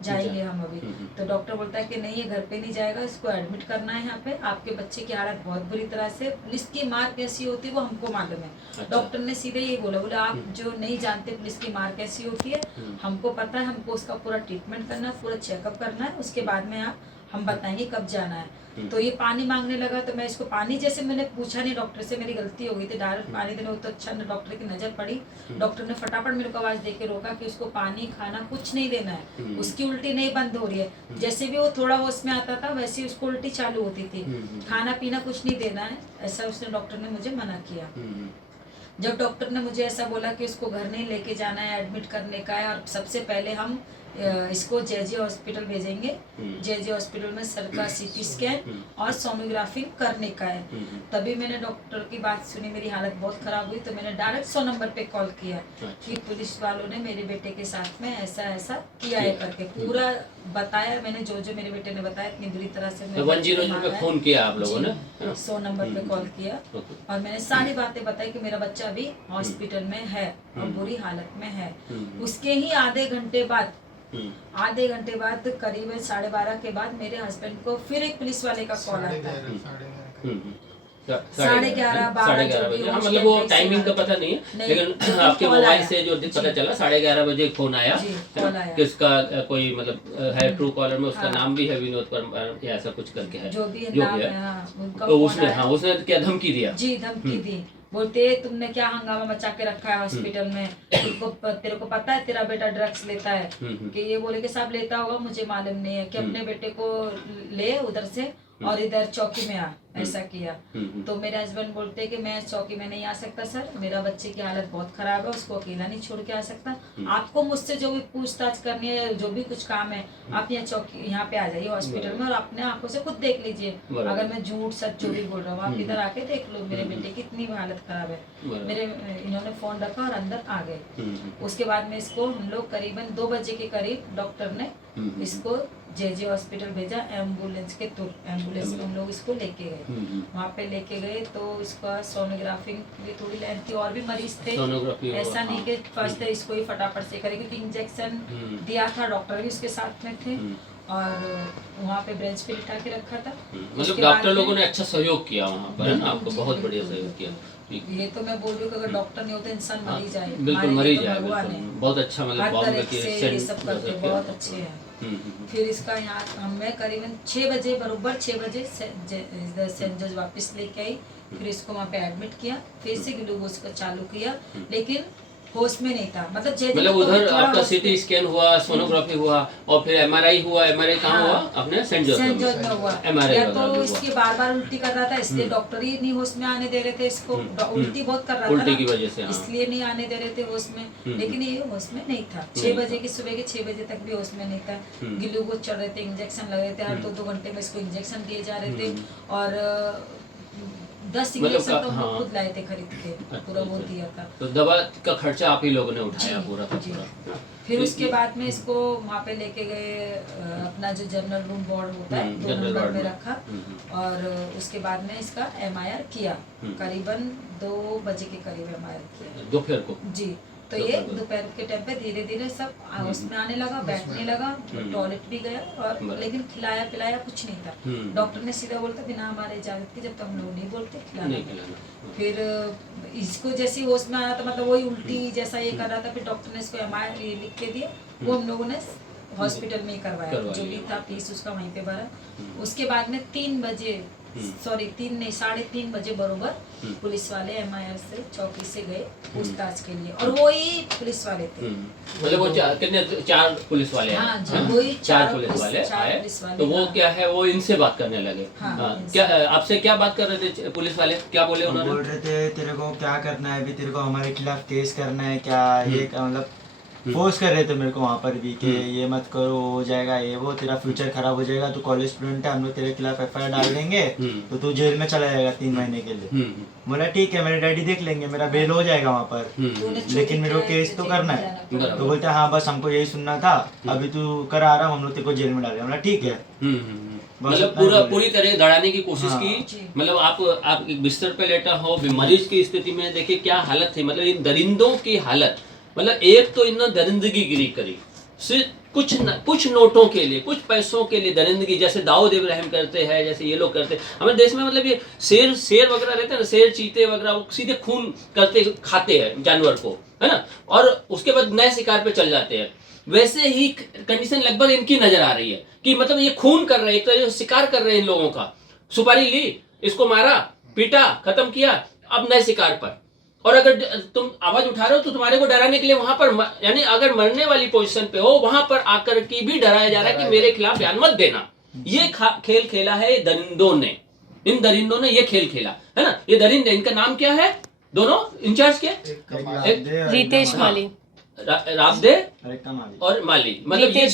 जाएंगे हम अभी। तो डॉक्टर बोलता है कि नहीं ये घर पे नहीं जाएगा, इसको एडमिट करना है यहाँ पे, आपके बच्चे की हालत बहुत बुरी तरह से, पुलिस की मार कैसी होती है वो हमको मालूम है। अच्छा। डॉक्टर ने सीधे ये बोला आप जो नहीं जानते पुलिस की मार कैसी होती है, हमको पता है, हमको उसका पूरा ट्रीटमेंट करना है, पूरा चेकअप करना है, उसके बाद में हम बताएंगे कब जाना है। तो ये पानी मांगने लगा, तो मैं इसको पानी, जैसे मैंने पूछा नहीं डॉक्टर से, मेरी गलती हो गई थी, डायरेक्ट पानी देने तो अच्छा डॉक्टर की नजर पड़ी, डॉक्टर ने फटाफट मेरे को आवाज दे के रोका कि उसको पानी खाना कुछ नहीं देना है, उसकी उल्टी नहीं बंद हो रही है। जैसे भी वो थोड़ा होश में आता था वैसे उसको उल्टी चालू होती थी, खाना पीना कुछ नहीं देना है, ऐसा उसने डॉक्टर ने मुझे मना किया। जब डॉक्टर ने मुझे ऐसा बोला कि उसको घर नहीं लेके जाना है, एडमिट करने का है, और सबसे पहले हम इसको JJ हॉस्पिटल भेजेंगे, JJ हॉस्पिटल में सर का CT स्कैन और सोनोग्राफी करने का है। तभी मैंने डॉक्टर की बात सुनी, मेरी हालत बहुत खराब हुई, तो मैंने डायरेक्ट 100 नंबर पे कॉल किया कि पुलिस वालों ने मेरे बेटे के साथ में ऐसा ऐसा किया है करके पूरा बताया मैंने, जो मेरे बेटे ने बताया इतनी बुरी तरह से। 100 पे फोन किया आप लोगों ने? 100 नंबर पे कॉल किया और मैंने सारी बातें बताई कि मेरा बच्चा अभी हॉस्पिटल में है और बुरी हालत में है। उसके ही आधे घंटे बाद करीबन 12:30 के बाद मेरे हस्बैंड को फिर एक पुलिस वाले का कॉल आता है। 11:30 12 बजे। हाँ, मतलब वो टाइमिंग का पता नहीं है, लेकिन आपके मोबाइल से जो पता चला 11:30 बजे फोन आया कि उसका कोई मतलब है, ट्रू कॉलर में उसका नाम भी है विनोद परमार या ऐसा कुछ करके है, जो भी है, तो उसने क्या धमकी दिया? जी धमकी दी, बोलते तुमने क्या हंगामा मचा के रखा है हॉस्पिटल में, तेरे को पता है तेरा बेटा ड्रग्स लेता है? कि ये बोले कि साहब लेता होगा, मुझे मालूम नहीं है, कि अपने बेटे को ले उधर से और इधर चौकी में आ, ऐसा किया। तो मेरे हस्बैंड बोलते कि मैं चौकी में नहीं आ सकता सर, मेरा बच्चे की हालत बहुत खराब है, उसको अकेला नहीं छोड़ के आ सकता, आपको मुझसे जो भी पूछताछ करनी है, जो भी कुछ काम है, आप यहाँ पे आ जाइए हॉस्पिटल में और अपने आंखों से खुद देख लीजिए, अगर मैं झूठ सच जो भी बोल रहा हूँ आप इधर आके देख लो, मेरे बेटे की इतनी हालत खराब है। मेरे इन्होंने फोन रखा और अंदर आ गए। उसके बाद में इसको हम लोग करीबन 2 बजे के करीब डॉक्टर ने इसको जे हॉस्पिटल भेजा एम्बुलेंस के थ्रू। एम्बुलेंस में हम लोग इसको लेके गए। वहाँ पे लेके गए तो इसका सोनोग्राफी भी थोड़ी लेंथ थी, और भी मरीज थे। सोनोग्राफी ऐसा नहीं कि फर्स्ट इसको ही फटाफट से करे, क्योंकि इंजेक्शन दिया था, डॉक्टर भी उसके साथ में थे और वहाँ पे ब्रेंच पे लिटा के रखा था। मतलब उसके डॉक्टर बाद लोगों में- ने अच्छा सहयोग किया वहाँ पर, है ना, आपको जी, बहुत बिल्कुल, बढ़िया सहयोग बिल्कुल। किया। ठीक। ये तो मैं बोल रही हूँ कि अगर डॉक्टर नहीं होते इंसान मर ही जाए। बिल्कुल हमारे मर ही लिए तो जाए, भगवान बिल्कुल। है। बहुत अच्छा, मतलब हर बॉम्बे तरह के से ये सब करते हैं, बहुत अच्छे हैं। फिर इसका यहाँ हमें करीबन 6 बजे, बरोबर 6 बजे सेंट जॉर्ज वापस लेके आई। फिर इसको वहाँ पे एडमिट किया, फिर से ग्लूकोज का चालू किया, लेकिन होश में नहीं था। मतलब मतलब उधर आपका सीटी स्कैन हुआ, सोनोग्राफी हुआ और फिर एमआरआई हुआ। एमआरआई कहाँ हुआ? अपने सेंट जॉर्ज में हुआ। एमआरआई या तो इसकी बार बार उल्टी कर रहा था, इसलिए डॉक्टर ही नहीं होश में आने दे रहे थे इसको। उल्टी बहुत कर रहा था उल्टी ना, की वजह से, हाँ। इसलिए नहीं आने दे रहे थे होश में। लेकिन ये होश में नहीं था। 6 बजे की सुबह के 6 बजे तक भी होश में नहीं था। ग्लूकोज चढ़ रहे थे, इंजेक्शन लग रहे थे, हर 2-2 घंटे में इसको इंजेक्शन दिए जा रहे थे। और 10 इंजेक्शन तो हम खुद लाए थे खरीद के, पूरा वो दिया था। तो दवा का खर्चा आप ही लोगों ने उठाया जी, पूरा का जी। पूरा। फिर उसके बाद में इसको वहाँ पे लेके गए, अपना जो जनरल रूम वार्ड होता है 2 जनरल नंबर वार्ड में में। रखा। और उसके बाद में इसका एमआईआर किया, करीबन 2 बजे के करीब एमआईआर किया दोपहर को। जी। तो ये दोपहर के टाइम पे धीरे धीरे सब उसमें आने लगा, बैठने लगा, टॉयलेट भी गया, और लेकिन खिलाया पिलाया कुछ नहीं था। डॉक्टर ने सीधा बोलता बिना हमारे इजाजत के जब तक हम लोग नहीं बोलते नहीं खिलाना। खिलाना। फिर इसको जैसे होश में आया तो मतलब वही उल्टी जैसा ये कर रहा था। फिर डॉक्टर ने इसको एमआईआर लिख के दिए, वो हम लोगों ने हॉस्पिटल में ही करवाया। जो भी था फीस उसका वहीं पे भरा। उसके बाद में 3 बजे, सॉरी 3 नहीं 3:30 बजे बरोबर पुलिस वाले एमआईआर से चौकी से गए पूछताछ के लिए, और वो ही पुलिस वाले थे। मतलब वो कितने 4 पुलिस वाले हाँ हैं? जी, हाँ? वही 4 पुलिस वाले आए। पुलिस वाले, तो वो हाँ। क्या है, वो इनसे बात करने लगे। हाँ, हाँ, इनसे। क्या आपसे क्या बात कर रहे थे पुलिस वाले? क्या बोले वो बोल उन्होंने? रहे थे तेरे को क्या करना है, अभी तेरे को हमारे खिलाफ केस करना है क्या, ये क्या, मतलब फोर्स कर रहे थे मेरे को वहाँ पर भी कि ये मत करो, हो जाएगा ये वो, तेरा फ्यूचर खराब हो जाएगा, तू कॉलेज स्टूडेंट है, हम लोग तेरे खिलाफ एफआईआर डाल देंगे तो तू जेल में चला जाएगा 3 महीने के लिए। बोला ठीक है, मेरे डैडी देख लेंगे, मेरा बेल हो जाएगा वहाँ पर, लेकिन मेरे को केस तो करना है। तो बोलते हैं हाँ बस हमको यही सुनना था, अभी तू कर आ रहा, हम लोग तेरे को जेल में डालेंगे। बोला ठीक है। मतलब पूरी तरह दौड़ाने की कोशिश की। मतलब आप एक बिस्तर पे लेटा हो, मरीज की स्थिति में देखिए क्या हालत थी। मतलब इन दरिंदों की हालत, मतलब एक तो इन्होंने दरिंदगी गिरी करी, सिर्फ कुछ नोटों के लिए, कुछ पैसों के लिए दरिंदगी, जैसे दाऊद इब्राहिम करते हैं, जैसे ये लोग करते हैं। हमारे देश में मतलब ये शेर वगैरह रहते हैं ना, शेर चीते वगैरह, वो सीधे खून करते खाते हैं जानवर को, है ना, और उसके बाद नए शिकार पे चल जाते हैं। वैसे ही कंडीशन लगभग इनकी नजर आ रही है कि मतलब ये खून कर रहे हैं, एक तो ये शिकार कर रहे हैं इन लोगों का। सुपारी ली, इसको मारा, पीटा, खत्म किया, अब नए शिकार पर। और अगर तुम आवाज उठा रहे हो तो तुम्हारे को डराने के लिए वहां पर, यानी अगर मरने वाली पोजीशन पे हो वहां पर आकर के भी डराया जा रहा है कि मेरे खिलाफ बयान मत देना। ये खेल खेला है दरिंदों ने, इन दरिंदों ने ये खेल खेला है ना। ये दरिंदे, इनका नाम क्या है दोनों इंचार्ज के? रितेश माली, राबदे और माली, मतलब ये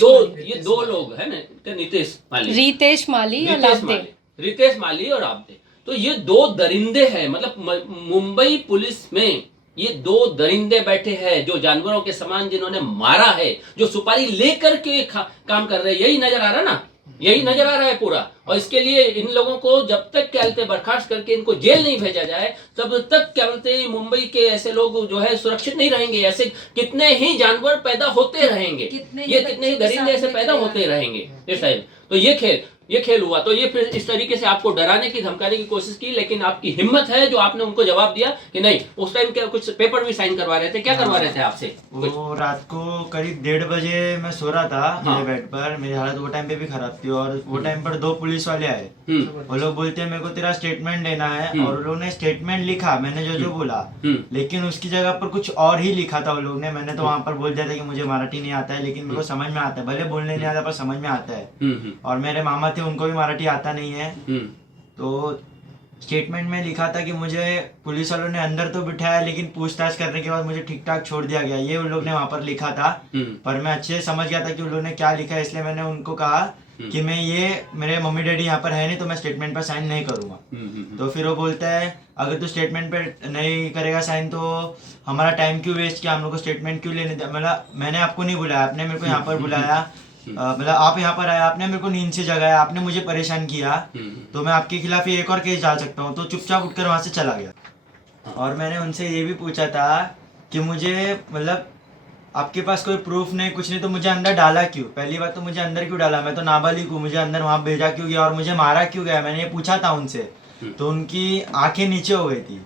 दो लोग है ना, नीतीश माली, रितेश माली और लाभदे। रितेश माली और राबदे, तो ये 2 दरिंदे हैं। मतलब मुंबई पुलिस में ये 2 दरिंदे बैठे हैं जो जानवरों के समान, जिन्होंने मारा है, जो सुपारी लेकर के काम कर रहे हैं। यही नजर आ रहा है ना, यही नजर आ रहा है पूरा। और इसके लिए इन लोगों को जब तक क्या बोलते बर्खास्त करके इनको जेल नहीं भेजा जाए, तब तक क्या बोलते मुंबई के ऐसे लोग जो है सुरक्षित नहीं रहेंगे। ऐसे कितने ही जानवर पैदा होते रहेंगे, ये कितने ही दरिंदे ऐसे पैदा होते रहेंगे इस टाइप। तो ये खेल हुआ। तो ये फिर इस तरीके से आपको डराने की, धमकाने की कोशिश की, लेकिन आपकी हिम्मत है जो आपने उनको जवाब दिया कि नहीं। उस टाइम क्या कुछ पेपर भी साइन करवा रहे थे, क्या करवा रहे थे आपसे? वो रात को करीब 1:30 बजे मैं सो रहा था मेरे बेड पर, मेरी हालत वो टाइम पे भी खराब थी, और वो टाइम पर 2 पुलिस वाले आए। वो लोग बोलते हैं मेरे को तेरा स्टेटमेंट देना है, और लोगों ने स्टेटमेंट लिखा, मैंने जो बोला, लेकिन उसकी जगह पर कुछ और ही लिखा था वो लोग ने। मैंने तो वहां पर बोल दिया था कि मुझे मराठी नहीं आता है, लेकिन मेरे को समझ में आता है, भले बोलने नहीं आता पर समझ में आता है। और मेरे मामा थे, उनको भी मराठी आता नहीं है। तो स्टेटमेंट में लिखा था कि मुझे पुलिस वालों ने अंदर तो बिठाया, लेकिन पूछताछ करने के बाद मुझे ठीक ठाक छोड़ दिया गया, ये उन लोग ने वहां पर लिखा था। पर मैं अच्छे से समझ गया था कि उन लोगों ने क्या लिखा है, इसलिए मैंने उनको कहा कि मैं ये, मेरे मम्मी डैडी यहाँ पर है नहीं, तो मैं स्टेटमेंट पर साइन नहीं करूंगा। तो फिर वो बोलता है अगर तू स्टेटमेंट पे नहीं करेगा साइन तो हमारा टाइम क्यों वेस्ट किया, हम लोग को स्टेटमेंट क्यों लेने दिया। मतलब मैंने आपको नहीं बुलाया, आपने मेरे को यहाँ पर बुलाया, मतलब आप यहाँ पर आए, आपने मेरे को नींद से जगाया, आपने मुझे परेशान किया, तो मैं आपके खिलाफ ये एक और केस डाल सकता हूँ। तो चुपचाप उठकर वहाँ से चला गया। और मैंने उनसे ये भी पूछा था कि मुझे मतलब आपके पास कोई प्रूफ नहीं, कुछ नहीं, तो मुझे अंदर डाला क्यों? पहली बात तो मुझे अंदर क्यों डाला? मैं तो नाबालिग हूँ, मुझे अंदर वहाँ भेजा क्यों गया और मुझे मारा क्यों गया? मैंने ये पूछा था उनसे, तो उनकी आंखें नीचे हो गई थी।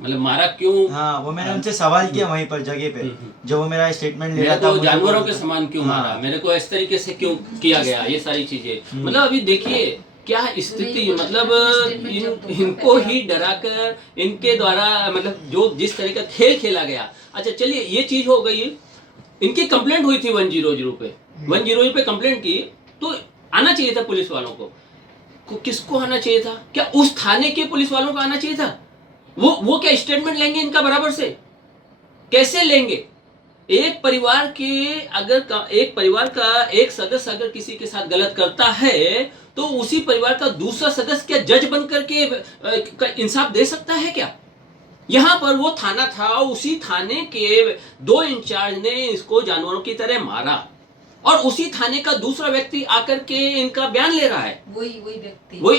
मतलब मारा क्यों? हाँ, वो मैंने उनसे सवाल किया वहीं पर जगह पे, जो वो मेरा स्टेटमेंट ले रहा था। तो मुझे जानवरों बोल- के समान क्यों हाँ। मारा, मेरे को इस तरीके से क्यों किया गया, ये सारी चीजें। मतलब अभी देखिए क्या स्थिति, मतलब इनको ही डराकर इनके द्वारा मतलब जो जिस तरह का खेल खेला गया। अच्छा चलिए, ये चीज हो गई। इनकी कंप्लेंट हुई थी 100 पे, 100 पे कंप्लेंट की, तो आना चाहिए था पुलिस वालों को किसको आना चाहिए था? क्या उस थाने के पुलिस वालों को आना चाहिए था? वो क्या स्टेटमेंट लेंगे इनका बराबर से? कैसे लेंगे? एक परिवार का एक सदस्य अगर किसी के साथ गलत करता है तो उसी परिवार का दूसरा सदस्य क्या जज बन करके इंसाफ दे सकता है क्या? यहां पर वो थाना था, उसी थाने के 2 इंचार्ज ने इसको जानवरों की तरह मारा और उसी थाने का दूसरा व्यक्ति आकर के इनका बयान ले रहा है। वही व्यक्ति, वो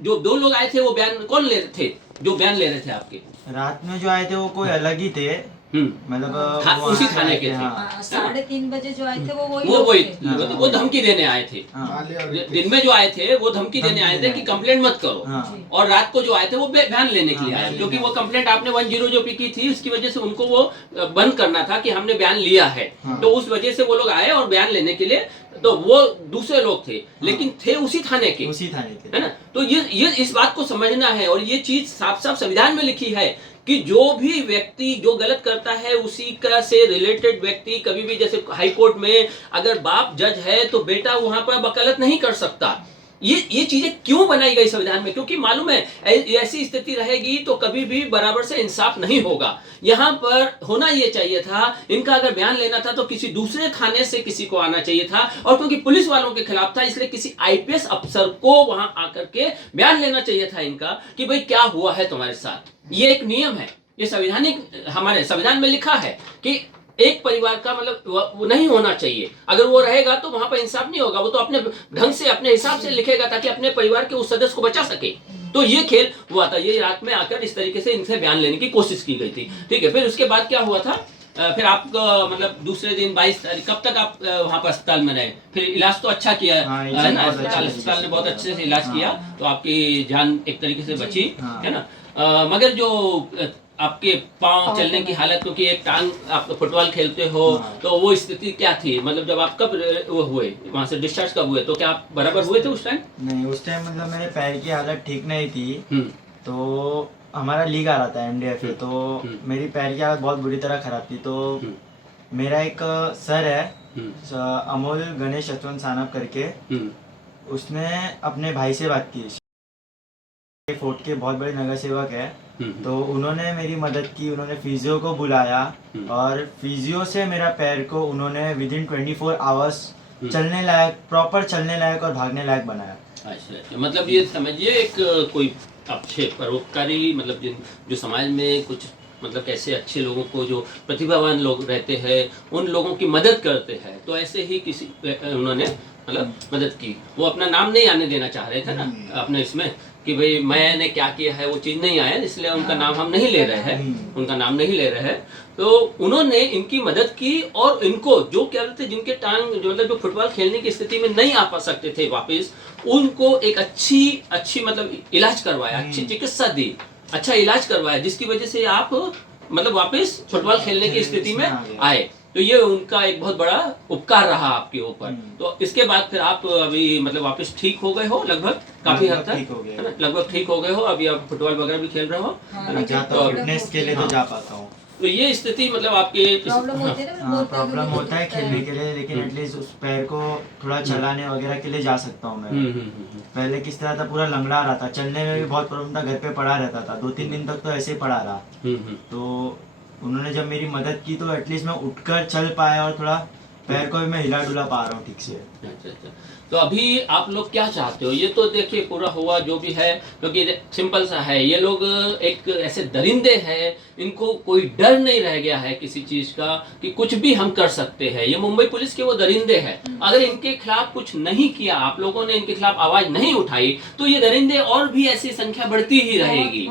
जो 2 लोग आए थे, वो बयान कौन ले रहे थे? जो बयान ले रहे थे आपके रात में जो आए थे वो कोई अलग ही थे, मतलब वो उसी वहाँ थाने से के थे। हाँ। 3:30 बजे जो आए थे वो वही थे। वो धमकी देने आए थे। हाँ। दिन में जो आए थे वो धमकी देने आए थे कि कंप्लेंट मत करो। हाँ। और रात को जो आए थे वो बयान लेने के लिए हाँ, आए, बयान क्योंकि लेने वो कंप्लेंट आपने 100 जो की थी उसकी वजह से उनको वो बंद करना था कि हमने बयान लिया है। हाँ। तो उस वजह से वो लोग आए और बयान लेने के लिए, तो वो दूसरे लोग थे लेकिन थे उसी थाने के, उसी थाने के, है ना। तो ये इस बात को समझना है और ये चीज साफ साफ संविधान में लिखी है कि जो भी व्यक्ति जो गलत करता है उसी का से रिलेटेड व्यक्ति कभी भी, जैसे हाई कोर्ट में अगर बाप जज है तो बेटा वहां पर वकालत नहीं कर सकता। ये चीजें क्यों बनाई गई संविधान में? क्योंकि मालूम है ऐसी स्थिति रहेगी तो कभी भी बराबर से इंसाफ नहीं होगा। यहाँ पर होना ये चाहिए था, इनका अगर बयान लेना था तो किसी दूसरे थाने से किसी को आना चाहिए था, और क्योंकि पुलिस वालों के खिलाफ था इसलिए किसी आईपीएस अफसर को वहां आकर के बयान लेना चाहिए था इनका कि भाई क्या हुआ है तुम्हारे साथ। ये एक नियम है, ये संवैधानिक हमारे संविधान में लिखा है कि एक परिवार का मतलब वो नहीं होना चाहिए। अगर वो रहेगा तो वहां पर इंसाफ नहीं होगा, वो तो अपने ढंग से अपने हिसाब से लिखेगा ताकि अपने परिवार के उस सदस्य को बचा सके। तो ये खेल हुआ था, ये रात में आकर इस तरीके से इनसे बयान लेने की कोशिश की गई थी। ठीक है, फिर उसके बाद क्या हुआ था? फिर आपका मतलब दूसरे दिन 22 तारीख, कब तक आप वहां पर अस्पताल में रहे? फिर इलाज तो अच्छा किया है ना, अस्पताल ने बहुत अच्छे से इलाज किया तो आपकी जान एक तरीके से बची, है ना। मगर जो आपके पांव चलने की हालत, क्योंकि एक टांग आप फुटबॉल खेलते हो तो वो स्थिति क्या थी? मतलब जब आप कब वो हुए वहां से डिस्चार्ज कब हुए, तो क्या आप बराबर हुए थे उस टाइम? नहीं, उस टाइम मतलब मेरे पैर की हालत ठीक नहीं थी। तो हमारा लीग आ रहा था एनडीएफ, तो मेरी पैर की हालत बहुत बुरी तरह खराब थी। तो मेरा एक सर है अमोल गणेश यशवंत सानप करके, उसने अपने भाई से बात की, फोर्ट के बहुत बड़े नगर सेवक है, तो उन्होंने मेरी मदद की। उन्होंने फिजियो को बुलाया और फिजियो से मेरा पैर को उन्होंने विदिन 24 आवर्स चलने लायक, प्रॉपर चलने लायक और भागने लायक बनाया। अच्छा, मतलब ये समझिए एक कोई अच्छे परोपकारी, मतलब जो समाज में कुछ मतलब कैसे अच्छे लोगों को, जो प्रतिभावान लोग रहते हैं उन लोगों की मदद करते हैं, तो ऐसे ही किसी उन्होंने मतलब मदद की। वो अपना नाम नहीं आने देना चाह रहे थे ना अपने इसमें कि भाई मैंने क्या किया है वो चीज़ नहीं आया, इसलिए उनका नाम हम नहीं ले रहे हैं, उनका नाम नहीं ले रहे हैं। तो उन्होंने इनकी मदद की और इनको जो क्या बोलते हैं, जिनके टांग जो मतलब जो फुटबॉल खेलने की स्थिति में नहीं आ पा सकते थे वापस, उनको एक अच्छी मतलब इलाज करवाया, अच्छी चिकित्सा दी, अच्छा इलाज करवाया, जिसकी वजह से आप मतलब वापस फुटबॉल खेलने की स्थिति में आए। तो ये उनका एक बहुत बड़ा उपकार रहा आपके ऊपर। तो इसके बाद फिर आप अभी मतलब वापस ठीक हो गए हो लगभग, काफी हद तक लगभग ठीक हो गए हो, अभी आप फुटबॉल वगैरह भी खेल रहे हो? तो फिटनेस के लिए तो जा पाता हूँ। तो ये स्थिति मतलब आपके प्रॉब्लम होता है खेलने के लिए, लेकिन एटलीस्ट उस पैर को थोड़ा चलाने वगैरह के लिए जा सकता हूँ मैं। पहले किस तरह था, पूरा लंगड़ा रहा था, चलने में भी बहुत प्रॉब्लम था, घर पे पड़ा रहता था, 2-3 दिन तक तो ऐसे ही पड़ा रहा। तो उन्होंने जब मेरी मदद की तो एटलीस्ट मैं उठकर चल पाया और थोड़ा पैर को भी मैं हिला डुला पा रहा हूँ ठीक से। अच्छा, तो अभी आप लोग क्या चाहते हो? ये तो देखिए पूरा हुआ जो भी है, क्योंकि सिंपल सा है, ये लोग एक ऐसे दरिंदे हैं, इनको कोई डर नहीं रह गया है किसी चीज का कि कुछ भी हम कर सकते हैं। ये मुंबई पुलिस के वो दरिंदे हैं। अगर इनके खिलाफ कुछ नहीं किया, आप लोगों ने इनके खिलाफ आवाज नहीं उठाई, तो ये दरिंदे और भी ऐसी संख्या बढ़ती ही रहेगी।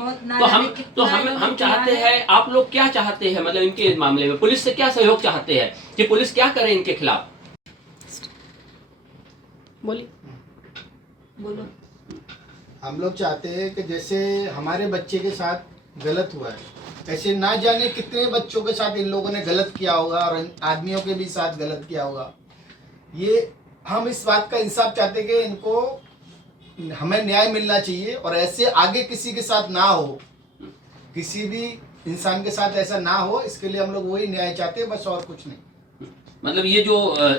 तो हम चाहते हैं, आप लोग क्या चाहते हैं, मतलब इनके मामले में पुलिस से क्या सहयोग चाहते हैं कि पुलिस क्या करे इनके खिलाफ? बोलिए। बोलो। हम लोग चाहते हैं कि जैसे हमारे बच्चे के साथ गलत हुआ है, ऐसे ना जाने कितने बच्चों के साथ इन लोगों ने गलत किया होगा और आदमियों के भी साथ गलत किया होगा। ये हम इस बात का इंसाफ चाहते हैं कि इनको हमें न्याय मिलना चाहिए और ऐसे आगे किसी के साथ ना हो, किसी भी इंसान के साथ ऐसा ना हो, इसके लिए हम लोग वही न्याय चाहते हैं, बस और कुछ नहीं। मतलब ये जो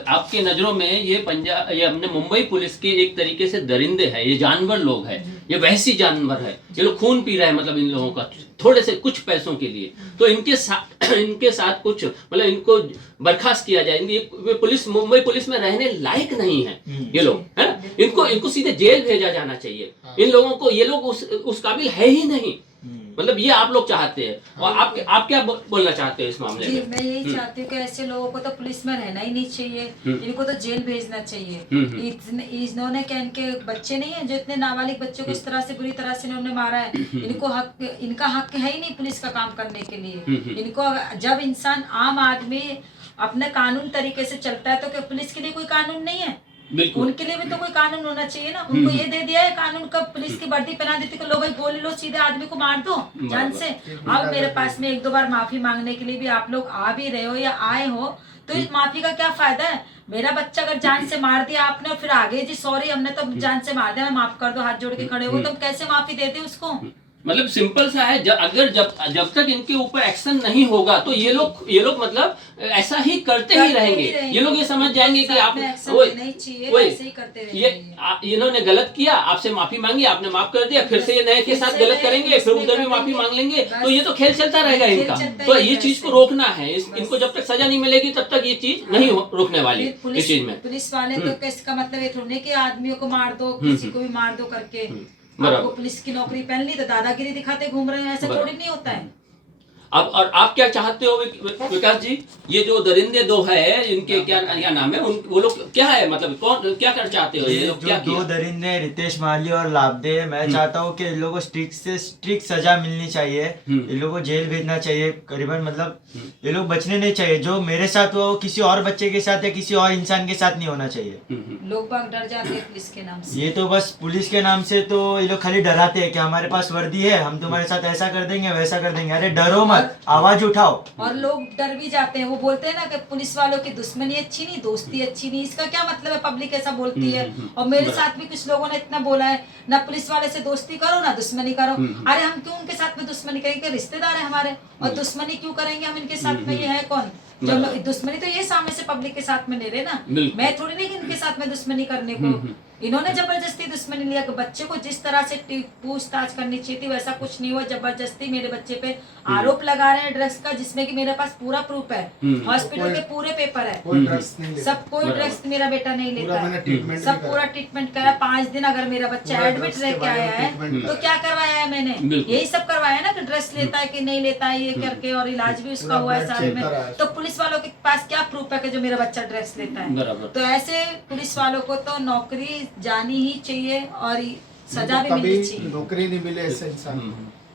आपके नजरों में ये अपने मुंबई पुलिस के एक तरीके से दरिंदे हैं, ये जानवर लोग हैं, ये वैसी जानवर है, ये लोग खून पी रहे हैं मतलब इन लोगों का थोड़े से कुछ पैसों के लिए। तो इनके साथ कुछ मतलब इनको बर्खास्त किया जाए। मुंबई पुलिस में रहने लायक नहीं है ये लोग, है ना? इनको सीधे जेल भेजा जाना चाहिए। इन लोगों को, ये लोग उस काबिल है ही नहीं। मतलब ये आप लोग चाहते हैं। और आप क्या बोलना चाहते हैं इस मामले में? मैं यही चाहती हूँ कि ऐसे लोगों को तो पुलिस में रहना ही नहीं चाहिए, इनको तो जेल भेजना चाहिए। इन्होंने क्या, इनके बच्चे नहीं है जो इतने नाबालिग बच्चों को इस तरह से बुरी तरह से इन्होंने मारा है? इनका हक है ही नहीं पुलिस का काम करने के लिए। इनको, जब इंसान आम आदमी अपने कानून तरीके से चलता है तो क्या पुलिस के लिए कोई कानून नहीं है? उनके लिए भी तो कोई कानून होना चाहिए ना। उनको ये दे दिया है कानून, कब पुलिस की वर्दी पहना देती लो भाई गोली लो, सीधे आदमी को मार दो जान से। अब मेरे पास में 1-2 बार माफी मांगने के लिए भी आप लोग आ भी रहे हो या आए हो, तो इस माफी का क्या फायदा है? मेरा बच्चा अगर जान से मार दिया आपने, फिर आगे जी सॉरी हमने तो जान से मार दिया, माफ कर दो, हाथ जोड़ के खड़े हो, तो कैसे माफी देते उसको? मतलब सिंपल सा है, जब तक इनके ऊपर एक्शन नहीं होगा तो ये लोग मतलब ऐसा ही करते ही रहेंगे। ये लोग ये समझ जाएंगे कि आप इन्होंने गलत किया, आपसे माफी मांगी, आपने माफ कर दिया, फिर से ये नए के साथ गलत करेंगे, फिर उधर भी माफी मांग लेंगे, तो ये तो खेल चलता रहेगा इनका। तो ये चीज को रोकना है, इनको जब तक सजा नहीं मिलेगी तब तक ये चीज नहीं रोकने वाली इस चीज में। पुलिस वाले तो इसका मतलब ये थोड़ी कि आदमियों को मार दो, किसी को भी मार दो करके आपको पुलिस की नौकरी पहन ली तो दादागिरी दिखाते घूम रहे हैं, ऐसा थोड़ी नहीं होता है। अब और आप क्या चाहते हो विकास जी? ये जो दरिंदे दो है, इनके क्या नाम है? वो लोग क्या है, मतलब कौन क्या कर चाहते हो? ये लोग क्या दो दरिंदे रितेश माली और लाभदे, मैं चाहता हूँ कि इन लोगों को स्ट्रिक्ट से स्ट्रिक्ट सजा मिलनी चाहिए। इन लोगों को जेल भेजना चाहिए करीबन, मतलब ये लोग बचने नहीं चाहिए। जो मेरे साथ हुआ वो किसी और बच्चे के साथ या किसी और इंसान के साथ नहीं होना चाहिए। लोग बाग डर जाते हैं पुलिस के नाम से। ये तो बस पुलिस के नाम से तो ये लोग खाली डराते हैं कि हमारे पास वर्दी है, हम तुम्हारे साथ ऐसा कर देंगे वैसा कर देंगे। अरे डरो मत, आवाज उठाओ। और लोग डर भी जाते हैं, वो बोलते हैं ना कि पुलिस वालों की दुश्मनी अच्छी नहीं, दोस्ती अच्छी नहीं। इसका क्या मतलब है? पब्लिक ऐसा बोलती है। और मेरे साथ भी कुछ लोगों ने इतना बोला है, ना पुलिस वाले से दोस्ती करो ना दुश्मनी करो। अरे हम क्यों उनके साथ में दुश्मनी करेंगे? रिश्तेदार है हमारे, और दुश्मनी क्यों करेंगे हम इनके साथ में? ये है कौन? जो दुश्मनी तो ये सामने से पब्लिक के साथ में ले रहे ना। मैं थोड़ी नहीं कि इनके साथ में दुश्मनी करने को, इन्होंने जबरदस्ती दुश्मनी लिया कि बच्चे को जिस तरह से पूछताछ करनी चाहिए थी वैसा कुछ नहीं हुआ। जबरदस्ती मेरे बच्चे पे आरोप लगा रहे हैं ड्रग्स का, जिसमें कि मेरे पास पूरा प्रूफ है, हॉस्पिटल के पूरे पेपर है, सब कोई ड्रग्स मेरा बेटा नहीं लेता है, सब पूरा ट्रीटमेंट कराया। 5 दिन अगर मेरा बच्चा एडमिट रह के आया है तो क्या करवाया है मैंने? यही सब करवाया ना कि ड्रग्स लेता है कि नहीं लेता है ये करके, और इलाज भी उसका हुआ है साथ में। तो पुलिस वालों के पास क्या प्रूफ है कि जो मेरा बच्चा ड्रग्स लेता है? तो ऐसे पुलिस वालों को तो नौकरी जानी ही चाहिए और सजा भी मिलनी चाहिए। नौकरी नहीं मिले ऐसे इंसान,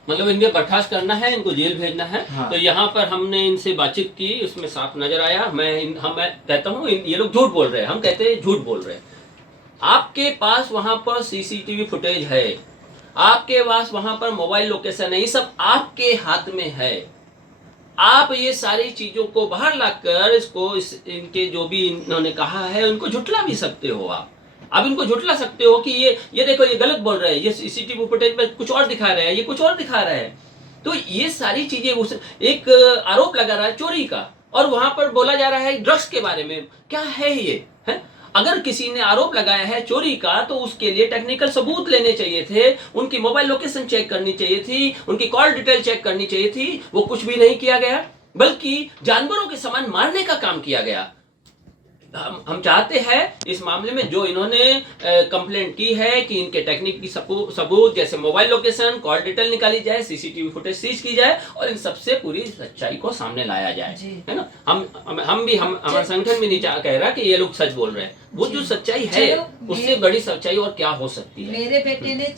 मतलब इनके बर्खास्त करना है, इनको जेल भेजना है। हाँ। तो यहाँ पर हमने इनसे बातचीत की, उसमें साफ नजर आया। मैं कहता हूँ ये लोग झूठ बोल रहे हैं, हम कहते हैं झूठ बोल रहे हैं। आपके पास वहां पर सीसीटीवी फुटेज है, आपके पास वहां पर मोबाइल लोकेशन है, ये सब आपके हाथ में है। आप ये सारी चीजों को बाहर लाकर इनके जो भी इन्होंने कहा है उनको झुटला भी सकते हो। आप इनको झुटला सकते हो कि ये देखो ये गलत बोल रहे हैं, ये सीसीटीवी फुटेज में कुछ और दिखा रहे हैं, ये कुछ और दिखा रहे हैं। तो ये सारी चीजें, एक आरोप लगा रहा है चोरी का, और वहां पर बोला जा रहा है ड्रग्स के बारे में। क्या है ये है? अगर किसी ने आरोप लगाया है चोरी का तो उसके लिए टेक्निकल सबूत लेने चाहिए थे, उनकी मोबाइल लोकेशन चेक करनी चाहिए थी, उनकी कॉल डिटेल चेक करनी चाहिए थी। वो कुछ भी नहीं किया गया, बल्कि जानवरों के समान मारने का काम किया गया। हम चाहते हैं इस मामले में जो इन्होंने कंप्लेंट की है कि इनके टेक्निक की सबूत जैसे मोबाइल लोकेशन, कॉल डिटेल निकाली जाए, सीसीटीवी फुटेज सीज की जाए और इन सबसे पूरी सच्चाई को सामने लाया जाए, है ना। हमारा संगठन भी नहीं कह रहा कि ये लोग सच बोल रहे हैं, वो जो सच्चाई है उससे बड़ी सच्चाई और क्या हो सकती है। मेरे बेटे ने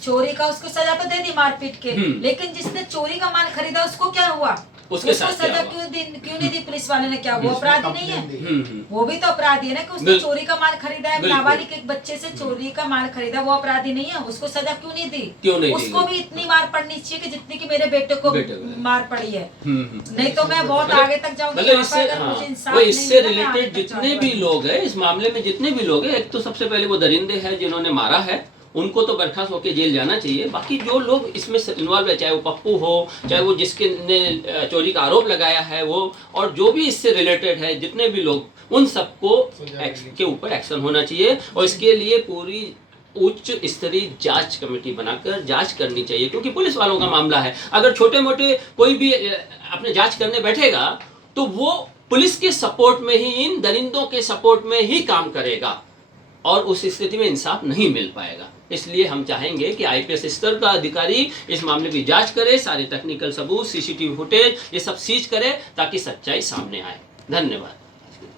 चोरी का उसको सजा तो दे दी मारपीट के, लेकिन जिसने चोरी का माल खरीदा उसको क्या हुआ, उसको सजा क्यों नहीं दी पुलिस वाले ने? क्या वो अपराधी नहीं है? वो भी तो अपराधी है ना कि उसने चोरी का माल खरीदा है, नाबालिग एक बच्चे से चोरी का माल खरीदा, वो अपराधी नहीं है? उसको सजा क्यों नहीं दी? उसको भी इतनी मार पड़नी चाहिए कि जितनी की मेरे बेटे को मार पड़ी है। नहीं तो मैं बहुत आगे तक जाऊंगी। इससे रिलेटेड जितने भी लोग हैं इस मामले में, जितने भी लोग हैं, एक तो सबसे पहले वो दरिंदे हैं जिन्होंने मारा है, उनको तो बर्खास्त होकर जेल जाना चाहिए। बाकी जो लोग इसमें इन्वॉल्व है, चाहे वो पप्पू हो, चाहे वो जिसके ने चोरी का आरोप लगाया है वो, और जो भी इससे रिलेटेड है जितने भी लोग, उन सबको के ऊपर एक्शन होना चाहिए। और इसके लिए पूरी उच्च स्तरीय जांच कमेटी बनाकर जांच करनी चाहिए, क्योंकि पुलिस वालों का मामला है। अगर छोटे मोटे कोई भी अपने जांच करने बैठेगा तो वो पुलिस के सपोर्ट में ही, इन दरिंदों के सपोर्ट में ही काम करेगा और उस स्थिति में इंसाफ नहीं मिल पाएगा। इसलिए हम चाहेंगे कि आईपीएस स्तर का अधिकारी इस मामले की जांच करे, सारे टेक्निकल सबूत, सीसीटीवी फुटेज ये सब सीज करे ताकि सच्चाई सामने आए। धन्यवाद।